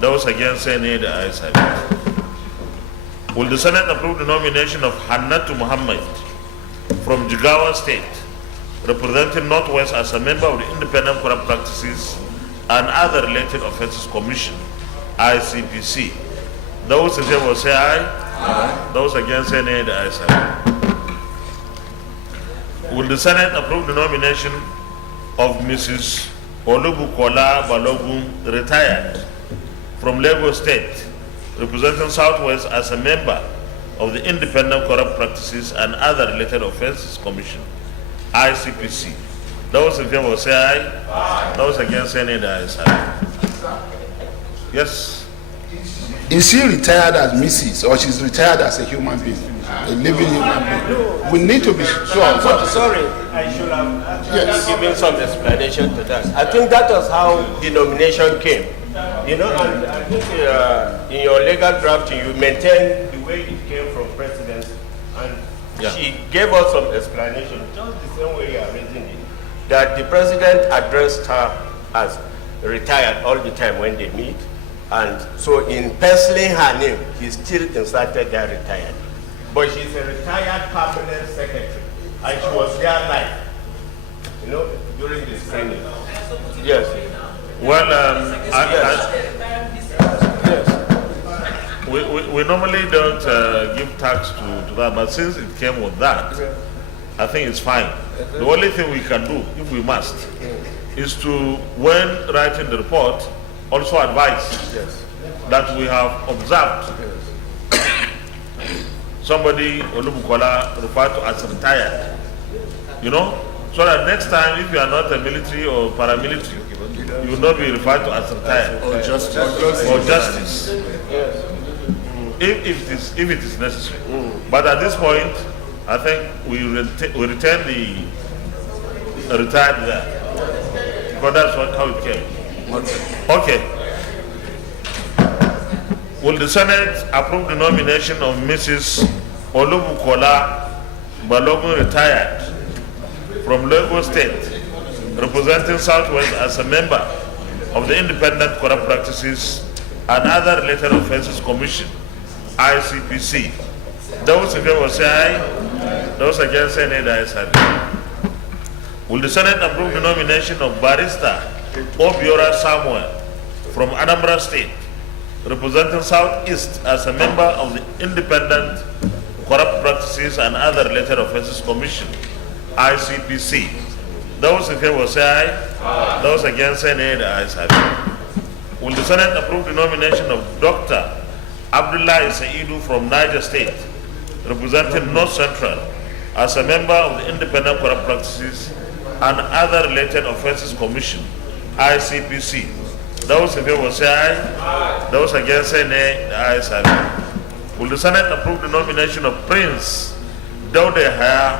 Those against say nay. The ayes have it. Will the Senate approve the nomination of Hannatu Muhammad from Jigawa State, representing Northwest, as a member of the Independent Corrupt Practices and Other Related Offences Commission, ICPC? Those in favor say aye. Those against say nay. The ayes have it. Will the Senate approve the nomination of Mrs. Olubukola Balogun, retired, from Lagos State, representing Southwest, as a member of the Independent Corrupt Practices and Other Related Offences Commission, ICPC? Those in favor say aye. Those against say nay. The ayes have it. Yes. Is she retired as Mrs. or she's retired as a human being, a living human being? We need to be sure. Sorry, I should have actually given some explanation to that. I think that was how the nomination came. You know, and I think in your legal drafting, you maintain the way it came from presidency, and she gave us some explanation, just the same way you are raising it, that the president addressed her as retired all the time when they meet. And so in penciling her name, he still inserted that retired. But she's a retired permanent secretary, and she was there live, you know, during the screening. Yes. Well, we normally don't give tax to that, but since it came with that, I think it's fine. The only thing we can do, if we must, is to, when writing the report, also advise that we have observed somebody Olubukola referred to as retired, you know, so that next time, if you are not a military or paramilitary, you will not be referred to as retired or justice. Or justice. If it is necessary. But at this point, I think we retain the retired there, because that's how it came. Okay. Will the Senate approve the nomination of Mrs. Olubukola Balogun, retired, from Lagos State, representing Southwest, as a member of the Independent Corrupt Practices and Other Related Offences Commission, ICPC? Those in favor say aye. Those against say nay. The ayes have it. Will the Senate approve the nomination of Barrister Obiora Samuel from Anambra State, representing Southeast, as a member of the Independent Corrupt Practices and Other Related Offences Commission, ICPC? Those in favor say aye. Those against say nay. The ayes have it. Will the Senate approve the nomination of Dr. Abdullah Saidu from Niger State, representing North Central, as a member of the Independent Corrupt Practices and Other Related Offences Commission, ICPC? Those in favor say aye. Those against say nay. The ayes have it. Will the Senate approve the nomination of Prince Daude Haya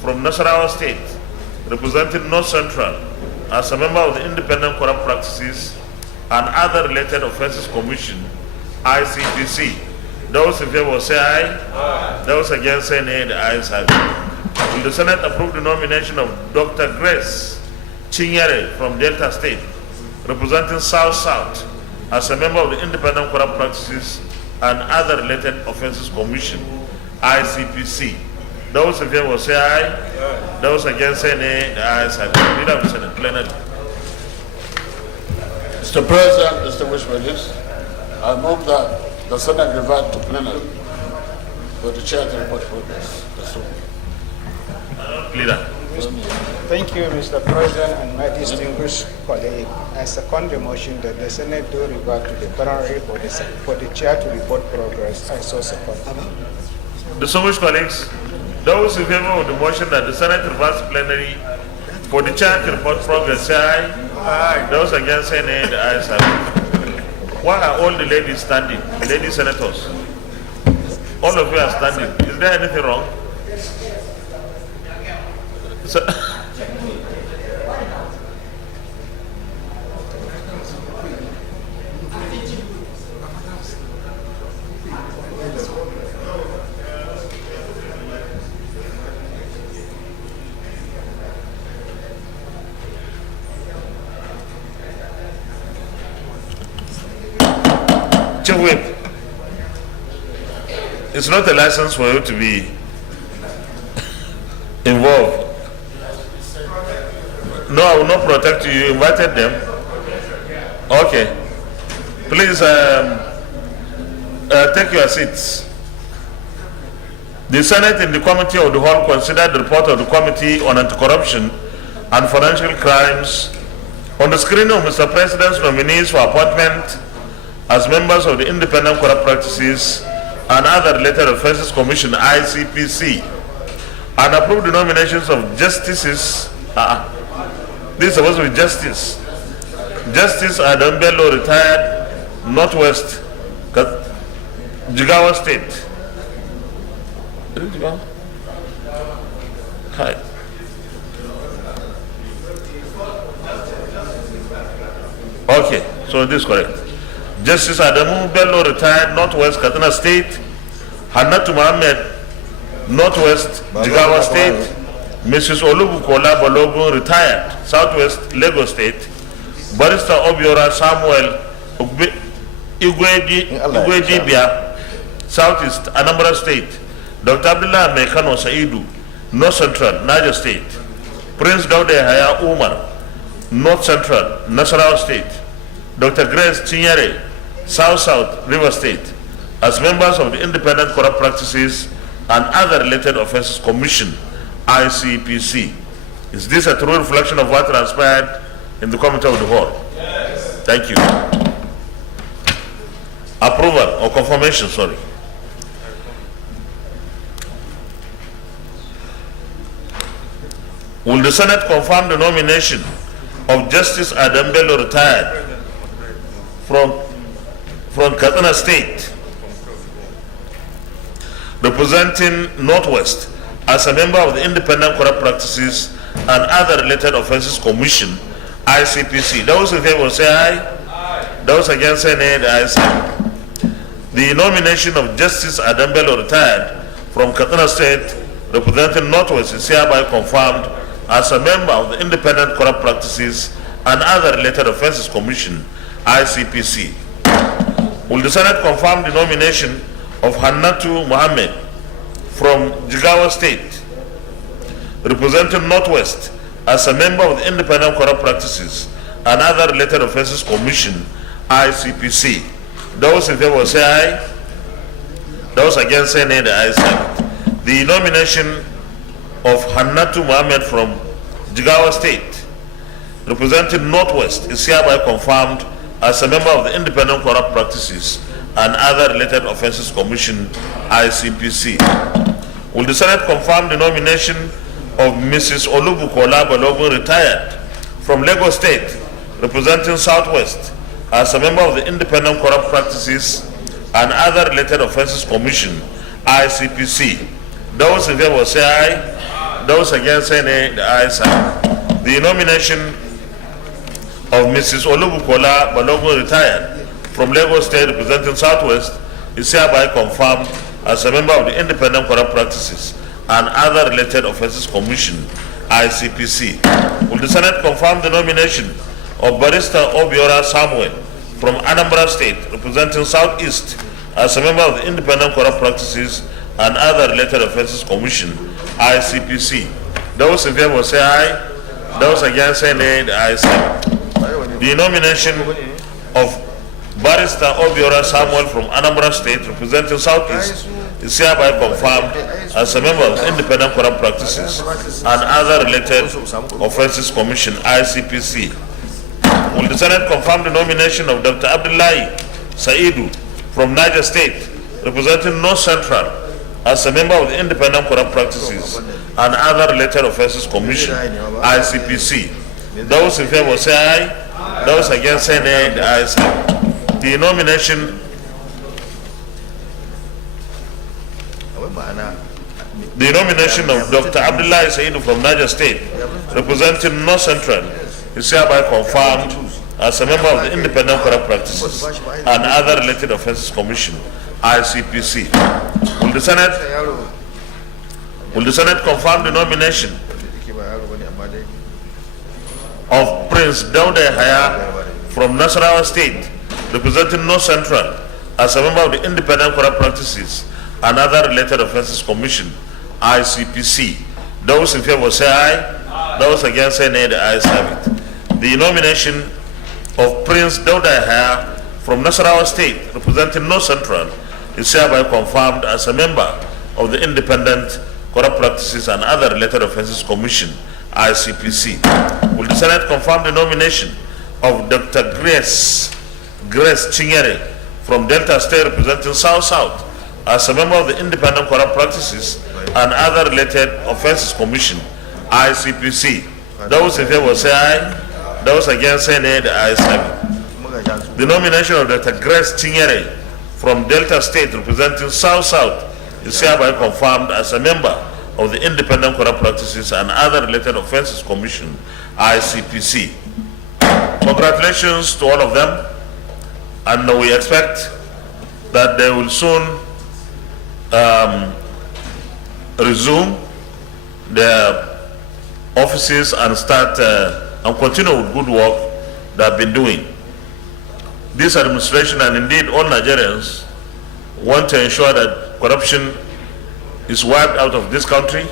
from Nasarawa State, representing North Central, as a member of the Independent Corrupt Practices and Other Related Offences Commission, ICPC? Those in favor say aye. Those against say nay. The ayes have it. Will the Senate approve the nomination of Dr. Grace Chinyere from Delta State, representing South-South, as a member of the Independent Corrupt Practices and Other Related Offences Commission, ICPC? Those in favor say aye. Those against say nay. The ayes have it. Leader of the Senate, Plenary. Mr. President, distinguished colleagues, I move that the Senate revert to plenary for the chair to report progress. Leader. Thank you, Mr. President, and my distinguished colleague. I second the motion that the Senate do revert to the plenary for the chair to report progress. I so support. Distinguished colleagues, those in favor of the motion that the Senate reverts to plenary for the chair to report progress say aye. Those against say nay. The ayes have it. Why are all the ladies standing? Lady senators, all of you are standing. Is there anything wrong? So, Chief Whip, it's not a license for you to be involved. No, I will not protect you. You invited them. Okay. Please take your seats. The Senate in the Committee of the Whole considered the report of the Committee on Anti-Corruption and Financial Crimes on the screening of Mr. President's nominees for appointment as members of the Independent Corrupt Practices and Other Related Offences Commission, ICPC, and approved the nominations of justices. This is supposed to be Justice Adam Bello, retired, Northwest, Jigawa State. Hi. Okay, so this is correct. Justice Adamu Bello, retired, Northwest, Katsina State. Hannatu Mohammed, Northwest, Jigawa State. Mrs. Olubukola Balogun, retired, Southwest, Lagos State. Barrister Obiora Samuel Igwedibia, Southeast, Anambra State. Dr. Abdullah Mekano Saidu, North Central, Niger State. Prince Daude Haya Umar, North Central, Nasarawa State. Dr. Grace Chinyere, South River State, as members of the Independent Corrupt Practices and Other Related Offences Commission, ICPC. Is this a true reflection of what transpired in the Committee of the Whole? Yes. Thank you. Approval or confirmation, sorry. Will the Senate confirm the nomination of Justice Adam Bello, retired, from Katsina State, representing Northwest, as a member of the Independent Corrupt Practices and Other Related Offences Commission, ICPC? Those in favor say aye. Aye. Those against say nay. The ayes have it. The nomination of Justice Adam Bello, retired, from Katsina State, representing Northwest, is hereby confirmed as a member of the Independent Corrupt Practices and Other Related Offences Commission, ICPC. Will the Senate confirm the nomination of Hannatu Mohammed from Jigawa State, representing Northwest, as a member of the Independent Corrupt Practices and Other Related Offences Commission, ICPC? Those in favor say aye. Those against say nay. The ayes have it. The nomination of Hannatu Mohammed from Jigawa State, representing Northwest, is hereby confirmed as a member of the Independent Corrupt Practices and Other Related Offences Commission, ICPC. Will the Senate confirm the nomination of Mrs. Olubukola Balogun, retired, from Lagos State, representing Southwest, as a member of the Independent Corrupt Practices and Other Related Offences Commission, ICPC? Those in favor say aye. Those against say nay. The ayes have it. The nomination of Mrs. Olubukola Balogun, retired, from Lagos State, representing Southwest, is hereby confirmed as a member of the Independent Corrupt Practices and Other Related Offences Commission, ICPC. Will the Senate confirm the nomination of Barrister Obiora Samuel from Anambra State, representing Southeast, as a member of the Independent Corrupt Practices and Other Related Offences Commission, ICPC? Those in favor say aye. Those against say nay. The ayes have it. The nomination of Barrister Obiora Samuel from Anambra State, representing Southeast, is hereby confirmed as a member of the Independent Corrupt Practices and Other Related Offences Commission, ICPC. Will the Senate confirm the nomination of Dr. Abdullahi Saidu from Niger State, representing North Central, as a member of the Independent Corrupt Practices and Other Related Offences Commission, ICPC? Those in favor say aye. Those against say nay. The ayes have it. The nomination of Dr. Abdullahi Saidu from Niger State, representing North Central, is hereby confirmed as a member of the Independent Corrupt Practices and Other Related Offences Commission, ICPC. Will the Senate confirm the nomination of Prince Daude Haya from Nasarawa State, representing North Central, as a member of the Independent Corrupt Practices and Other Related Offences Commission, ICPC. Those in favor say aye. Those against say nay. The ayes have it. The nomination of Prince Dauda Yahya from Nasarawa State, representing North Central, is hereby confirmed as a member of the Independent Corrupt Practices and Other Related Offences Commission, ICPC. Will the Senate confirm the nomination of Dr. Grace Chinyere from Delta State, representing South as a member of the Independent Corrupt Practices and Other Related Offences Commission, ICPC? Those in favor say aye. Those against say nay. The ayes have it. The nomination of Dr. Grace Chinyere from Delta State, representing South is hereby confirmed as a member of the Independent Corrupt Practices and Other Related Offences Commission, ICPC. Congratulations to all of them, and we expect that they will soon resume their offices and start and continue with good work they have been doing. This administration, and indeed all Nigerians, want to ensure that corruption is wiped out of this country,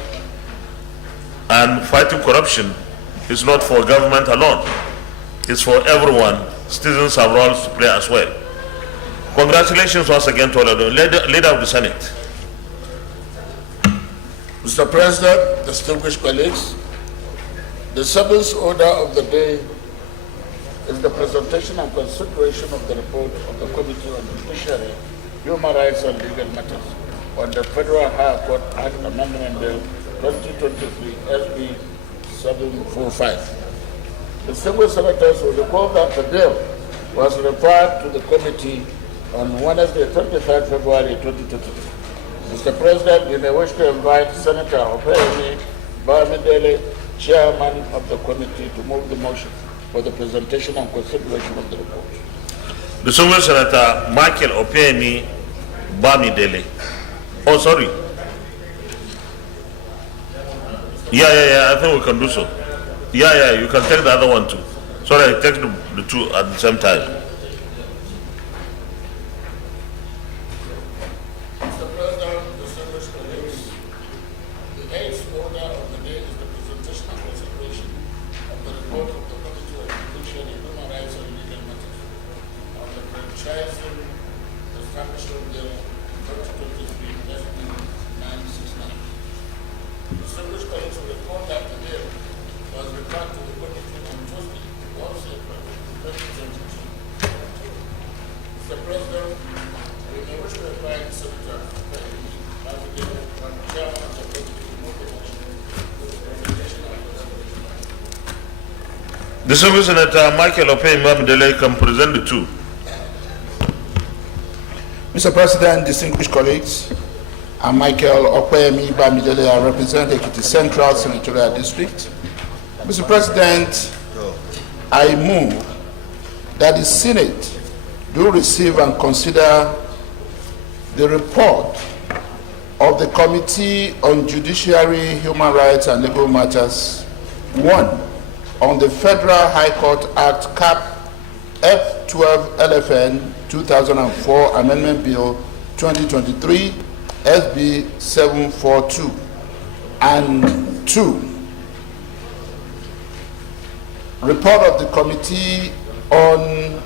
and fighting corruption is not for government alone. It's for everyone. Citizens have roles to play as well. Congratulations once again to all of them. Leader of the Senate. Mr. President, distinguished colleagues, the seventh order of the day is the presentation and consideration of the report of the Committee on Judiciary, Human Rights and Legal Matters on the Federal High Court Act Amendment Bill 2023 SB 745. Distinguished senators will recall that the bill was referred to the committee on Wednesday, 23rd February 2023. Mr. President, you may wish to invite Senator Opeyemi Bamidele, Chairman of the committee, to move the motion for the presentation and consideration of the report. Distinguished Senator Michael Opeyemi Bamidele. Oh, sorry. Yeah, I think we can do so. Yeah, you can take the other one too. Sorry, I take the two at the same time. Mr. President, distinguished colleagues, the eighth order of the day is the presentation and consideration of the report of the Committee on Judiciary, Human Rights and Legal Matters on the franchising establishment bill 2023 SB 969. Distinguished colleagues will report that the bill was referred to the committee on Tuesday, 1 April 2022. Mr. President, we may wish to invite Senator Bamidele, Chairman of the committee, to move the motion for the presentation of the Distinguished Senator Michael Opeyemi Bamidele can present the two. Mr. President, distinguished colleagues, I'm Michael Opeyemi Bamidele. I represent Ekiti Central Senatorial District. Mr. President, I move that the Senate do receive and consider the report of the Committee on Judiciary, Human Rights and Legal Matters, 1, on the Federal High Court Act Cap F12 LFN 2004 Amendment Bill 2023 SB 742, and 2, report of the Committee on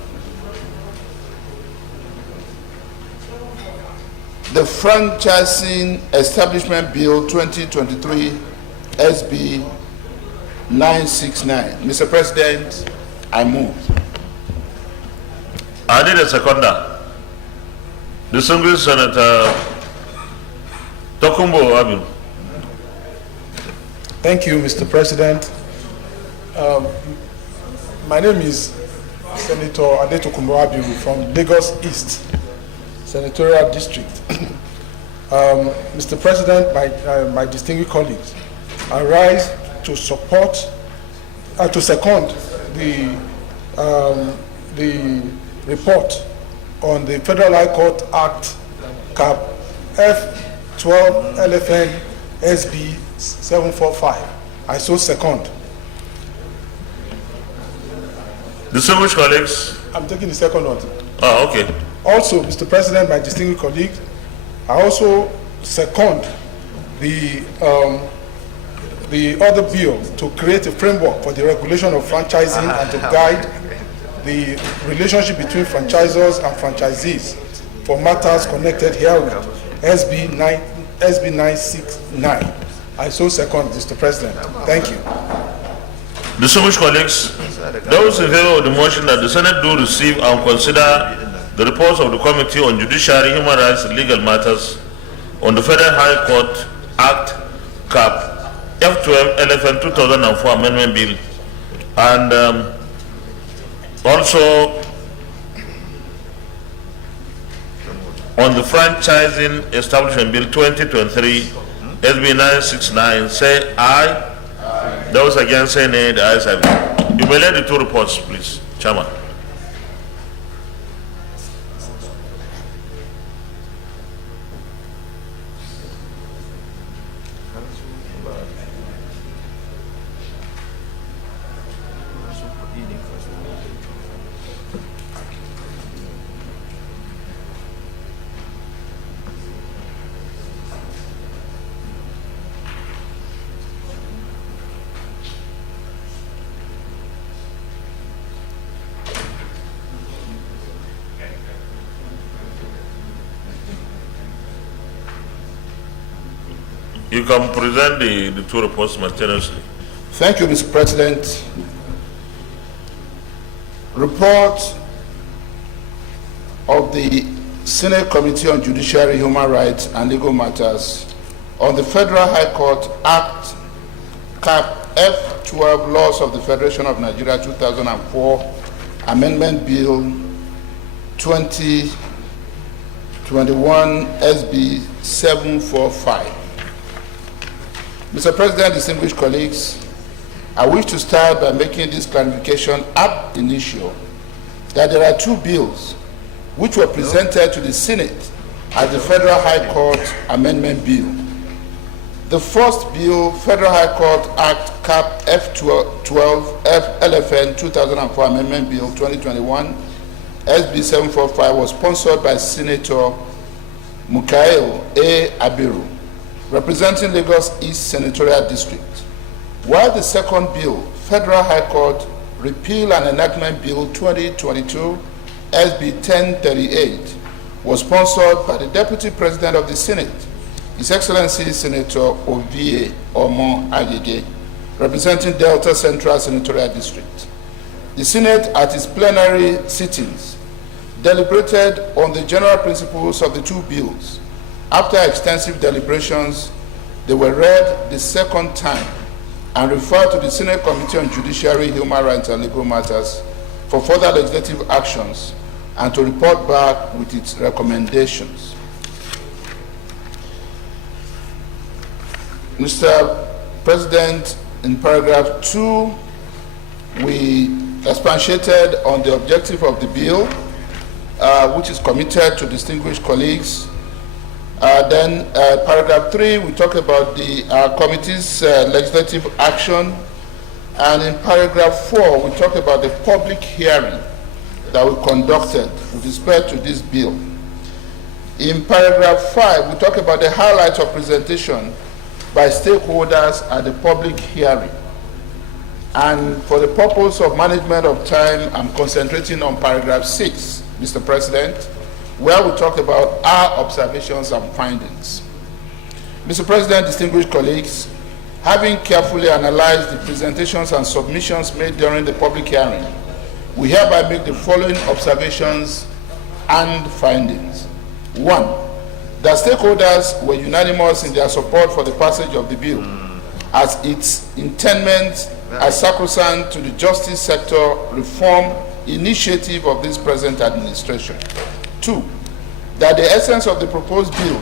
the Franchising Establishment Bill 2023 SB 969. Mr. President, I move. I need a seconder. Distinguished Senator Tokumbo Abiu. Thank you, Mr. President. My name is Senator Adetokunbo Abiu from Lagos East Senatorial District. Mr. President, my distinguished colleagues, I rise to support, to second the report on the Federal High Court Act Cap F12 LFN SB 745. I so second. Distinguished colleagues. I'm taking the second one. Oh, okay. Also, Mr. President, my distinguished colleagues, I also second the other bill to create a framework for the regulation of franchising and to guide the relationship between franchisors and franchisees for matters connected herewith, SB 969. I so second, Mr. President. Thank you. Distinguished colleagues, those in favor of the motion that the Senate do receive and consider the reports of the Committee on Judiciary, Human Rights and Legal Matters on the Federal High Court Act Cap F12 LFN 2004 Amendment Bill, and also on the Franchising Establishment Bill 2023 SB 969, say aye. Those against say nay. The ayes have it. You may let the two reports, please, Chairman. You can present the two reports simultaneously. Thank you, Mr. President. Report of the Senate Committee on Judiciary, Human Rights and Legal Matters on the Federal High Court Act Cap F12 Laws of the Federation of Nigeria 2004 Amendment Bill 2021 SB 745. Mr. President, distinguished colleagues, I wish to start by making this clarification ab initio that there are two bills which were presented to the Senate as the Federal High Court Amendment Bill. The first bill, Federal High Court Act Cap F12 LFN 2004 Amendment Bill 2021 SB 745, was sponsored by Senator Mukail A. Abiru, representing Lagos East Senatorial District, while the second bill, Federal High Court Repeal and Enactment Bill 2022 SB 1038, was sponsored by the Deputy President of the Senate, His Excellency Senator Ovie Omo Agege, representing Delta Central Senatorial District. The Senate, at its plenary sittings, deliberated on the general principles of the two bills. After extensive deliberations, they were read the second time and referred to the Senate Committee on Judiciary, Human Rights and Legal Matters for further legislative actions and to report back with its recommendations. Mr. President, in paragraph 2, we expatiated on the objective of the bill, which is committed to distinguished colleagues. Then paragraph 3, we talk about the committee's legislative action. And in paragraph 4, we talk about the public hearing that we conducted with respect to this bill. In paragraph 5, we talk about the highlights of presentation by stakeholders at the public hearing. And for the purpose of management of time, I'm concentrating on paragraph 6, Mr. President, where we talk about our observations and findings. Mr. President, distinguished colleagues, having carefully analyzed the presentations and submissions made during the public hearing, we hereby make the following observations and findings. 1, that stakeholders were unanimous in their support for the passage of the bill, as its intendment as sacrosanct to the justice sector reform initiative of this present administration. 2, that the essence of the proposed bill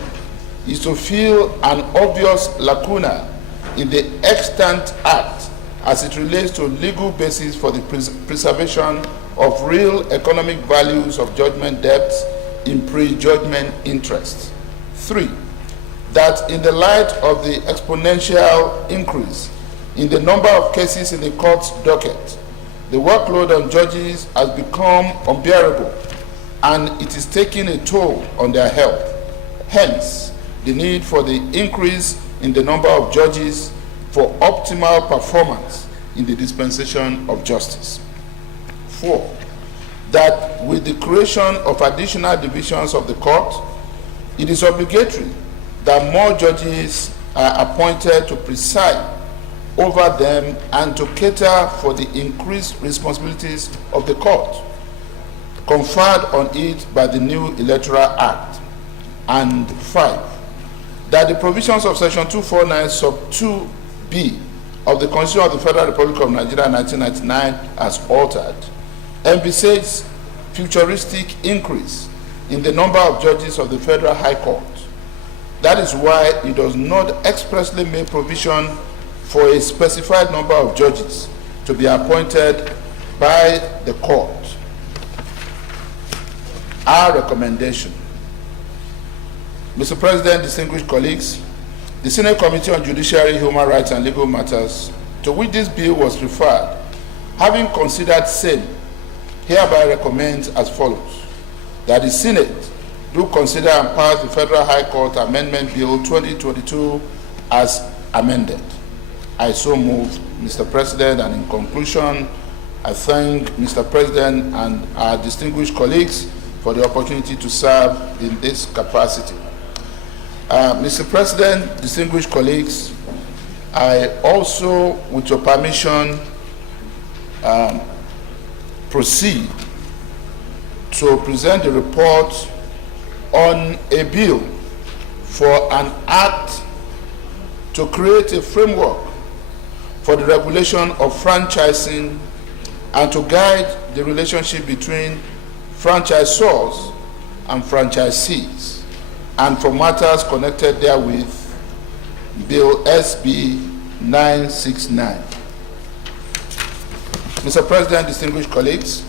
is to fill an obvious lacuna in the extant act as it relates to legal basis for the preservation of real economic values of judgment debts in pre-judgment interests. 3, that in the light of the exponential increase in the number of cases in the court's docket, the workload on judges has become unbearable, and it is taking a toll on their health. Hence, the need for the increase in the number of judges for optimal performance in the dispensation of justice. 4, that with the creation of additional divisions of the court, it is obligatory that more judges are appointed to preside over them and to cater for the increased responsibilities of the court conferred on it by the new Electoral Act. And 5, that the provisions of Section 249 sub 2B of the Constitution of the Federal Republic of Nigeria 1999 as altered envisages futuristic increase in the number of judges of the Federal High Court. That is why it does not expressly make provision for a specified number of judges to be appointed by the court. Our recommendation. Mr. President, distinguished colleagues, the Senate Committee on Judiciary, Human Rights and Legal Matters, to which this bill was referred, having considered same, hereby recommends as follows: that the Senate do consider and pass the Federal High Court Amendment Bill 2022 as amended. I so move, Mr. President, and in conclusion, I thank Mr. President and our distinguished colleagues for the opportunity to serve in this capacity. Mr. President, distinguished colleagues, I also, with your permission, proceed to present a report on a bill for an act to create a framework for the regulation of franchising and to guide the relationship between franchisors and franchisees, and for matters connected therewith, Bill SB 969. Mr. President, distinguished colleagues,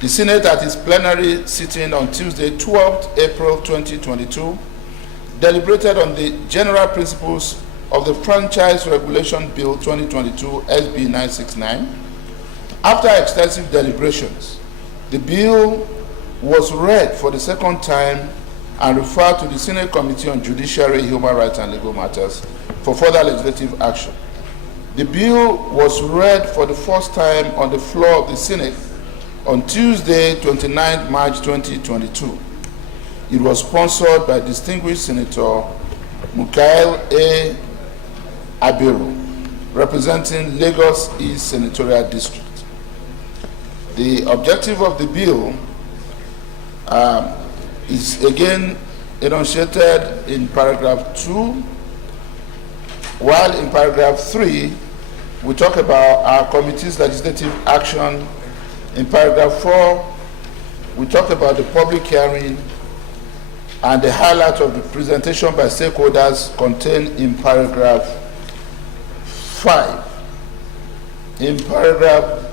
the Senate at its plenary sitting on Tuesday, 12th April 2022, deliberated on the general principles of the Franchise Regulation Bill 2022 SB 969. After extensive deliberations, the bill was read for the second time and referred to the Senate Committee on Judiciary, Human Rights and Legal Matters for further legislative action. The bill was read for the first time on the floor of the Senate on Tuesday, 29 March 2022. It was sponsored by distinguished Senator Mukail A. Abiru, representing Lagos East Senatorial District. The objective of the bill is again enunciated in paragraph 2, while in paragraph 3 we talk about our committee's legislative action. In paragraph 4 we talk about the public hearing and the highlight of the presentation by stakeholders contained in paragraph 5. In paragraph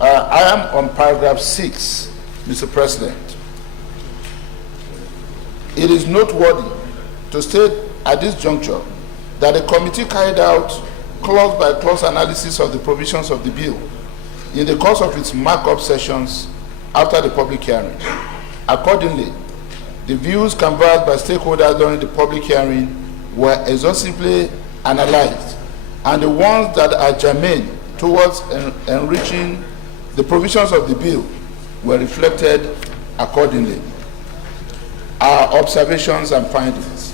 I am on paragraph 6, Mr. President. It is noteworthy to state at this juncture that the committee carried out clause-by-clause analysis of the provisions of the bill in the course of its markup sessions after the public hearing. Accordingly, the views canvassed by stakeholders during the public hearing were exhaustively analyzed, and the ones that are germane towards enriching the provisions of the bill were reflected accordingly. Our observations and findings.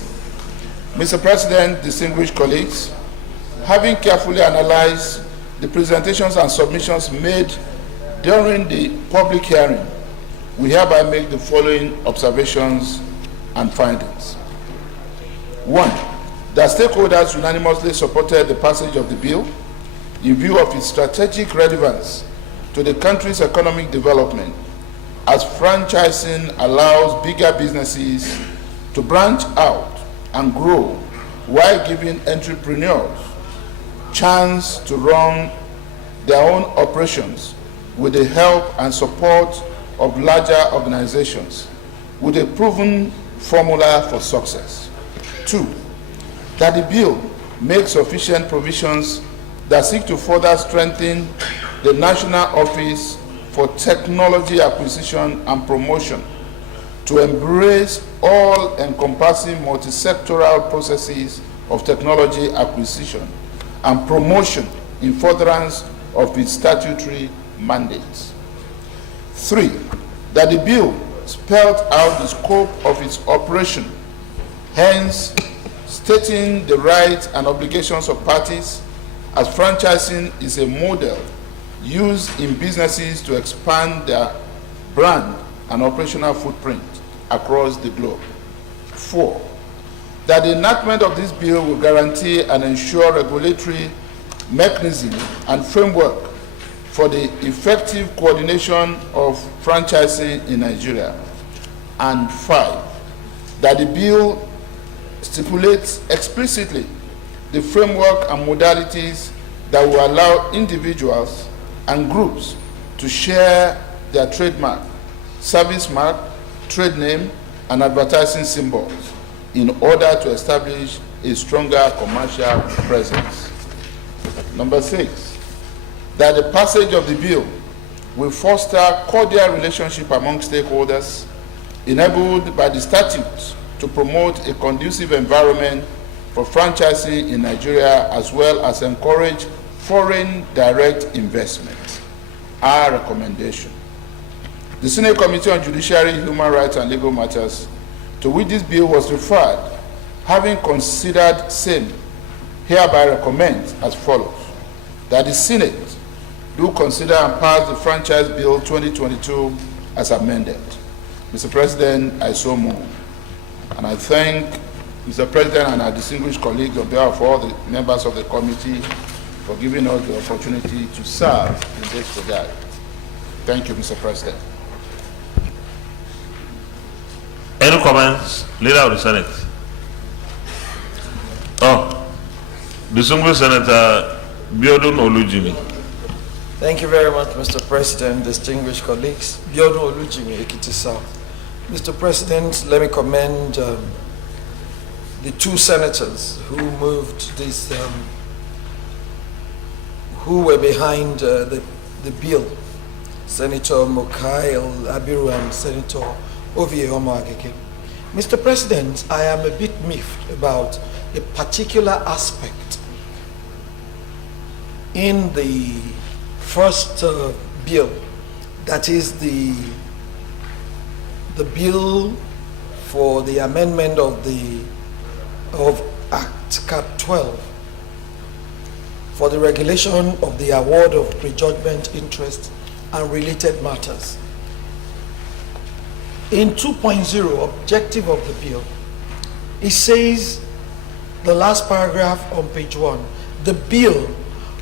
Mr. President, distinguished colleagues, having carefully analyzed the presentations and submissions made during the public hearing, we hereby make the following observations and findings. 1, that stakeholders unanimously supported the passage of the bill in view of its strategic relevance to the country's economic development, as franchising allows bigger businesses to branch out and grow while giving entrepreneurs chance to run their own operations with the help and support of larger organizations with a proven formula for success. 2, that the bill makes sufficient provisions that seek to further strengthen the National Office for technology acquisition and promotion to embrace all-encompassing multi-sectoral processes of technology acquisition and promotion in furtherance of its statutory mandates. 3, that the bill spelled out the scope of its operation, hence stating the rights and obligations of parties, as franchising is a model used in businesses to expand their brand and operational footprint across the globe. 4, that the enactment of this bill will guarantee and ensure regulatory mechanism and framework for the effective coordination of franchising in Nigeria. And 5, that the bill stipulates explicitly the framework and modalities that will allow individuals and groups to share their trademark, service mark, trade name, and advertising symbols in order to establish a stronger commercial presence. Number 6, that the passage of the bill will foster cordial relationship among stakeholders enabled by the statutes to promote a conducive environment for franchising in Nigeria, as well as encourage foreign direct investment. Our recommendation. The Senate Committee on Judiciary, Human Rights and Legal Matters, to which this bill was referred, having considered same, hereby recommends as follows: that the Senate do consider and pass the Franchise Bill 2022 as amended. Mr. President, I so move. And I thank Mr. President and our distinguished colleagues on behalf of all the members of the committee for giving us the opportunity to serve in this regard. Thank you, Mr. President. Any comments? Leader of the Senate. Distinguished Senator Biodun Olujimi. Thank you very much, Mr. President, distinguished colleagues. Biodun Olujimi, Ekiti South. Mr. President, let me commend the two senators who moved this, who were behind the bill, Senator Mokail Abiru and Senator Ovie Omageke. Mr. President, I am a bit miffed about a particular aspect in the first bill, that is the bill for the amendment of Act Cap 12 for the regulation of the award of prejudgment interest and related matters. In 2.0, objective of the bill, it says, the last paragraph on page 1, the bill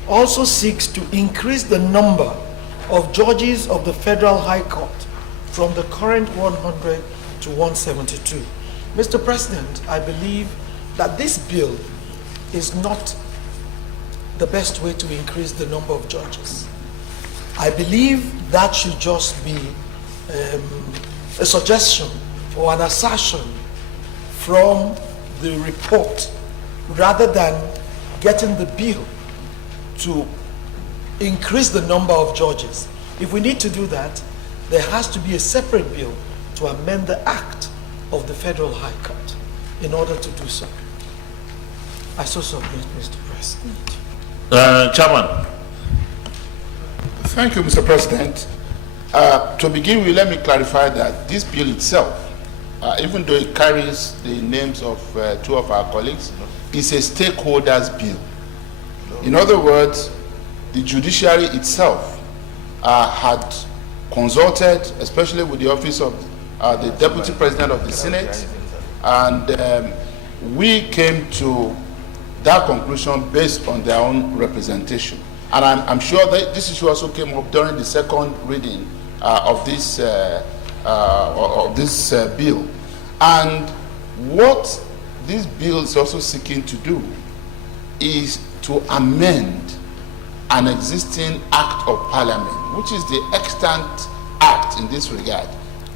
also seeks to increase the number of judges of the Federal High Court from the current 100 to 172. Mr. President, I believe that this bill is not the best way to increase the number of judges. I believe that should just be a suggestion or an assertion from the report, rather than getting the bill to increase the number of judges. If we need to do that, there has to be a separate bill to amend the Act of the Federal High Court in order to do so. I so submit, Mr. President. Chairman. Thank you, Mr. President. To begin with, let me clarify that this bill itself, even though it carries the names of two of our colleagues, is a stakeholders bill. In other words, the judiciary itself had consulted, especially with the office of the Deputy President of the Senate, and we came to that conclusion based on their own representation. And I'm sure that this issue also came up during the second reading of this bill. And what this bill is also seeking to do is to amend an existing Act of Parliament, which is the extant act in this regard.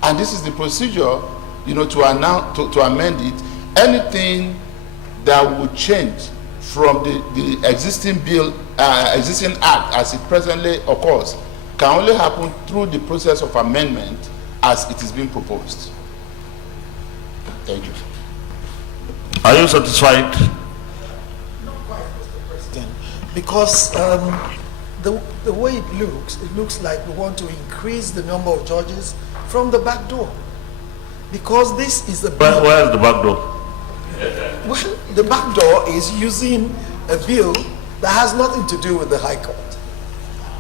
And this is the procedure, to amend it. Anything that would change from the existing bill, existing act as it presently occurs, can only happen through the process of amendment as it is being proposed. Thank you. Are you satisfied? Not quite, Mr. President, because the way it looks like we want to increase the number of judges from the back door. Because this is the bill. Where is the back door? Well, the back door is using a bill that has nothing to do with the High Court.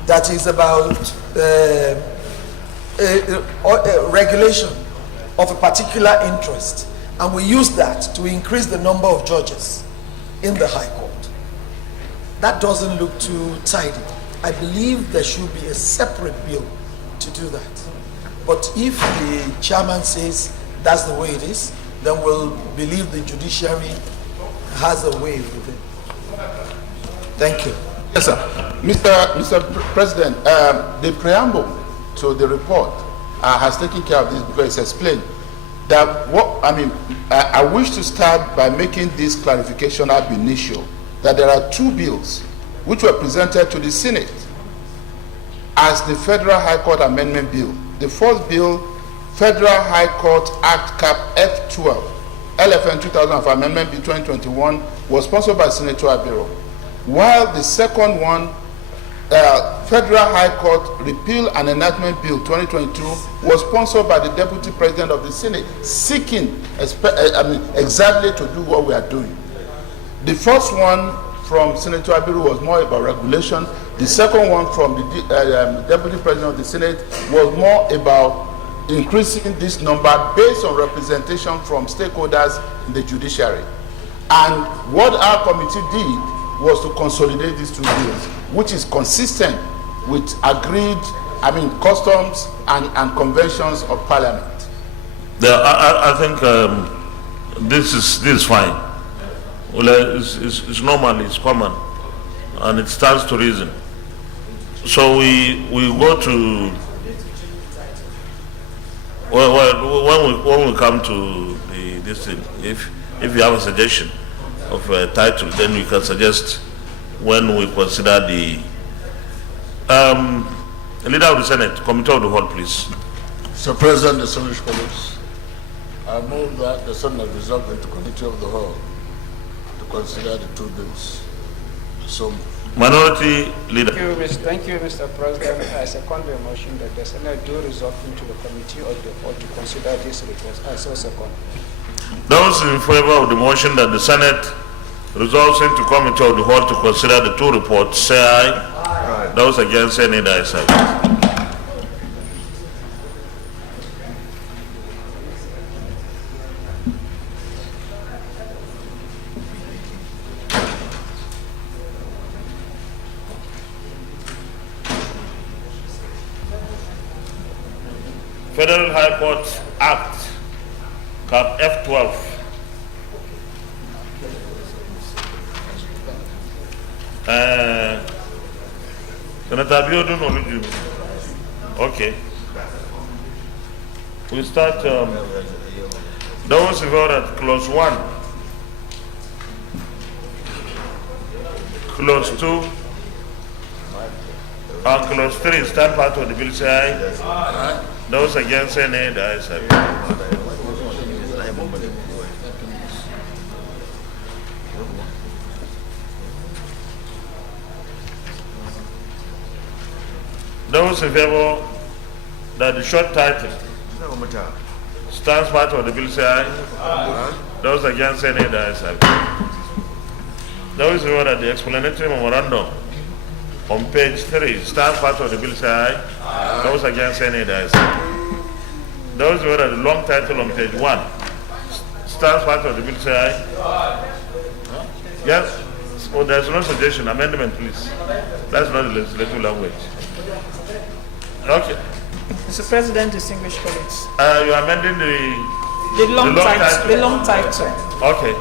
That is about a regulation of a particular interest. And we use that to increase the number of judges in the High Court. That doesn't look too tidy. I believe there should be a separate bill to do that. But if the chairman says that's the way it is, then we'll believe the judiciary has a way with it. Thank you. Yes, sir. Mr. President, the preamble to the report has taken care of this because it's explained that I wish to start by making this clarification ab initio that there are two bills which were presented to the Senate as the Federal High Court Amendment Bill. The first bill, Federal High Court Act Cap F12, LFN 2000 Amendment Bill 2021, was sponsored by Senator Abiro, while the second one, Federal High Court Repeal and Enactment Bill 2022, was sponsored by the Deputy President of the Senate, seeking exactly to do what we are doing. The first one from Senator Abiru was more about regulation. The second one from the Deputy President of the Senate was more about increasing this number based on representation from stakeholders in the judiciary. And what our committee did was to consolidate these two bills, which is consistent with agreed, customs and conventions of Parliament. I think this is fine. Well, it's normal, it's common, and it stands to reason. So we go to when we come to this thing. If you have a suggestion of a title, then we can suggest when we consider the leader of the Senate, Committee of the Whole, please. Mr. President, distinguished colleagues, I move that the Senate resolve into Committee of the Whole to consider the two bills. So, Minority Leader. Thank you, Mr. President. I second the motion that the Senate do resolve into the Committee of the Whole to consider this report. I so second. Those in favor of the motion that the Senate resolves into Committee of the Whole to consider the two reports, say aye. Aye. Those against, say nay. The ayes have it. Federal High Court Act, Cap F12. Senator Abiodun Oluju. Okay. We start, those who are at clause 1, clause 2, and clause 3, stand part of the bill, say aye. Aye. Those against, say nay. The ayes have it. Those in favor that the short title stands part of the bill, say aye. Those against, say nay. The ayes have it. Those in favor that the explanatory memorandum on page 3 stands part of the bill, say aye. Those against, say nay. The ayes have it. Those in favor that the long title on page 1 stands part of the bill, say aye. Yes? Oh, there's no suggestion. Amendment, please. That's not the legislative language. Okay. Mr. President, distinguished colleagues. You're amending the long title. Okay.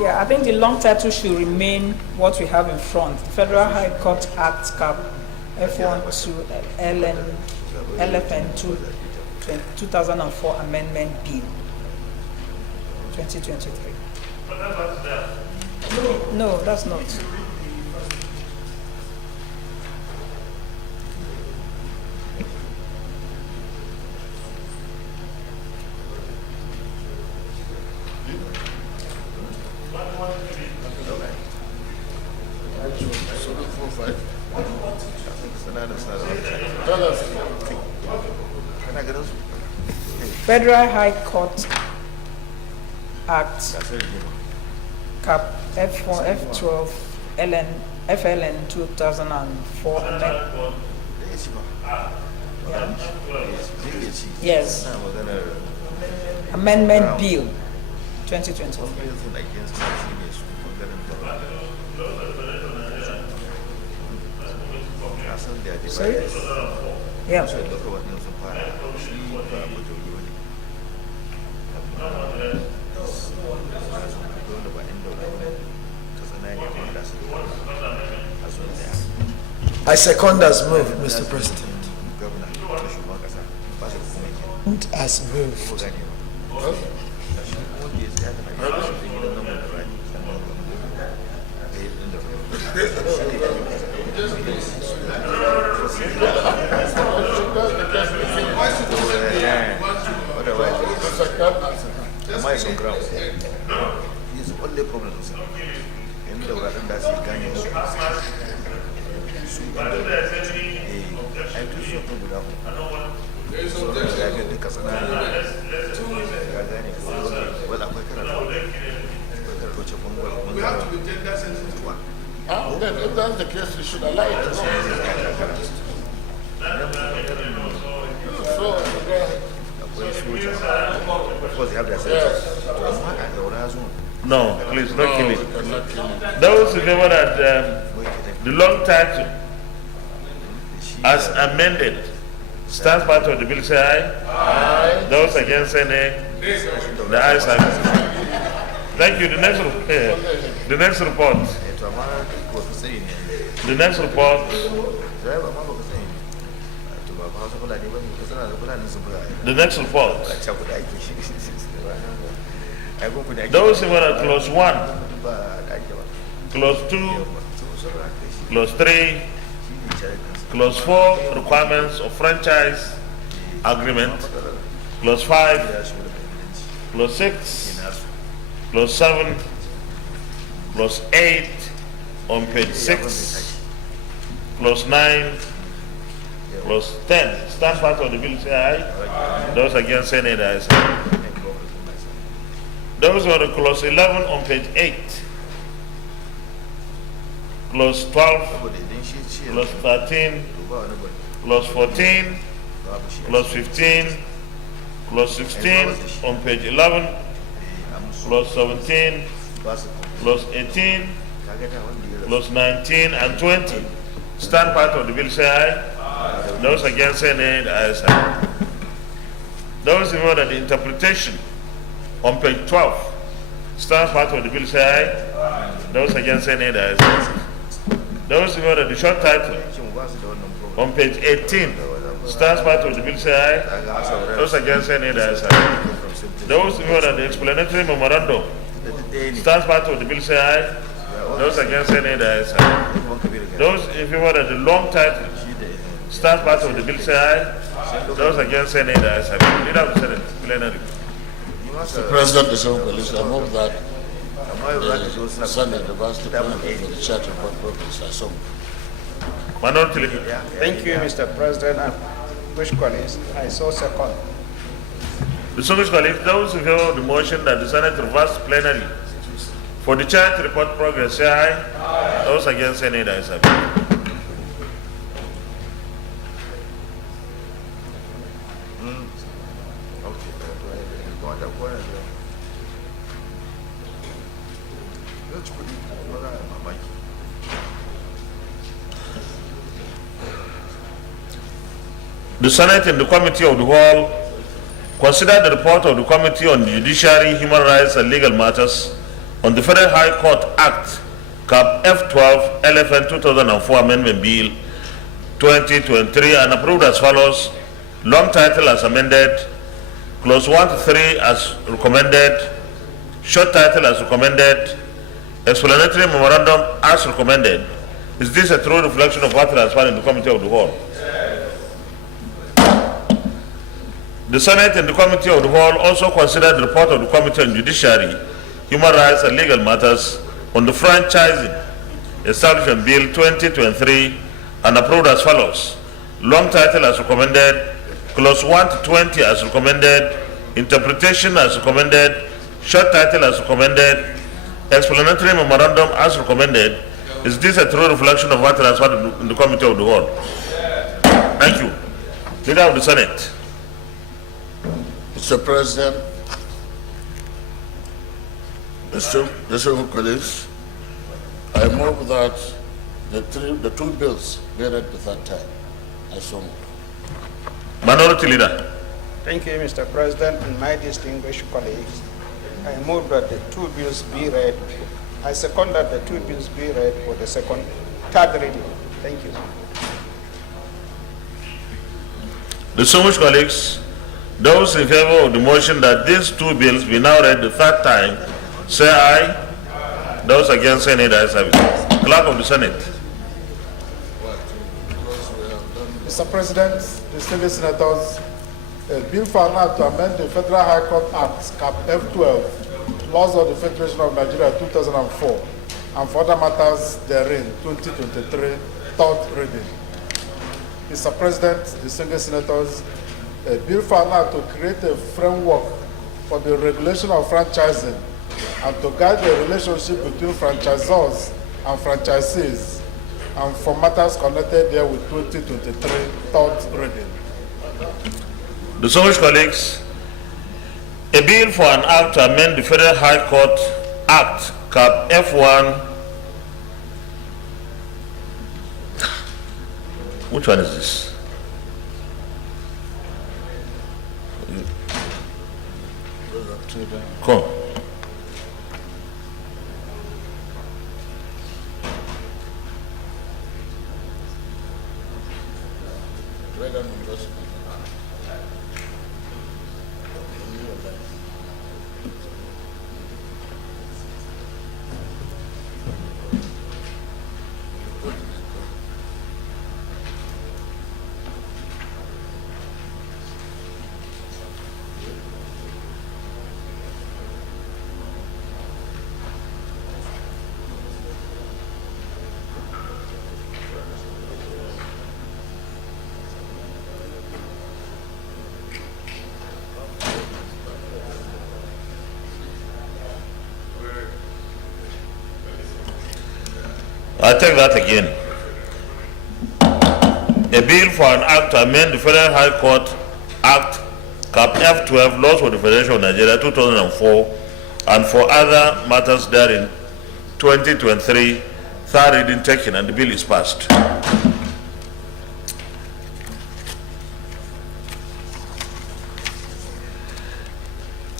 Yeah, I think the long title should remain what we have in front. Federal High Court Act Cap F1 to LFN 2004 Amendment Bill 2023. No, that's not. Federal High Court Act Cap F12 FLN 2004 amendment. Yes. Amendment Bill 2020. Sorry? Yeah. I second as moved, Mr. President. As moved. If that's the case, we should allow it. No, please don't kill it. Those who favor that the long title as amended stands part of the bill, say aye. Aye. Those against say nay. The ayes have it. Thank you. The next report. The next report. The next report. Those who are clause 1, clause 2, clause 3, clause 4, requirements of franchise agreement, clause 5, clause 6, clause 7, clause 8 on page 6, clause 9, clause 10. Stand part of the bill, say aye. Those against say nay, the ayes have it. Those were the clause 11 on page 8, clause 12, clause 13, clause 14, clause 15, clause 16 on page 11, clause 17, clause 18, clause 19 and 20. Stand part of the bill, say aye. Those against say nay, the ayes have it. Those who vote that the interpretation on page 12 stands part of the bill, say aye. Those against say nay, the ayes have it. Those who vote that the short title on page 18 stands part of the bill, say aye. Those against say nay, the ayes have it. Those who vote that the explanatory memorandum stands part of the bill, say aye. Those against say nay, the ayes have it. Those in favor that the long title stands part of the bill, say aye. Those against say nay, the ayes have it. Leader of the Senate, Plenary. Mr. President, the Senate, I move that the Senate reverse the plenary for the Church of God purpose. I so move. Minority Leader. Thank you, Mr. President. And wish colleagues, I so second. Distinguished colleagues, those who favor the motion that the Senate reverse plenary for the Church to report progress, say aye. Those against say nay, the ayes have it. The Senate and the Committee of the Whole considered the report of the Committee on Judiciary, Human Rights and Legal Matters on the Federal High Court Act, Cap F12 LFN 2004 Amendment Bill 2023 and approved as follows. Long title as amended, clause 1 to 3 as recommended, short title as recommended, explanatory memorandum as recommended. Is this a true reflection of what transpired in the Committee of the Whole? The Senate and the Committee of the Whole also considered the report of the Committee on Judiciary, Human Rights and Legal Matters on the Franchising Establishment Bill 2023 and approved as follows. Long title as recommended, clause 1 to 20 as recommended, interpretation as recommended, short title as recommended, explanatory memorandum as recommended. Is this a true reflection of what transferred in the Committee of the Whole? Thank you. Leader of the Senate. Mr. President, distinguished colleagues, I move that the two bills be read the third time. I so move. Minority Leader. Thank you, Mr. President, and my distinguished colleagues. I move that the two bills be read. I second that the two bills be read for the third reading. Thank you. Distinguished colleagues, those in favor of the motion that these two bills be now read the third time, say aye. Those against, say nay. The ayes have it. Clerk of the Senate. Mr. President, distinguished senators, a bill for an act to amend the Federal High Court Act, Cap F12, laws of the Federation of Nigeria 2004, and for other matters therein, 2023, third reading. Mr. President, distinguished senators, a bill for an act to create a framework for the regulation of franchising and to guide the relationship between franchisors and franchisees, and for matters connected there with 2023, third reading. Distinguished colleagues, a bill for an act to amend the Federal High Court Act, Cap F1. Which one is this? Come. I take that again. A bill for an act to amend the Federal High Court Act, Cap F12, laws of the Federation of Nigeria 2004, and for other matters therein, 2023, third reading taken, and the bill is passed.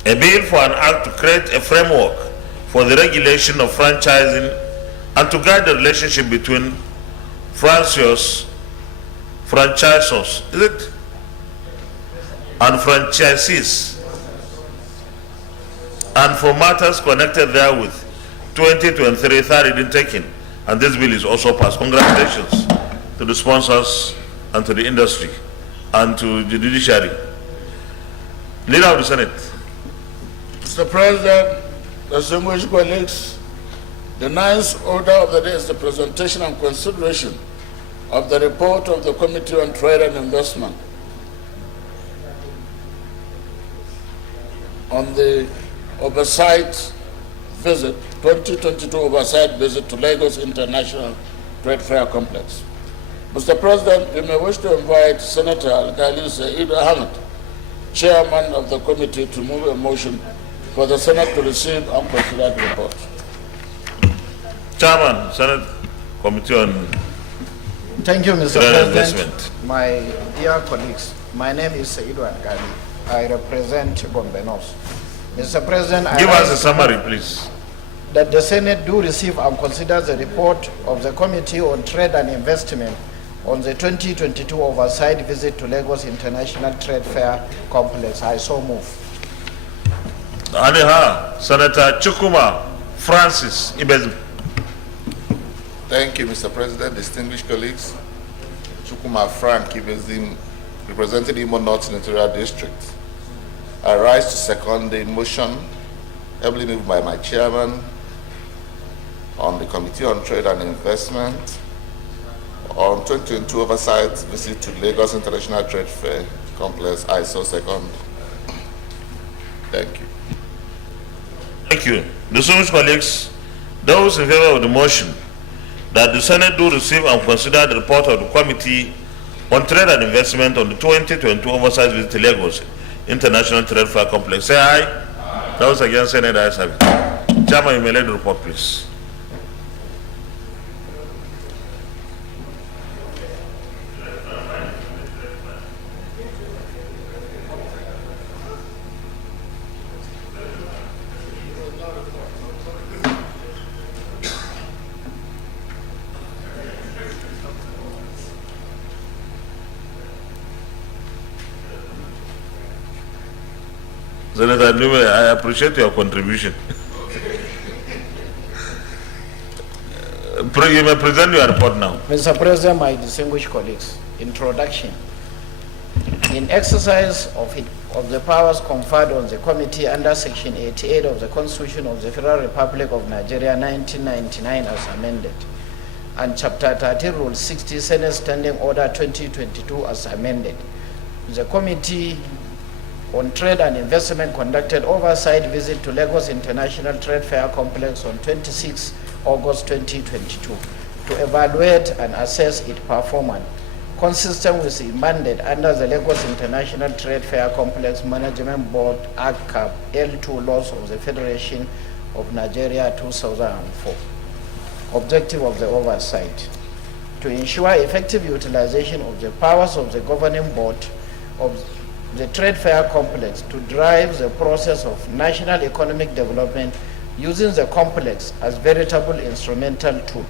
A bill for an act to create a framework for the regulation of franchising and to guide the relationship between franchisors, is it? And franchisees, and for matters connected therewith, 2023, third reading taken, and this bill is also passed. Congratulations to the sponsors and to the industry and to the Judiciary. Leader of the Senate. Mr. President, distinguished colleagues, the ninth order of the day is the presentation and consideration of the report of the Committee on Trade and Investment on the oversight visit, 2022 oversight visit to Lagos International Trade Fair Complex. Mr. President, you may wish to invite Senator Al-Ghali Said Ahmed, Chairman of the committee, to move a motion for the Senate to receive and consider the report. Chairman, Senate Committee on Thank you, Mr. Trade and President. Investment. My dear colleagues, my name is Saidu Al-Ghali. I represent Gombe North. Mr. President, Give us a summary, please. That the Senate do receive and consider the report of the Committee on Trade and Investment on the 2022 oversight visit to Lagos International Trade Fair Complex. I so move. Aniha, Senator Chukuma Francis Ibezim. Thank you, Mr. President, distinguished colleagues. Chukuma Frank Ibezim, representing Imo North Senatorial District. I rise to second the motion, heavily moved by my chairman, on the Committee on Trade and Investment on 2022 oversight visit to Lagos International Trade Fair Complex. I so second. Thank you. Thank you. Distinguished colleagues, those in favor of the motion that the Senate do receive and consider the report of the Committee on Trade and Investment on the 2022 oversight visit to Lagos International Trade Fair Complex, say aye. Aye. Those against, say nay. The ayes have it. Chairman, you may lead the report, please. Senator Dume, I appreciate your contribution. You may present your report now. Mr. President, my distinguished colleagues, introduction. In exercise of the powers conferred on the committee under Section 88 of the Constitution of the Federal Republic of Nigeria 1999 as amended, and Chapter 13, Rule 60, Senate Standing Order 2022 as amended, the Committee on Trade and Investment conducted oversight visit to Lagos International Trade Fair Complex on 26 August 2022 to evaluate and assess its performance consistent with the mandate under the Lagos International Trade Fair Complex Management Board Act Cap L2 laws of the Federation of Nigeria 2004. Objective of the oversight: to ensure effective utilization of the powers of the governing board of the trade fair complex to drive the process of national economic development using the complex as veritable instrumental tool.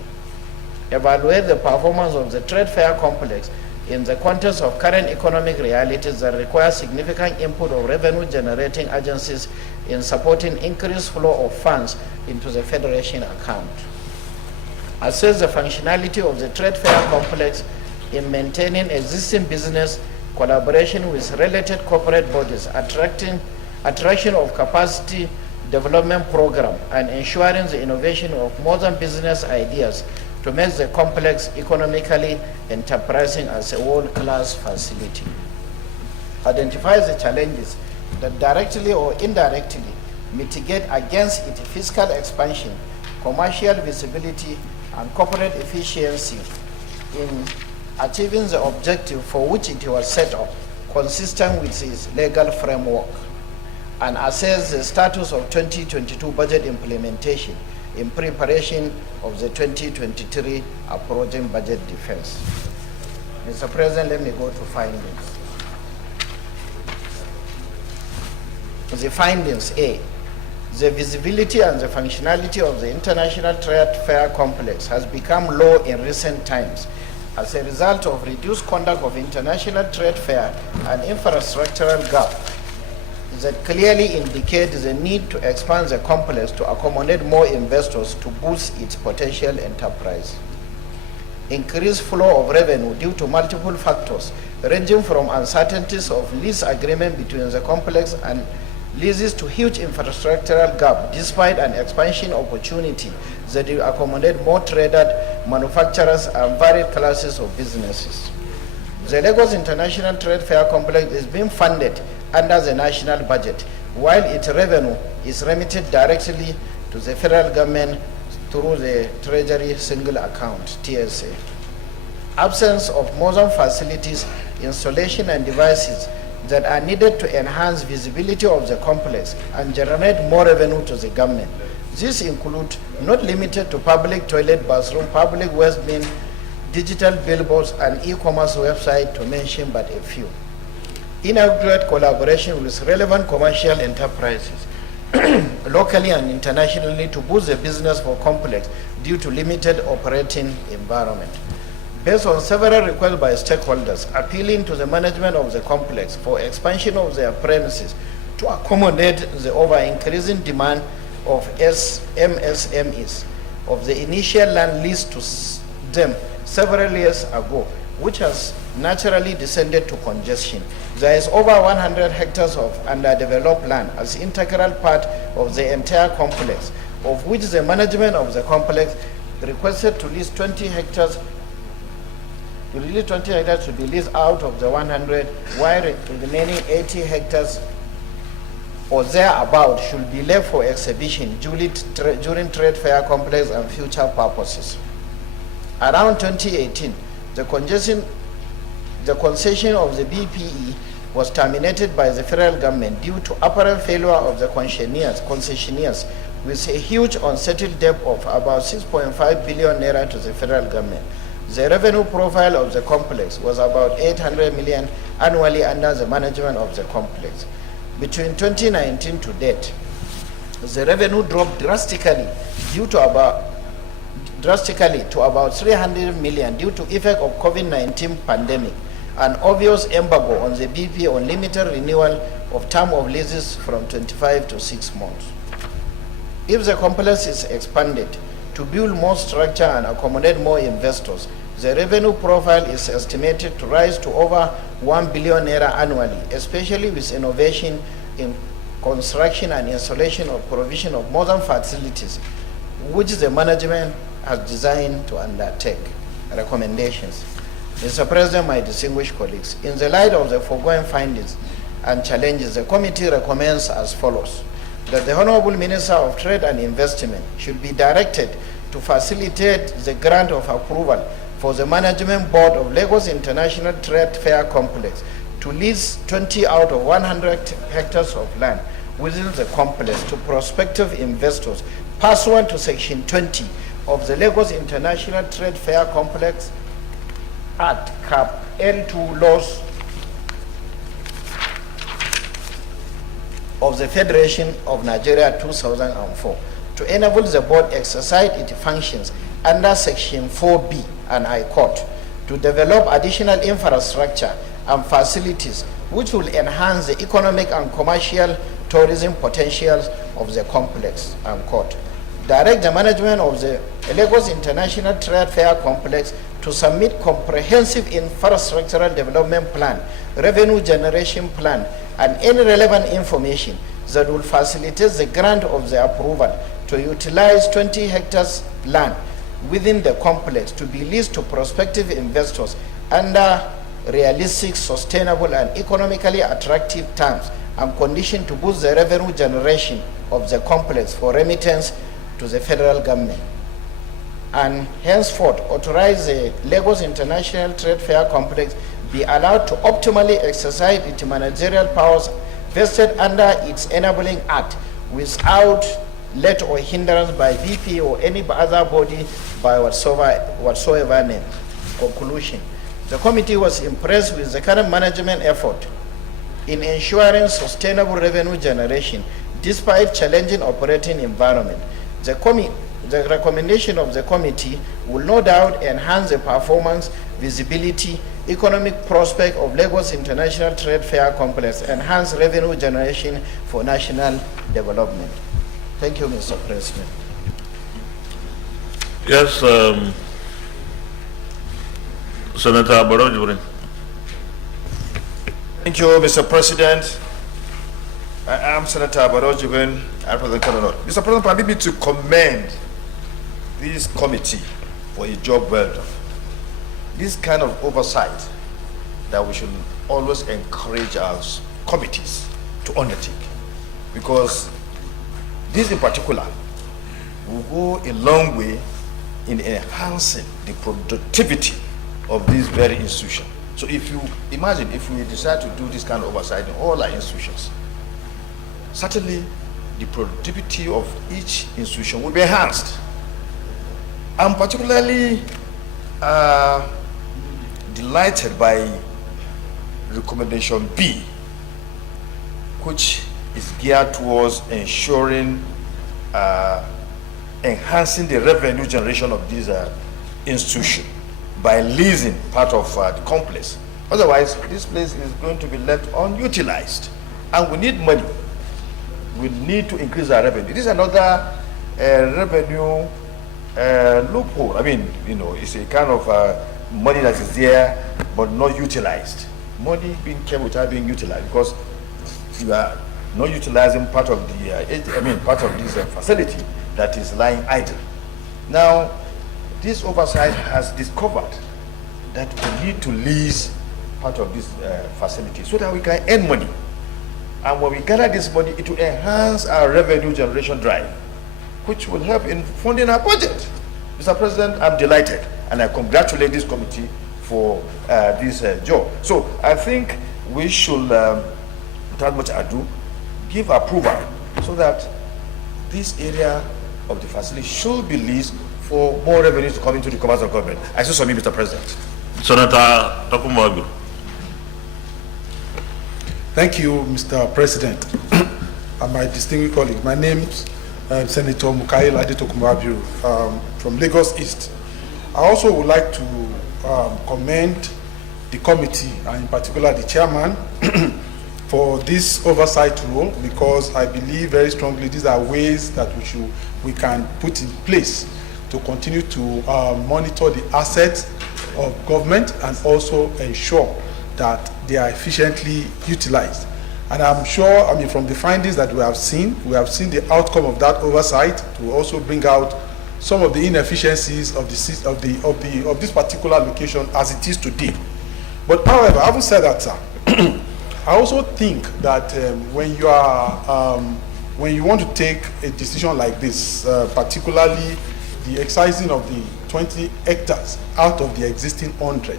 Evaluate the performance of the trade fair complex in the context of current economic realities that require significant input of revenue generating agencies in supporting increased flow of funds into the Federation account. Assess the functionality of the trade fair complex in maintaining existing business, collaboration with related corporate bodies, attraction of capacity development program, and ensuring the innovation of modern business ideas to make the complex economically enterprising as a world-class facility. Identify the challenges that directly or indirectly mitigate against its fiscal expansion, commercial visibility, and corporate efficiency in achieving the objective for which it was set up, consistent with its legal framework, and assess the status of 2022 budget implementation in preparation of the 2023 approaching budget defense. Mr. President, let me go to findings. The findings: A, the visibility and the functionality of the International Trade Fair Complex has become low in recent times as a result of reduced conduct of international trade fair and infrastructural gap that clearly indicate the need to expand the complex to accommodate more investors to boost its potential enterprise. Increased flow of revenue due to multiple factors ranging from uncertainties of lease agreement between the complex and leases to huge infrastructural gap despite an expansion opportunity that will accommodate more traded manufacturers and varied classes of businesses. The Lagos International Trade Fair Complex is being funded under the national budget, while its revenue is remitted directly to the federal government through the Treasury Single Account, TSA. Absence of modern facilities, installation, and devices that are needed to enhance visibility of the complex and generate more revenue to the government. These include, not limited to public toilet, bathroom, public waste bin, digital billboards, and e-commerce website, to mention but a few. Inadequate collaboration with relevant commercial enterprises, locally and internationally, to boost the business for complex due to limited operating environment. Based on several requests by stakeholders appealing to the management of the complex for expansion of their premises to accommodate the over-increasing demand of MSMEs of the initial land leased to them several years ago, which has naturally descended to congestion. There is over 100 hectares of underdeveloped land as integral part of the entire complex, of which the management of the complex requested to lease 20 hectares The released 20 hectares to be leased out of the 100, while the remaining 80 hectares or thereabout should be left for exhibition during trade fair complex and future purposes. Around 2018, the concession of the BPE was terminated by the federal government due to apparent failure of the concessionaires with a huge unsettled debt of about 6.5 billion naira to the federal government. The revenue profile of the complex was about 800 million annually under the management of the complex. Between 2019 to date, the revenue dropped drastically to about 300 million due to effect of COVID-19 pandemic, an obvious embargo on the BP on limited renewal of term of leases from 25 to 6 months. If the complex is expanded to build more structure and accommodate more investors, the revenue profile is estimated to rise to over 1 billion naira annually, especially with innovation in construction and installation of provision of modern facilities, which the management has designed to undertake. Recommendations. Mr. President, my distinguished colleagues, in the light of the foregoing findings and challenges, the committee recommends as follows: that the Honorable Minister of Trade and Investment should be directed to facilitate the grant of approval for the Management Board of Lagos International Trade Fair Complex to lease 20 out of 100 hectares of land within the complex to prospective investors pursuant to Section 20 of the Lagos International Trade Fair Complex Act Cap L2 laws of the Federation of Nigeria 2004 to enable the board exercise its functions under Section 4B, and I quote, to develop additional infrastructure and facilities which will enhance the economic and commercial tourism potentials of the complex, unquote. Direct the management of the Lagos International Trade Fair Complex to submit comprehensive infrastructural development plan, revenue generation plan, and any relevant information that will facilitate the grant of the approval to utilize 20 hectares land within the complex to be leased to prospective investors under realistic, sustainable, and economically attractive terms and conditions to boost the revenue generation of the complex for remittance to the federal government. And henceforth, authorize the Lagos International Trade Fair Complex be allowed to optimally exercise its managerial powers vested under its enabling act without let or hindrance by BP or any other body by whatsoever name. Conclusion. The committee was impressed with the current management effort in ensuring sustainable revenue generation despite challenging operating environment. The recommendation of the committee will no doubt enhance the performance, visibility, economic prospect of Lagos International Trade Fair Complex, enhance revenue generation for national development. Thank you, Mr. President. Yes, Senator Barojibrin. Thank you, Mr. President. I am Senator Barojibrin. I represent Kano North. Mr. President, permit me to commend this committee for a job well done. This kind of oversight that we should always encourage our committees to undertake, because this in particular will go a long way in enhancing the productivity of this very institution. So if you imagine, if we decide to do this kind of oversight in all our institutions, certainly the productivity of each institution will be enhanced. I'm particularly delighted by recommendation B, which is geared towards ensuring enhancing the revenue generation of this institution by leasing part of the complex. Otherwise, this place is going to be left unutilized, and we need money. We need to increase our revenue. This is another revenue loophole. I mean, you know, it's a kind of money that is there but not utilized. Money being kept without being utilized because you are not utilizing part of the, part of this facility that is lying idle. Now, this oversight has discovered that we need to lease part of this facility so that we can earn money. And when we gather this money, it will enhance our revenue generation drive, which will help in funding our budget. Mr. President, I'm delighted, and I congratulate this committee for this job. So I think we should, without much ado, give approval so that this area of the facility should be leased for more revenues to come into the commercial government. I so submit, Mr. President. Senator Takumagu. Thank you, Mr. President, and my distinguished colleague. My name is Senator Mukail Adetokumabiru from Lagos East. I also would like to commend the committee, and in particular the chairman, for this oversight role, because I believe very strongly these are ways that we can put in place to continue to monitor the assets of government and also ensure that they are efficiently utilized. And I'm sure, I mean, from the findings that we have seen the outcome of that oversight to also bring out some of the inefficiencies of this particular location as it is today. But however, having said that, sir, I also think that when you want to take a decision like this, particularly the excising of the 20 hectares out of the existing 100,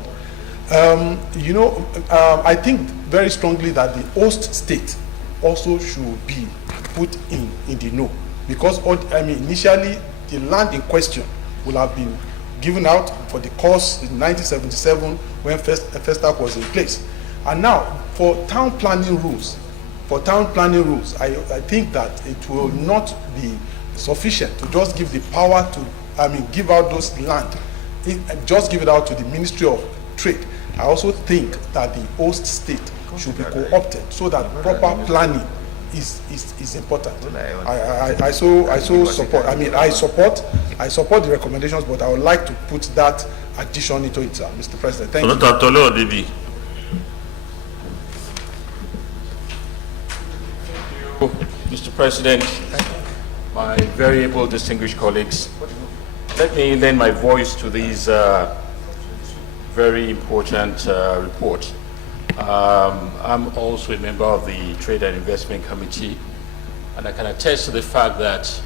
I think very strongly that the host state also should be put in the know, because initially the land in question will have been given out for the course in 1977 when Festac was in place. And now for town planning rules, I think that it will not be sufficient to just give the power to, give out those land, just give it out to the Ministry of Trade. I also think that the host state should be co-opted so that proper planning is important. I support. I support the recommendations, but I would like to put that addition into it, Mr. President. Thank you. Mr. President, my very able distinguished colleagues, let me lend my voice to these very important report. I'm also a member of the Trade and Investment Committee, and I can attest to the fact that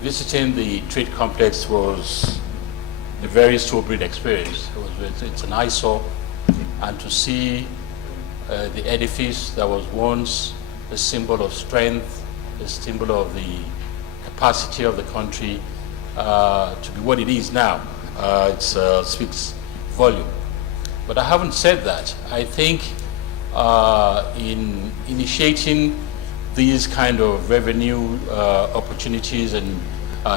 visiting the trade complex was a very sobering experience. It's an eyesore, and to see the edifice that was once a symbol of strength, a symbol of the capacity of the country, to be what it is now, it speaks volume. But I haven't said that. I think in initiating these kind of revenue opportunities and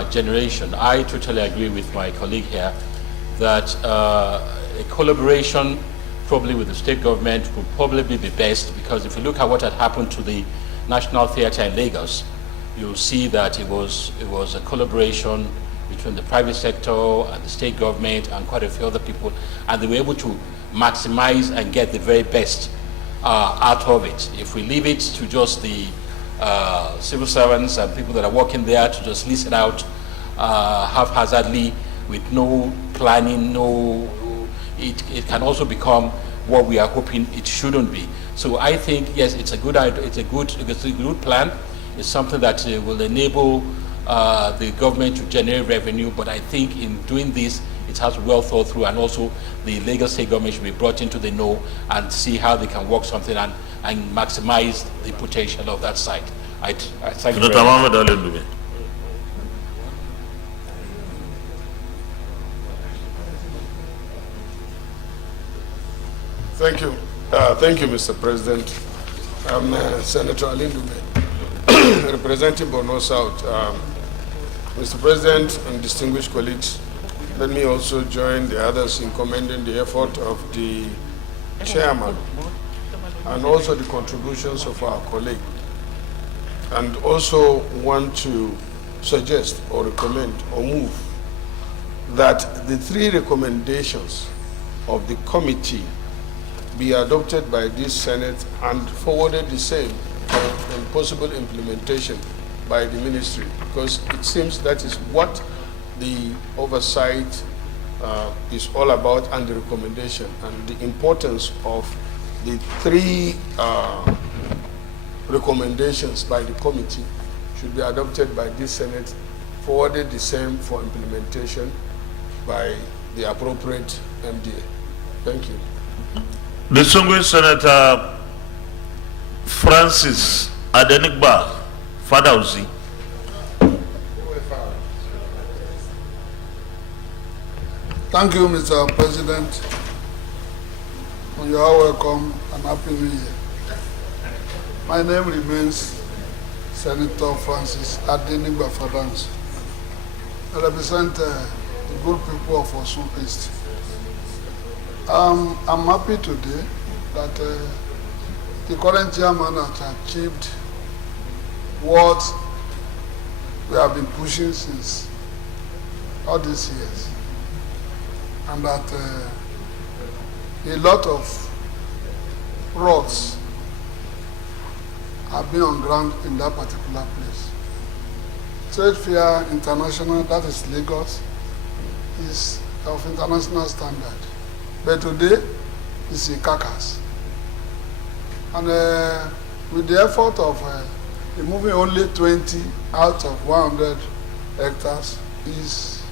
generation, I totally agree with my colleague here that a collaboration probably with the state government would probably be the best, because if you look at what had happened to the National Theatre in Lagos, you'll see that it was a collaboration between the private sector and the state government and quite a few other people, and they were able to maximize and get the very best out of it. If we leave it to just the civil servants and people that are working there to just lease it out haphazardly with no planning, it can also become what we are hoping it shouldn't be. So I think, yes, it's a good idea, it's a good plan. It's something that will enable the government to generate revenue, but I think in doing this, it has well thought through, and also the Lagos State government should be brought into the know and see how they can work something and maximize the potential of that site. I thank you very much. Thank you. Thank you, Mr. President. I'm Senator Alindume, representing Borno South. Mr. President and distinguished colleagues, let me also join the others in commending the effort of the chairman and also the contributions of our colleague. And also want to suggest or recommend or move that the 3 recommendations of the committee be adopted by this Senate and forwarded the same for possible implementation by the ministry, because it seems that is what the oversight is all about and the recommendation and the importance of the 3 recommendations by the committee should be adopted by this Senate, forwarded the same for implementation by the appropriate MDA. Thank you. Distinguished Senator Francis Adenigba Fadausi. Thank you, Mr. President. You are welcome and happy New Year. My name remains Senator Francis Adenigba Fadausi. I represent the good people of Osun East. I'm happy today that the current chairman has achieved what we have been pushing since all these years, and that a lot of roads have been on ground in that particular place. Trade Fair International, that is Lagos, is of international standard. But today, it's a carcass. And with the effort of removing only 20 out of 100 hectares is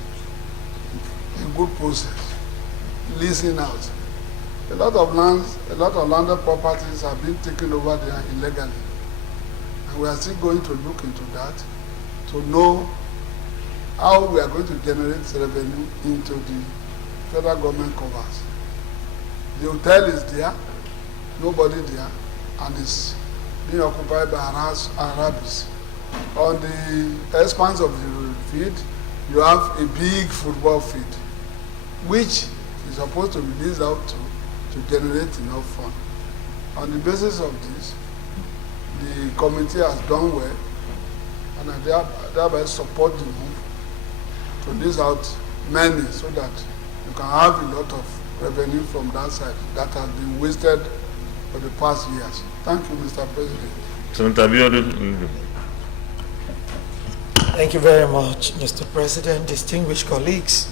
a good process. Leasing out. A lot of landed properties have been taken over there illegally. And we are still going to look into that to know how we are going to generate revenue into the federal government covers. The hotel is there, nobody there, and it's being occupied by Arabs. On the expanse of the field, you have a big football field, which is supposed to be leased out to generate enough fund. On the basis of this, the committee has done well, and I thereby support the move to lease out many so that you can have a lot of revenue from that side that has been wasted for the past years. Thank you, Mr. President. Senator Biodun. Thank you very much, Mr. President, distinguished colleagues.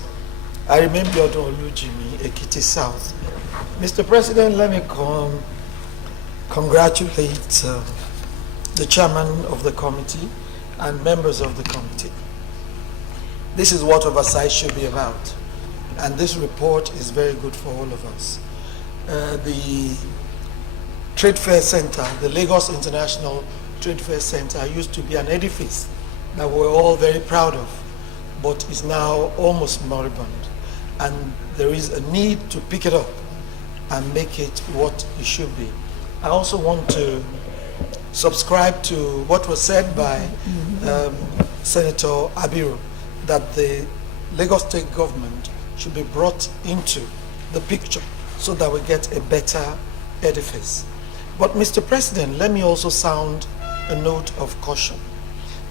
I remain Biodun Olujimi, Ekiti South. Mr. President, let me congratulate the chairman of the committee and members of the committee. This is what oversight should be about. And this report is very good for all of us. The Trade Fair Center, the Lagos International Trade Fair Center, used to be an edifice that we're all very proud of, but is now almost moribund. And there is a need to pick it up and make it what it should be. I also want to subscribe to what was said by Senator Abiru, that the Lagos State government should be brought into the picture so that we get a better edifice. But Mr. President, let me also sound a note of caution.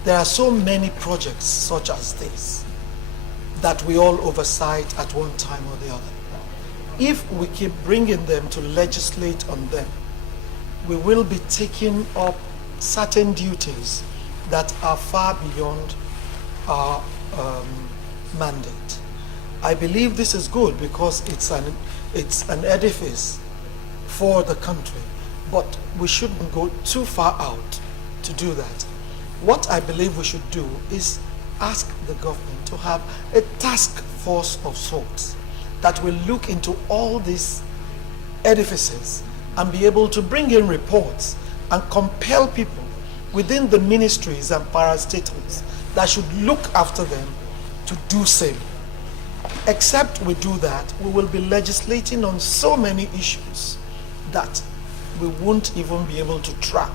There are so many projects such as this that we all oversight at one time or the other. If we keep bringing them to legislate on them, we will be taking up certain duties that are far beyond our mandate. I believe this is good because it's an edifice for the country, but we shouldn't go too far out to do that. What I believe we should do is ask the government to have a task force of sorts that will look into all these edifices and be able to bring in reports and compel people within the ministries and parastatals that should look after them to do same. Except we do that, we will be legislating on so many issues that we won't even be able to track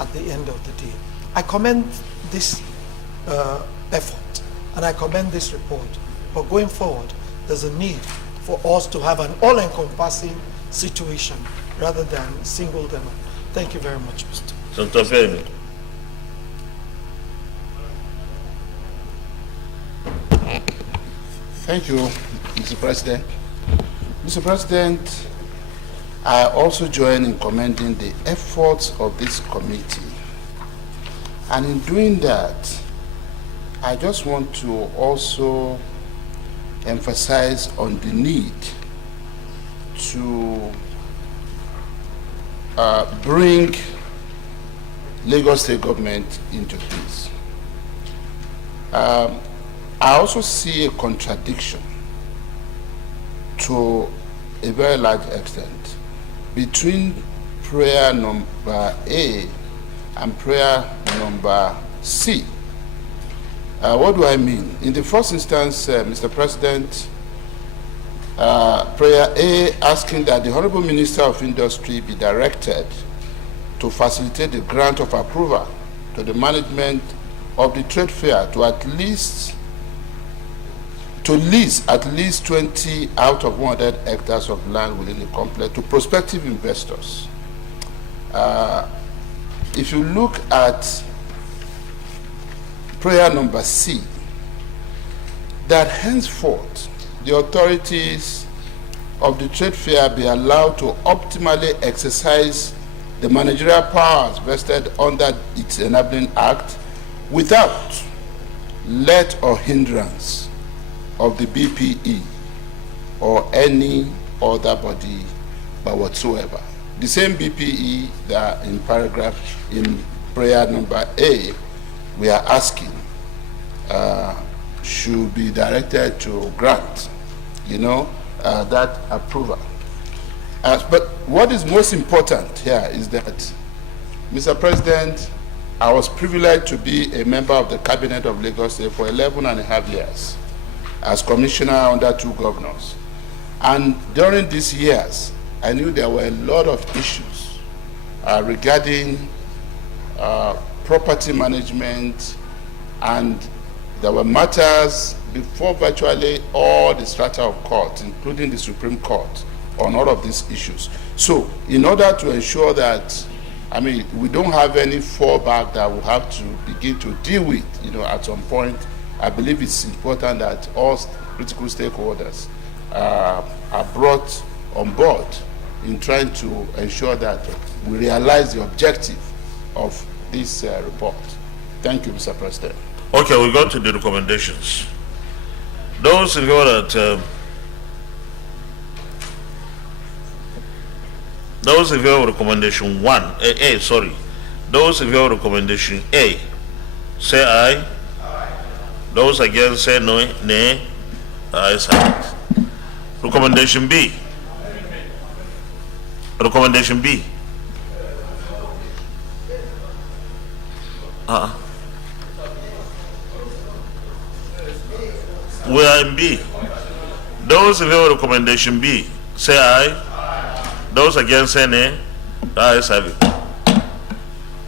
at the end of the day. I commend this effort and I commend this report. But going forward, there's a need for us to have an all-encompassing situation rather than single them out. Thank you very much, Mr. Senator Femi. Thank you, Mr. President. Mr. President, I also join in commending the efforts of this committee. And in doing that, I just want to also emphasize on the need to bring Lagos State government into this. I also see a contradiction to a very large extent between prayer number A and prayer number C. What do I mean? In the first instance, Mr. President, prayer A asking that the Honorable Minister of Industry be directed to facilitate the grant of approval to the management of the trade fair to lease at least 20 out of 100 hectares of land within the complex to prospective investors. If you look at prayer number C, that henceforth the authorities of the trade fair be allowed to optimally exercise the managerial powers vested under its enabling act without let or hindrance of the BPE or any other body but whatsoever. The same BPE that in prayer number A we are asking should be directed to grant, that approval. But what is most important here is that, Mr. President, I was privileged to be a member of the Cabinet of Lagos State for 11.5 years as commissioner under 2 governors. And during these years, I knew there were a lot of issues regarding property management, and there were matters before virtually all the strata of court, including the Supreme Court, on all of these issues. So in order to ensure that, we don't have any fallback that we'll have to begin to deal with, at some point, I believe it's important that all critical stakeholders are brought on board in trying to ensure that we realize the objective of this report. Thank you, Mr. President. Okay, we go to the recommendations. Those in favor that those in favor of recommendation those in favor of recommendation A, say aye. Those against say no, nay. Ayes have it. Recommendation B. Recommendation B. We are in B. Those in favor of recommendation B, say aye. Those against say nay. Ayes have it.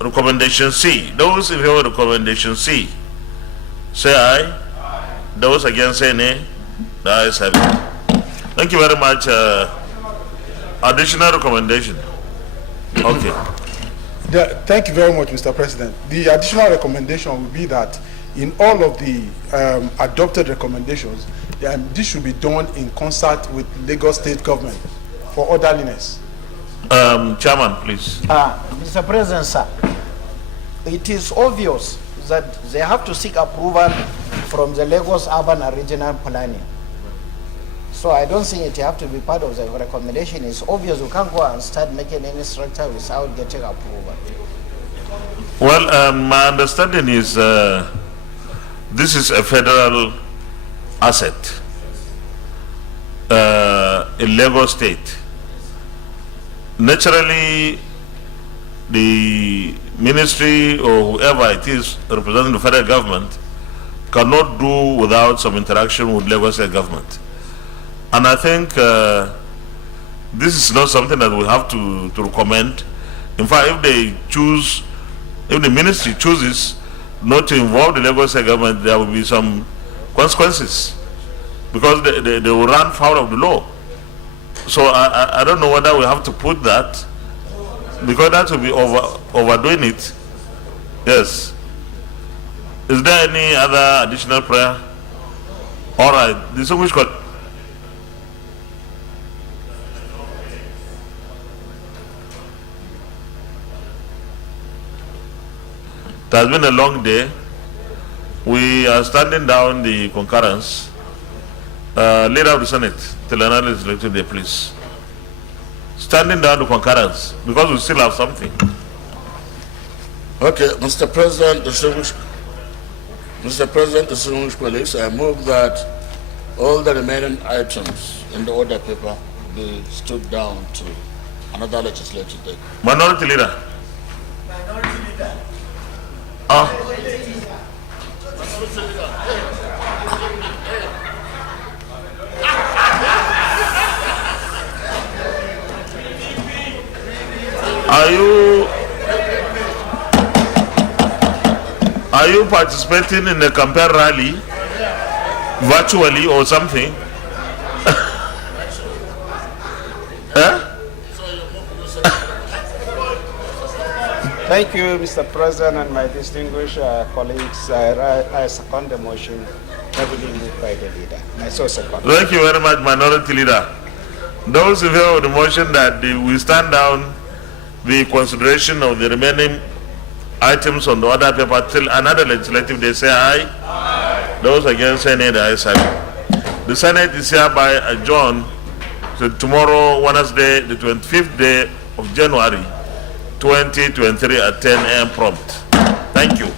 Recommendation C. Those in favor of recommendation C, say aye. Those against say nay. The ayes have it. Thank you very much. Additional recommendation. Okay. Thank you very much, Mr. President. The additional recommendation will be that in all of the adopted recommendations, this should be done in concert with Lagos State government for orderliness. Chairman, please. Mr. President, sir, it is obvious that they have to seek approval from the Lagos Urban and Regional Planning. So I don't think it have to be part of the recommendation. It's obvious we can't go and start making any structure without getting approval. Well, my understanding is this is a federal asset in Lagos State. Naturally, the ministry or whoever it is representing the federal government cannot do without some interaction with Lagos State government. And I think this is not something that we have to recommend. In fact, if the ministry chooses not to involve the Lagos State government, there will be some consequences because they will run foul of the law. So I don't know whether we have to put that, because that will be overdoing it. Yes. Is there any other additional prayer? All right. Distinguished colleague. It has been a long day. We are standing down the concurrence Leader of the Senate, till another legislative day, please. Standing down to concurrence, because we still have something. Okay, Mr. President, distinguished colleagues, I move that all the remaining items in the order paper be stood down to another legislative day. Minority Leader. Are you participating in a campaign rally virtually or something? Thank you, Mr. President, and my distinguished colleagues. I second the motion heavily moved by the leader. I so second. Thank you very much, Minority Leader. Those in favor of the motion that we stand down the consideration of the remaining items on the order paper till another legislative day, say aye. Aye. Those against, say nay. The ayes have it. The Senate is hereby adjourned to tomorrow, Wednesday, the 25th day of January, 2023 at 10 a.m. prompt. Thank you.